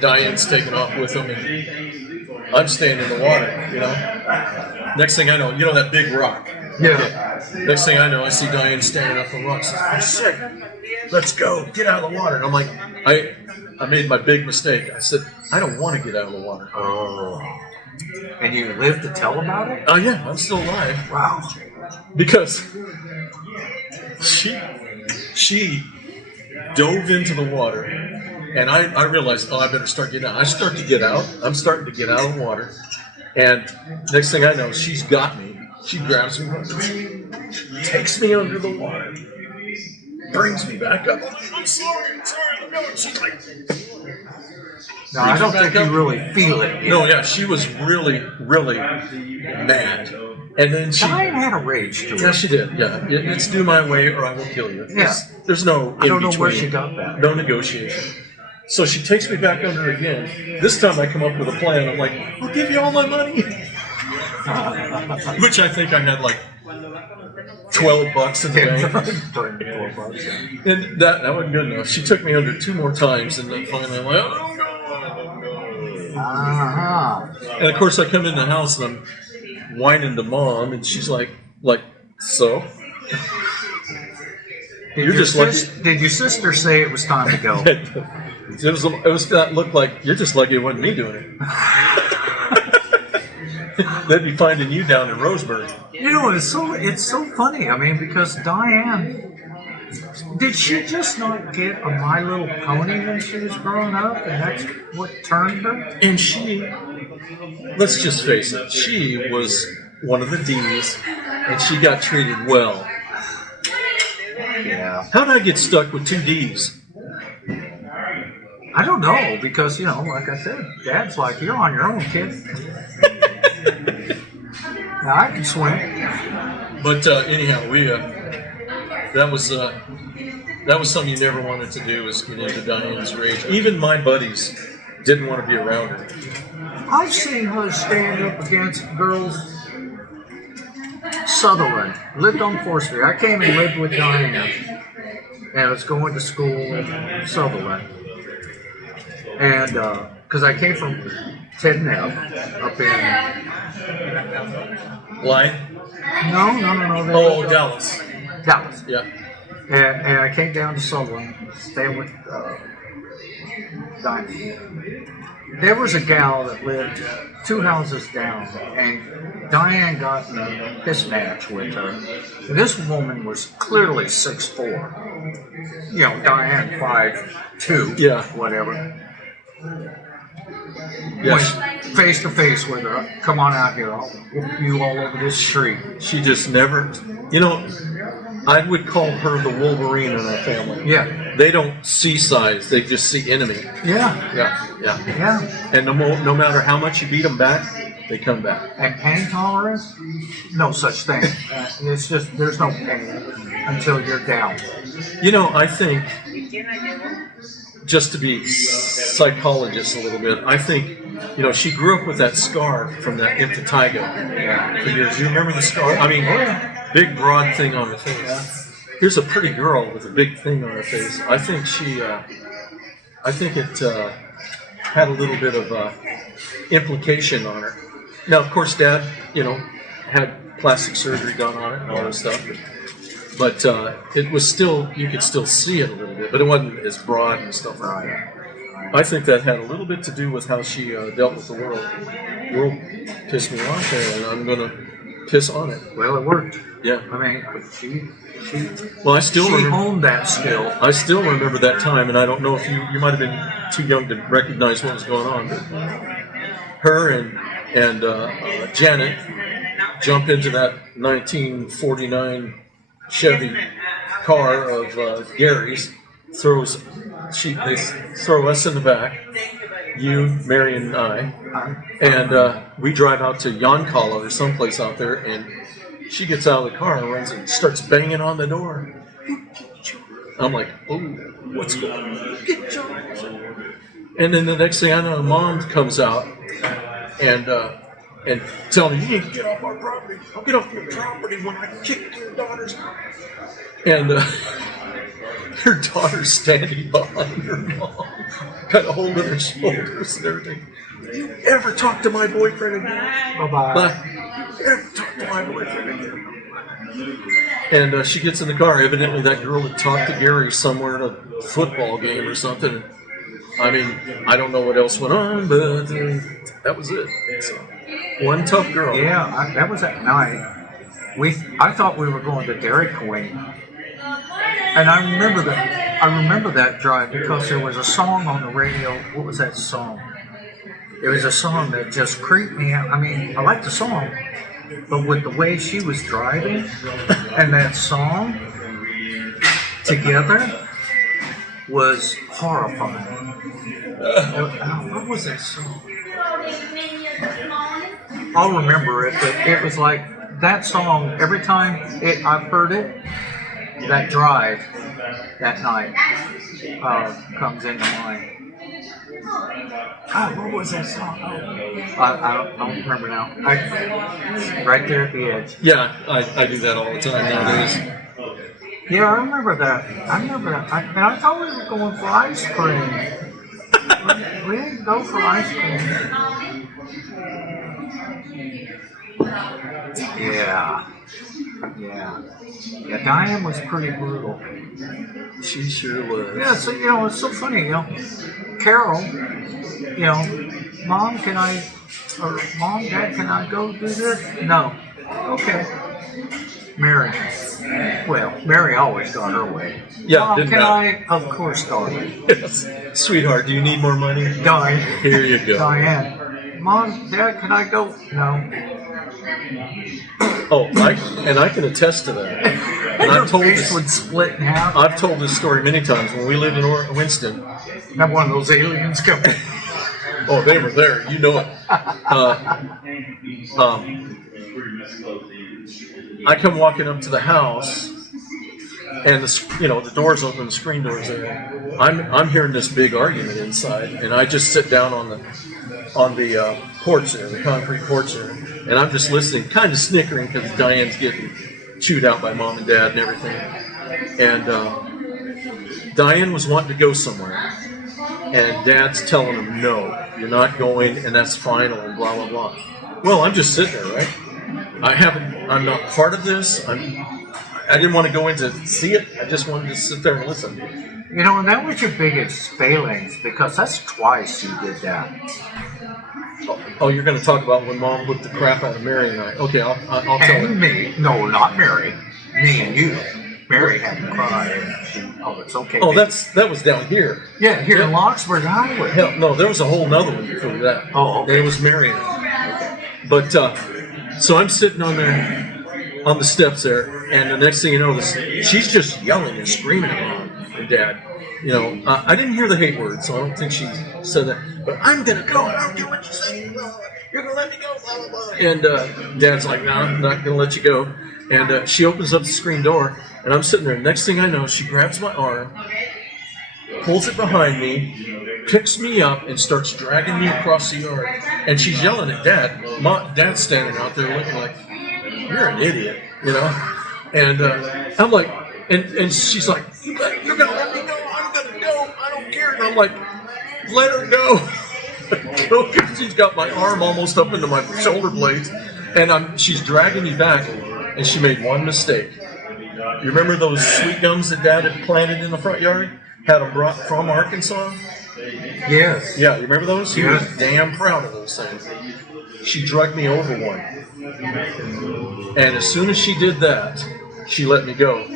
Diane's taking off with them, and I'm staying in the water. Next thing I know, that big rock. Yeah. Okay. Next thing I know, I see Diane standing up on the rock. I'm sick. Let's go. Get out of the water. And I'm like, I made my big mistake. I said, I don't want to get out of the water. Oh. And you lived to tell about it? Oh, yeah. I'm still alive. Wow. Because she dove into the water, and I realized, I better start getting out. I start to get out. I'm starting to get out of the water. And next thing I know, she's got me. She grabs me, takes me under the water, brings me back up. I'm sorry. She's like, no, I don't think you really feel it. No, yeah, she was really, really mad. And then Diane had a rage to her. Yeah, she did. Yeah, it's do my way or I will kill you. Yeah. There's no in I don't know between. where she got that. No negotiation. So she takes me back under again. This time I come up with a plan. I'm like, I'll give you all my money. Which I think I had like $12 in the bank. And that wasn't good enough. She took me under 2 more times, and then finally I'm like, oh no. Uh-huh. And of course I come in the house and I'm whining to Mom, and she's like, so? You're just lucky. Did your sister say it was time to go? It was that looked like you're just lucky it wasn't me doing it. they'd be finding you down in Roseburg. You know, it's so funny. I mean, because Diane, did she just not get a My Little Pony when she was growing up, and that's what turned her? And she, let's just face it, she was one of the D's, and she got treated well. Yeah. How did I get stuck with 2 D's? I don't know, because, like I said, Dad's like, you're on your own, kid. Now I can swim. But anyhow, we that was something you never wanted to do, was get into Diane's rage. Even my buddies didn't want to be around her. I've seen her stand up against girls. Sutherland lived on 4th Street. I came and lived with Diane, and I was going to school in Sutherland. And because I came from Ted Neff up in Blythe? no. Oh, Dallas. Dallas. Yeah. And I came down to Sutherland, staying with Diane. There was a gal that lived 2 houses down, and Diane got in a piss match with her. And this woman was clearly 6'4". Diane 5'2". Yeah. Whatever. Yes. Went face to face with her. Come on out here. I'll whoop you all over this street. She just never, I would call her the Wolverine in our family. Yeah. They don't see size, they just see enemy. Yeah. Yeah. Yeah. And no matter how much you beat them back, they come back. And pain tolerance? No such thing. It's just, there's no pain until you're down. I think, just to be psychologist a little bit, I think, she grew up with that scar from that impetigo. Yeah. For years. You remember the scar? I mean, big broad thing on her face. Here's a pretty girl with a big thing on her face. I think it had a little bit of implication on her. Now, of course, Dad, had plastic surgery done on it and all this stuff. But it was still, you could still see it a little bit, but it wasn't as broad and stuff like that. I think that had a little bit to do with how she dealt with the world. The world pissed me off, and I'm going to piss on it. Well, it worked. Yeah. I mean, she Well, I still remember. honed that skill. I still remember that time, and I don't know if you might have been too young to recognize what was going on, but her and Janet jump into that 1949 Chevy car of Gary's. They throw us in the back, you, Marion, and I, and we drive out to Yoncalla or someplace out there, and she gets out of the car and runs and starts banging on the door. I'm like, oh, what's going on? And then the next thing I know, Mom comes out and telling me, you need to get off our property. I'll get off your property when I kick your daughter's. And her daughter's standing behind her mom, kind of holding her shoulders and everything. You ever talk to my boyfriend again? Bye-bye. You ever talk to my boyfriend again? And she gets in the car. Evidently, that girl had talked to Gary somewhere at a football game or something. I mean, I don't know what else went on, but that was it. So, one tough girl. Yeah, that was at night. I thought we were going to Dairy Queen, and I remember that drive because there was a song on the radio. What was that song? It was a song that just creeped me out. I mean, I liked the song, but with the way she was driving and that song together was horrifying. What was that song? I'll remember it, but it was like that song. Every time I've heard it, that drive that night comes into mind. What was that song? I don't remember now. Right there at the edge. Yeah, I do that all the time nowadays. Yeah, I remember that. I thought we were going for ice cream. We didn't go for ice cream. Yeah. Diane was pretty brutal. She sure was. Yeah, so it's so funny, Carol, Mom, can I or Mom, Dad, can I go do this? No. Okay. Mary. Well, Mary always got her way. Yeah, Mom, didn't can matter. I? Of course, darling. Yes. Sweetheart, do you need more money? Diane. Here you go. Diane. Mom, Dad, can I go? No. Oh, I can attest to that. And Her I've told face this. would split in half. I've told this story many times. When we lived in Winston, Have one of those aliens come. oh, they were there. You know it. I come walking up to the house, and the door's open, the screen door's there. I'm hearing this big argument inside, and I just sit down on the porch there, the concrete porch there, and I'm just listening, kind of snickering because Diane's getting chewed out by Mom and Dad and everything. And Diane was wanting to go somewhere, and Dad's telling him, no, you're not going, and that's final, and blah, blah, blah. Well, I'm just sitting there, right? I'm not part of this. I didn't want to go in to see it. I just wanted to sit there and listen. You know, and that was your biggest failings because that's twice you did that. Oh, you're going to talk about when Mom whipped the crap out of Mary and I. Okay, I'll tell And her. me. No, not Mary. Me and you. Mary had to cry. And she, oh, it's okay. Oh, that was down here. Yeah, here in Yeah. Locksburg Highway. Hell, no, there was a whole nother one before that. Oh, okay. And it was Mary and I. But, so I'm sitting on there, on the steps there, and the next thing you know, she's just yelling and screaming at Mom and Dad. You know, I didn't hear the hate words, so I don't think she said that. But I'm going to go. I don't care what you say. You're going to let me go, blah, blah, blah. And Dad's like, no, I'm not going to let you go. And she opens up the screen door, and I'm sitting there. Next thing I know, she grabs my arm, pulls it behind me, picks me up, and starts dragging me across the yard. And she's yelling at Dad. Dad's standing out there looking like, you're an idiot, you know? And I'm like, and she's like, you're going to let me go. I'm going to go. I don't care. And I'm like, let her go. She's got my arm almost up into my shoulder blades. And she's dragging me back. And she made one mistake. You remember those sweet gums that Dad had planted in the front yard? Had them brought from Arkansas? Yes. Yeah, you remember those? She was Yes. damn proud of those things. She drugged me over one. And as soon as she did that, she let me go.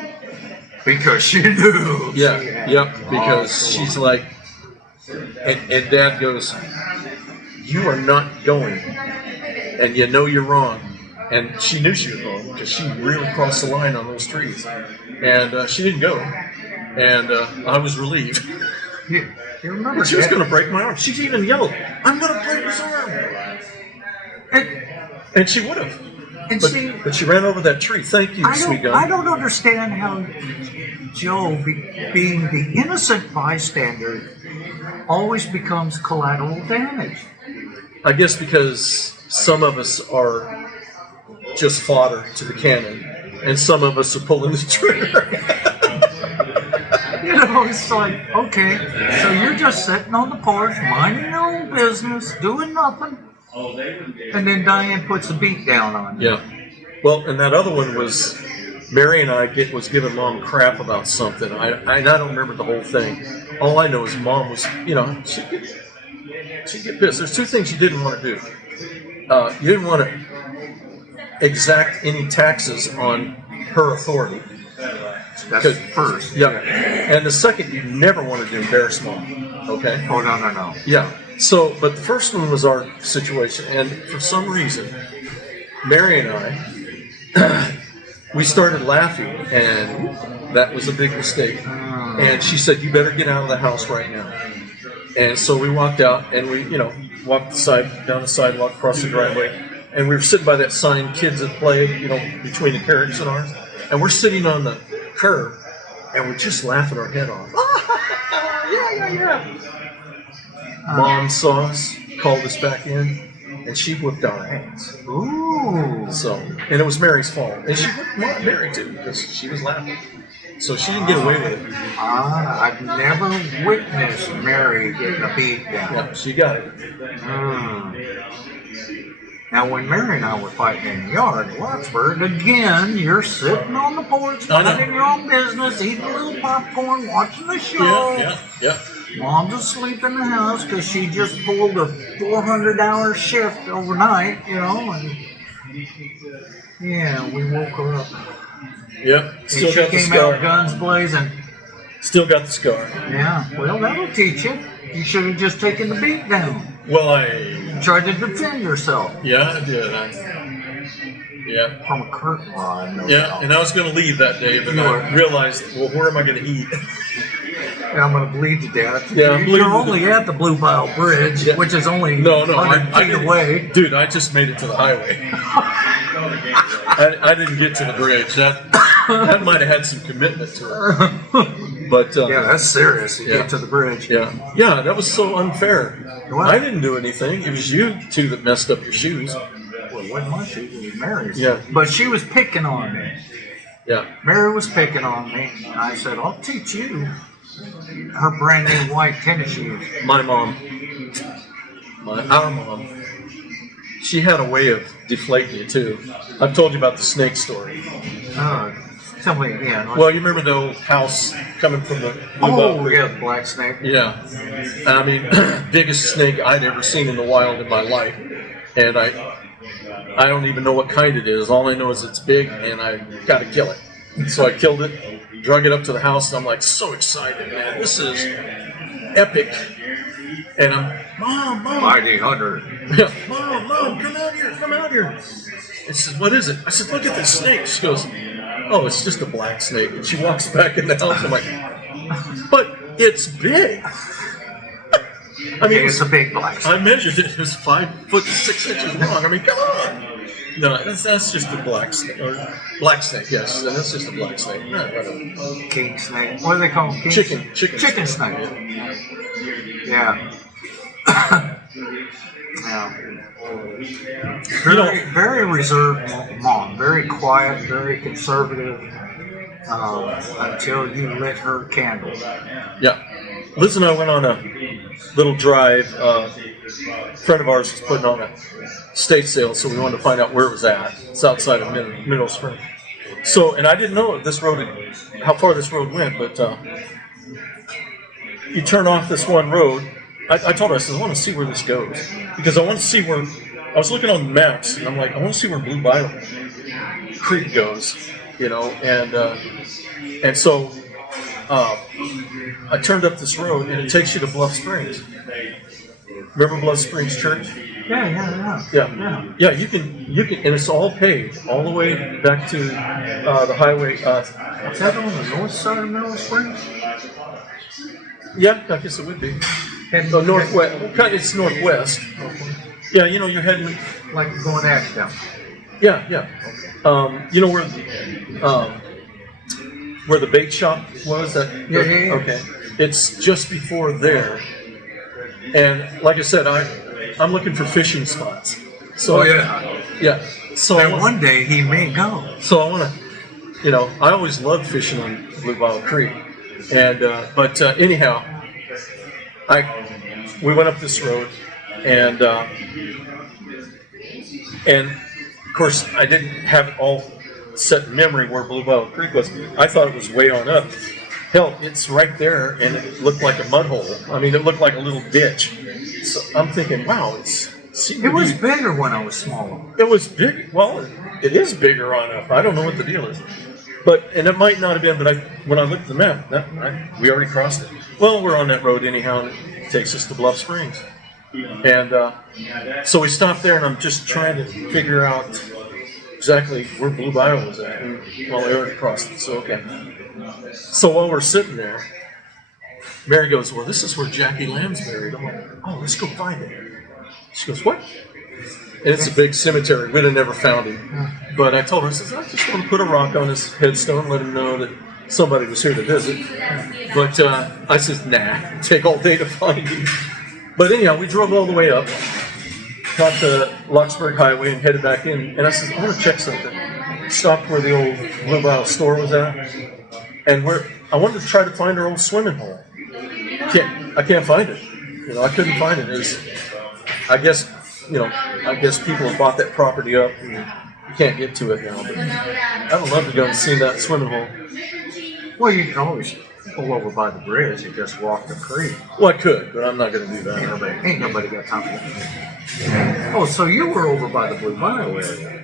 Because she knew. Yeah, she had yep, because awful. she's like, and Dad goes, you are not going, and you know you're wrong. And she knew she was wrong because she really crossed the line on those trees. And she didn't go. And I was relieved. You remember And she was Dad- going to break my arm. She even yelled, I'm going to break his arm. And she would have. And see, But she ran over that tree. Thank you, sweet I gun. don't understand how Joe, being the innocent bystander, always becomes collateral damage. I guess because some of us are just fodder to the cannon, and some of us are pulling the trigger. You know, it's like, okay, so you're just sitting on the porch, minding your own business, doing nothing, and then Diane puts a beat down on you. Yeah. Well, and that other one was Mary and I was giving Mom crap about something. I don't remember the whole thing. All I know is Mom was, you know, she'd get pissed. There's two things you didn't want to do. You didn't want to exact any taxes on her authority. That's first. Yeah. And the second, you never wanted to embarrass Mom. Okay? Oh, no. Yeah. So, but the first one was our situation, and for some reason, Mary and I, we started laughing, and that was a big mistake. And she said, "You better get out of the house right now." And so we walked out, and we, walked down the sidewalk, across the driveway, and we were sitting by that sign, "Kids at Play," between the carriage and ours, and we're sitting on the curb, and we're just laughing our head off. Yeah. Mom saw us, called us back in, and she whipped our ass. Ooh. So, and it was Mary's fault. And she whipped Mary too, because she was laughing. So she didn't get away with it. I've never witnessed Mary getting a beat down. Yeah, she got it. Now, when Mary and I were fighting in the yard in Wattsburg, again, you're sitting on the porch, I know. minding your own business, eating a little popcorn, watching the show. Yeah. Mom's asleep in the house because she just pulled a 400-hour shift overnight, and yeah, we woke her up. Yep. And Still she got the came out scar. guns blazing. Still got the scar. Yeah, well, that'll teach you. You should have just taken the beat down. Well, I. Tried to defend yourself Yeah, I did. Yeah. from a curtain rod. No Yeah, doubt. and I was going to leave that day, but You I were. realized, well, where am I going to eat? Yeah, I'm going to bleed to death. Yeah, I'm bleeding You're to only at the Blue Bile Bridge, Yeah. which is only No, 100 I feet didn't- away. Dude, I just made it to the highway. I didn't get to the bridge. That might have had some commitment to it. But Yeah, that's serious. You Yeah. get to the bridge. yeah, that was so unfair. What? I didn't do anything. It was you two that messed up your shoes. Well, it wasn't my shoes, it was Mary's. Yeah. But she was picking on me. Yeah. Mary was picking on me. I said, I'll teach you her brand new white tennis shoes. My mom, our mom, she had a way of deflating you too. I've told you about the snake story. Tell me again. Well, you remember the old house coming from the Blue Oh, Bell? yeah, the black snake. Yeah. I mean, biggest snake I'd ever seen in the wild in my life. And I don't even know what kind it is. All I know is it's big and I gotta kill it. So I killed it, drug it up to the house, and I'm like so excited, man. This is epic. And I'm, Mom, Mighty hunter. Mom, come out here. And she says, what is it? I said, look at this snake. She goes, oh, it's just a black snake. And she walks back in the house. I'm like, but it's big. I mean, It's a big black snake. I measured it. It was 5 foot 6 inches long. I mean, come on. No, that's just a black snake. Or black snake, yes. That's just a black snake. No, whatever. King snake. What do they call them? King? Chicken snake. Yeah. Yeah. Very reserved mom. Very quiet, very conservative. Until you lit her candle. Yeah. Liz and I went on a little drive. A friend of ours was putting on a estate sale, so we wanted to find out where it was at. It's outside of Mineral Springs. So, and I didn't know this road, how far this road went, but you turn off this one road. I told her, I said, I want to see where this goes. Because I want to see where, I was looking on the maps, and I'm like, I want to see where Blue Bile Creek goes, and so I turned up this road, and it takes you to Bluff Springs. Remember Bluff Springs Church? Yeah. Yeah. You can, and it's all paved all the way back to the highway. Is that on the north side of Mineral Springs? Yeah, I guess it would be. The northwest. It's northwest. Yeah, you're heading. Like going Ashdown. Yeah. You know where the bait shop was? Yeah. Okay. It's just before there. And like I said, I'm looking for fishing spots. So yeah. So And one day he may go. So I want to, I always loved fishing on Blue Bile Creek, and but anyhow, we went up this road, and of course I didn't have it all set in memory where Blue Bile Creek was. I thought it was way on up. Hell, it's right there, and it looked like a mud hole. I mean, it looked like a little ditch. So I'm thinking, wow, It was bigger when I was smaller. It was big. Well, it is bigger on up. I don't know what the deal is, and it might not have been. But when I looked at the map, we already crossed it. Well, we're on that road anyhow, and it takes us to Bluff Springs. And so we stopped there, and I'm just trying to figure out exactly where Blue Bile was at. And, well, we already crossed it, so okay. So while we're sitting there, Mary goes, well, this is where Jackie Lamb's buried. I'm like, oh, let's go find it. She goes, what? And it's a big cemetery. We'd have never found him. But I told her, I said, I just want to put a rock on his headstone, let him know that somebody was here to visit. But I said, nah, it'd take all day to find him. But anyhow, we drove all the way up, got the Locksburg Highway and headed back in. And I said, I want to check something. Stopped where the old Blue Bile store was at. And I wanted to try to find our old swimming hole. I can't find it. I couldn't find it. It was, I guess people have bought that property up and you can't get to it now. But I would love to go and see that swimming hole. Well, you can always pull over by the bridge and just walk the creek. Well, I could, but I'm not going to do that. Ain't nobody got time for that. Oh, so you were over by the Blue Bayou area?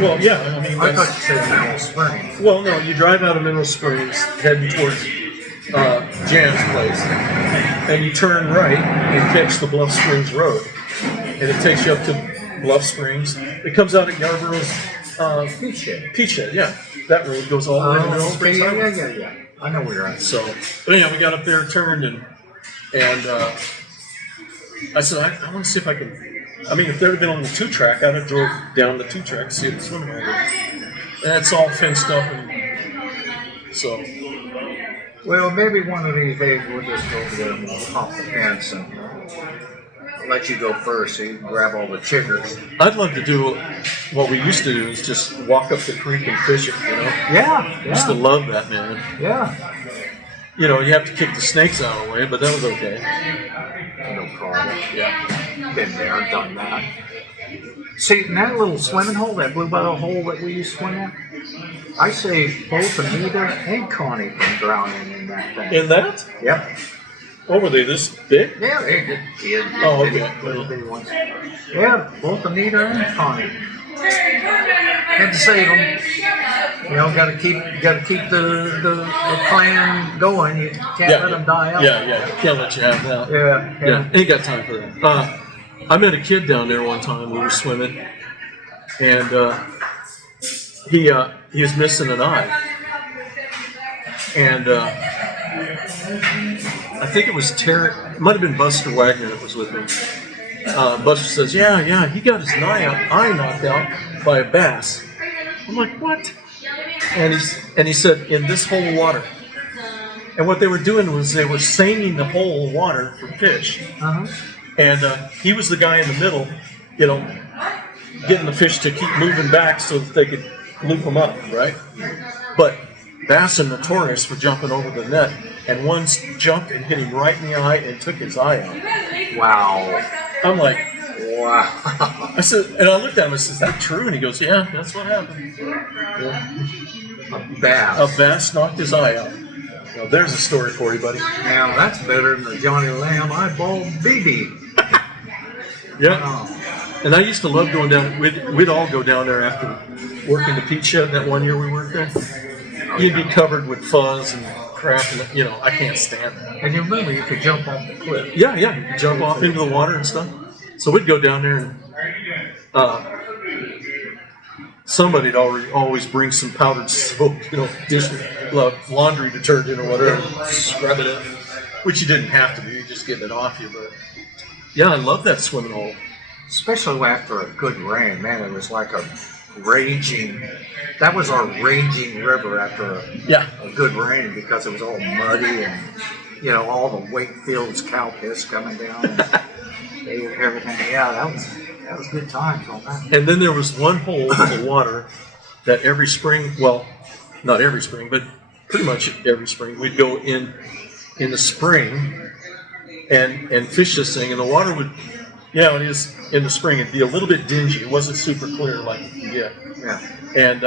Well, yeah, I mean, I thought you said Mineral Springs. well, no, you drive out of Mineral Springs, heading towards Jan's place, and you turn right and catch the Bluff Springs Road, and it takes you up to Bluff Springs. It comes out at Yarborough's Peachhead, yeah. That road goes all the way to Mineral Springs. Yeah. I know where you're at. So, but yeah, we got up there, turned, and I said, I want to see if I can. I mean, if there had been on the 2-track, I'd have drove down the 2-track to see if the swimming hole was. And it's all fenced up, and so. Well, maybe one of these days we'll just go over there and we'll pop the fence and let you go first so you can grab all the chiggers. I'd love to do what we used to do is just walk up the creek and fish it, you know? Yeah. I used to love that, man. Yeah. You know, you have to kick the snakes out of the way, but that was okay. No problem. Yeah. Been there, done that. See, in that little swimming hole, that Blue Bayou hole that we used to swim in, I say both Anita and Connie been drowning in that thing. In that? Yep. Oh, were they this big? Yeah, they're good kids. Oh, okay. Little bitty ones. Yeah, both Anita and Connie. Had to save them. You know, got to keep the plan going. You can't let them die out. Yeah. Can't let you have that. Yeah. Ain't got time for that. I met a kid down there one time. We were swimming, and he was missing an eye, and I think it was Terry. It might have been Buster Wagner that was with me. Buster says, "Yeah, he got his eye knocked out by a bass." I'm like, "What?" And he said, "In this hole of water." And what they were doing was they were seining the hole of water for fish. Uh-huh. And he was the guy in the middle, you know, getting the fish to keep moving back so that they could loop them up, right? But bass are notorious for jumping over the net, and one jumped and hit him right in the eye and took his eye out. Wow. I'm like, Wow. I said, and I looked at him. I said, "Is that true?" And he goes, "Yeah, that's what happened." A bass. A bass knocked his eye out. Now, there's a story for you, buddy. Now that's better than the Johnny Lamb eyeball BB. Yeah. Oh. And I used to love going down. We'd all go down there after working the peach shed that one year we worked there. You'd be covered with fuzz and crap, and you know, I can't stand that. And you remember you could jump off the cliff. Yeah, you could jump off into the water and stuff. So we'd go down there, and somebody'd always bring some powdered soap, you know, laundry detergent or whatever, and scrub it up, which you didn't have to do. You just getting it off you, but yeah, I love that swimming hole. Especially after a good rain, man, it was like a raging. That was our raging river after a good rain because it was all muddy and you know all the Wakefield's cow piss coming down and everything. Yeah, that was good times on that. And then there was one hole in the water that every spring, well, not every spring, but pretty much every spring, we'd go in the spring and fish this thing, and the water would. Yeah, it is in the spring. It'd be a little bit dingy. It wasn't super clear like you get. Yeah. And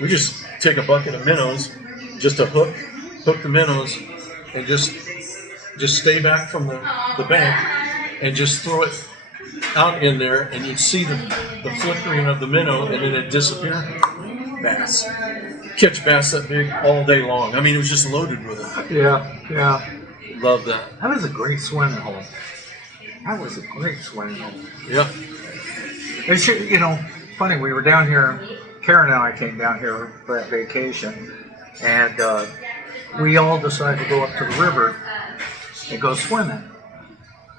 we just take a bucket of minnows, just a hook the minnows, and just stay back from the bank and just throw it out in there, and you'd see the flickering of the minnow, and then it'd disappear. Bass. Catch bass that big all day long. I mean, it was just loaded with it. Yeah. Love that. That was a great swimming hole. That was a great swimming hole. Yeah. It should, you know, funny, we were down here, Karen and I came down here for that vacation, and we all decided to go up to the river and go swimming.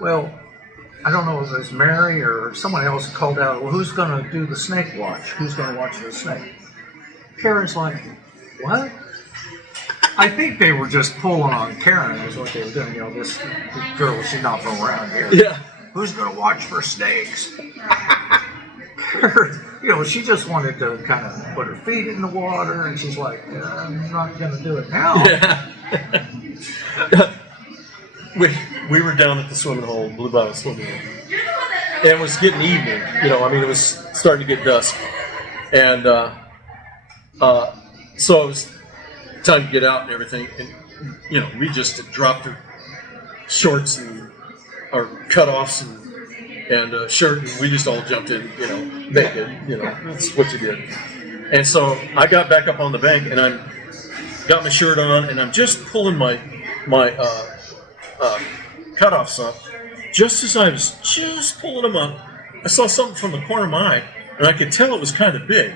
Well, I don't know if it was Mary or someone else called out, well, who's going to do the snake watch? Who's going to watch the snake? Karen's like, what? I think they were just pulling on Karen is what they were doing. You know, this girl, she's not from around here. Yeah. Who's going to watch for snakes? You know, she just wanted to kind of put her feet in the water, and she's like, I'm not going to do it now. Yeah. We were down at the swimming hole, Blue Bayou swimming hole. And it was getting evening. You know, I mean, it was starting to get dusk. And so I was time to get out and everything, and we just dropped our shorts and our cutoffs and shirt, and we just all jumped in, naked. That's what you did. And so I got back up on the bank, and I got my shirt on, and I'm just pulling my cutoffs up. Just as I was just pulling them up, I saw something from the corner of my eye, and I could tell it was kind of big.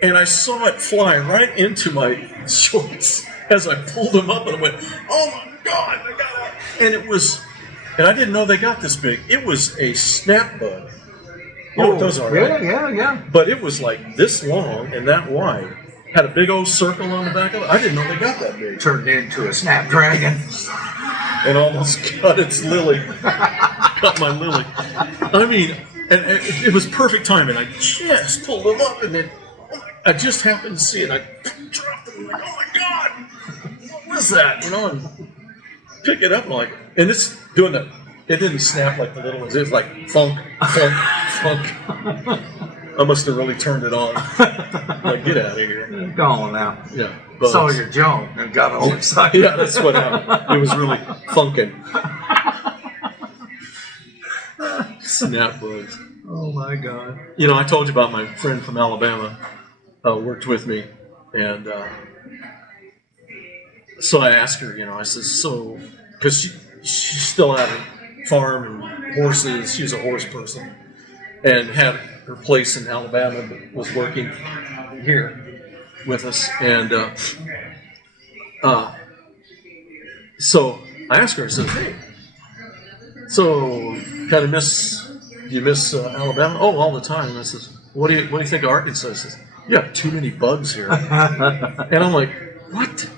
And I saw it fly right into my shorts as I pulled them up, and I went, "Oh my God, I got it!" And and I didn't know they got this big. It was a snap bug. You know what those are, right? Yeah. But it was like this long and that wide. Had a big old circle on the back of it. I didn't know they got that big. Turned into a snapdragon. And almost cut its lily. Cut my lily. I mean, and it was perfect timing. I just pulled them up, and then I just happened to see it. I dropped it. I'm like, "Oh my God, what was that?" And pick it up, and it's doing that. It didn't snap like the little ones. It was like funk, funk, funk. I must have really turned it on. Like, get out of here. Go on now. Yeah. Saw your junk and got all excited. Yeah, that's what happened. It was really funkin'. Snap bugs. Oh my God. I told you about my friend from Alabama worked with me, and so I asked her, I said, so, because she still had a farm and horses. She was a horse person, and had her place in Alabama, but was working here with us. And so I asked her, I said, "Hey, so do you miss Alabama?" "Oh, all the time." And I said, what do you think of Arkansas?" I says, "You have too many bugs here." And I'm like, "What?"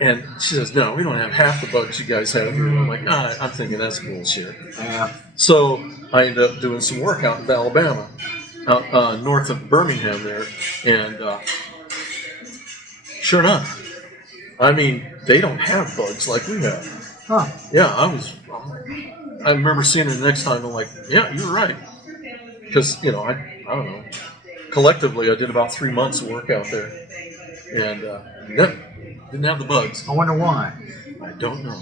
And she says, "No, we don't have half the bugs you guys have here." I'm like, I'm thinking that's bullshit. Yeah. So I ended up doing some work out in Alabama, out north of Birmingham there, and sure enough, I mean, they don't have bugs like we have. Huh. Yeah, I remember seeing it the next time. I'm like, "Yeah, you're right," because I don't know. Collectively, I did about 3 months of work out there, and didn't have the bugs. I wonder why. I don't know,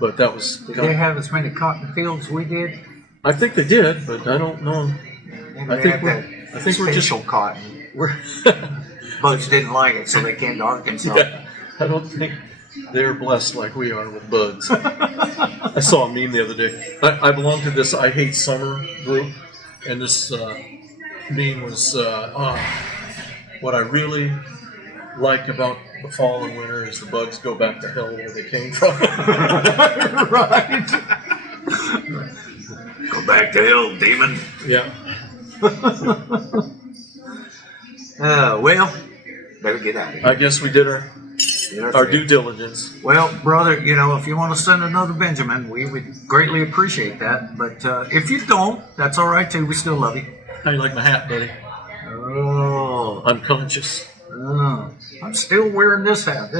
but that was. Did they have as many cotton fields we did? I think they did, but I don't know. I think we're just cotton. we're. Bugs didn't like it, so they came to Arkansas. Yeah, I don't think they're blessed like we are with bugs. I saw a meme the other day. I belong to this I Hate Summer group, and this meme was what I really like about the fall and winter is the bugs go back to hell where they came from. Right. Go back to hell, demon. Yeah. Well, better get out of here. I guess we did our due diligence. Well, brother, if you want to send another Benjamin, we would greatly appreciate that. But if you don't, that's all right too. We still love you. How you like my hat, buddy? Oh, Unconscious. I'm still wearing this hat.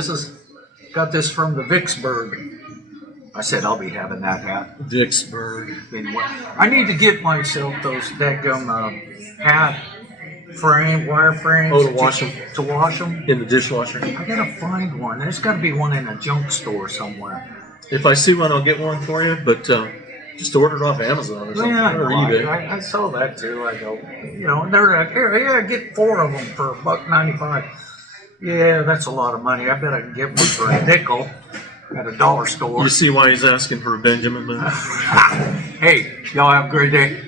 Got this from the Vicksburg. I said I'll be having that hat. Vicksburg. I need to get myself those dadgum hat wire frames. Oh, to wash them. To wash them. In the dishwasher. I gotta find one. There's got to be one in a junk store somewhere. If I see one, I'll get one for you, but just order it off Amazon or something, or eBay. I saw that too. I go, and they're like, "Here, get 4 of them for $1.95. Yeah, that's a lot of money. I bet I can get one for a nickel at a dollar store. You see why he's asking for a Benjamin? Hey, y'all have a great day.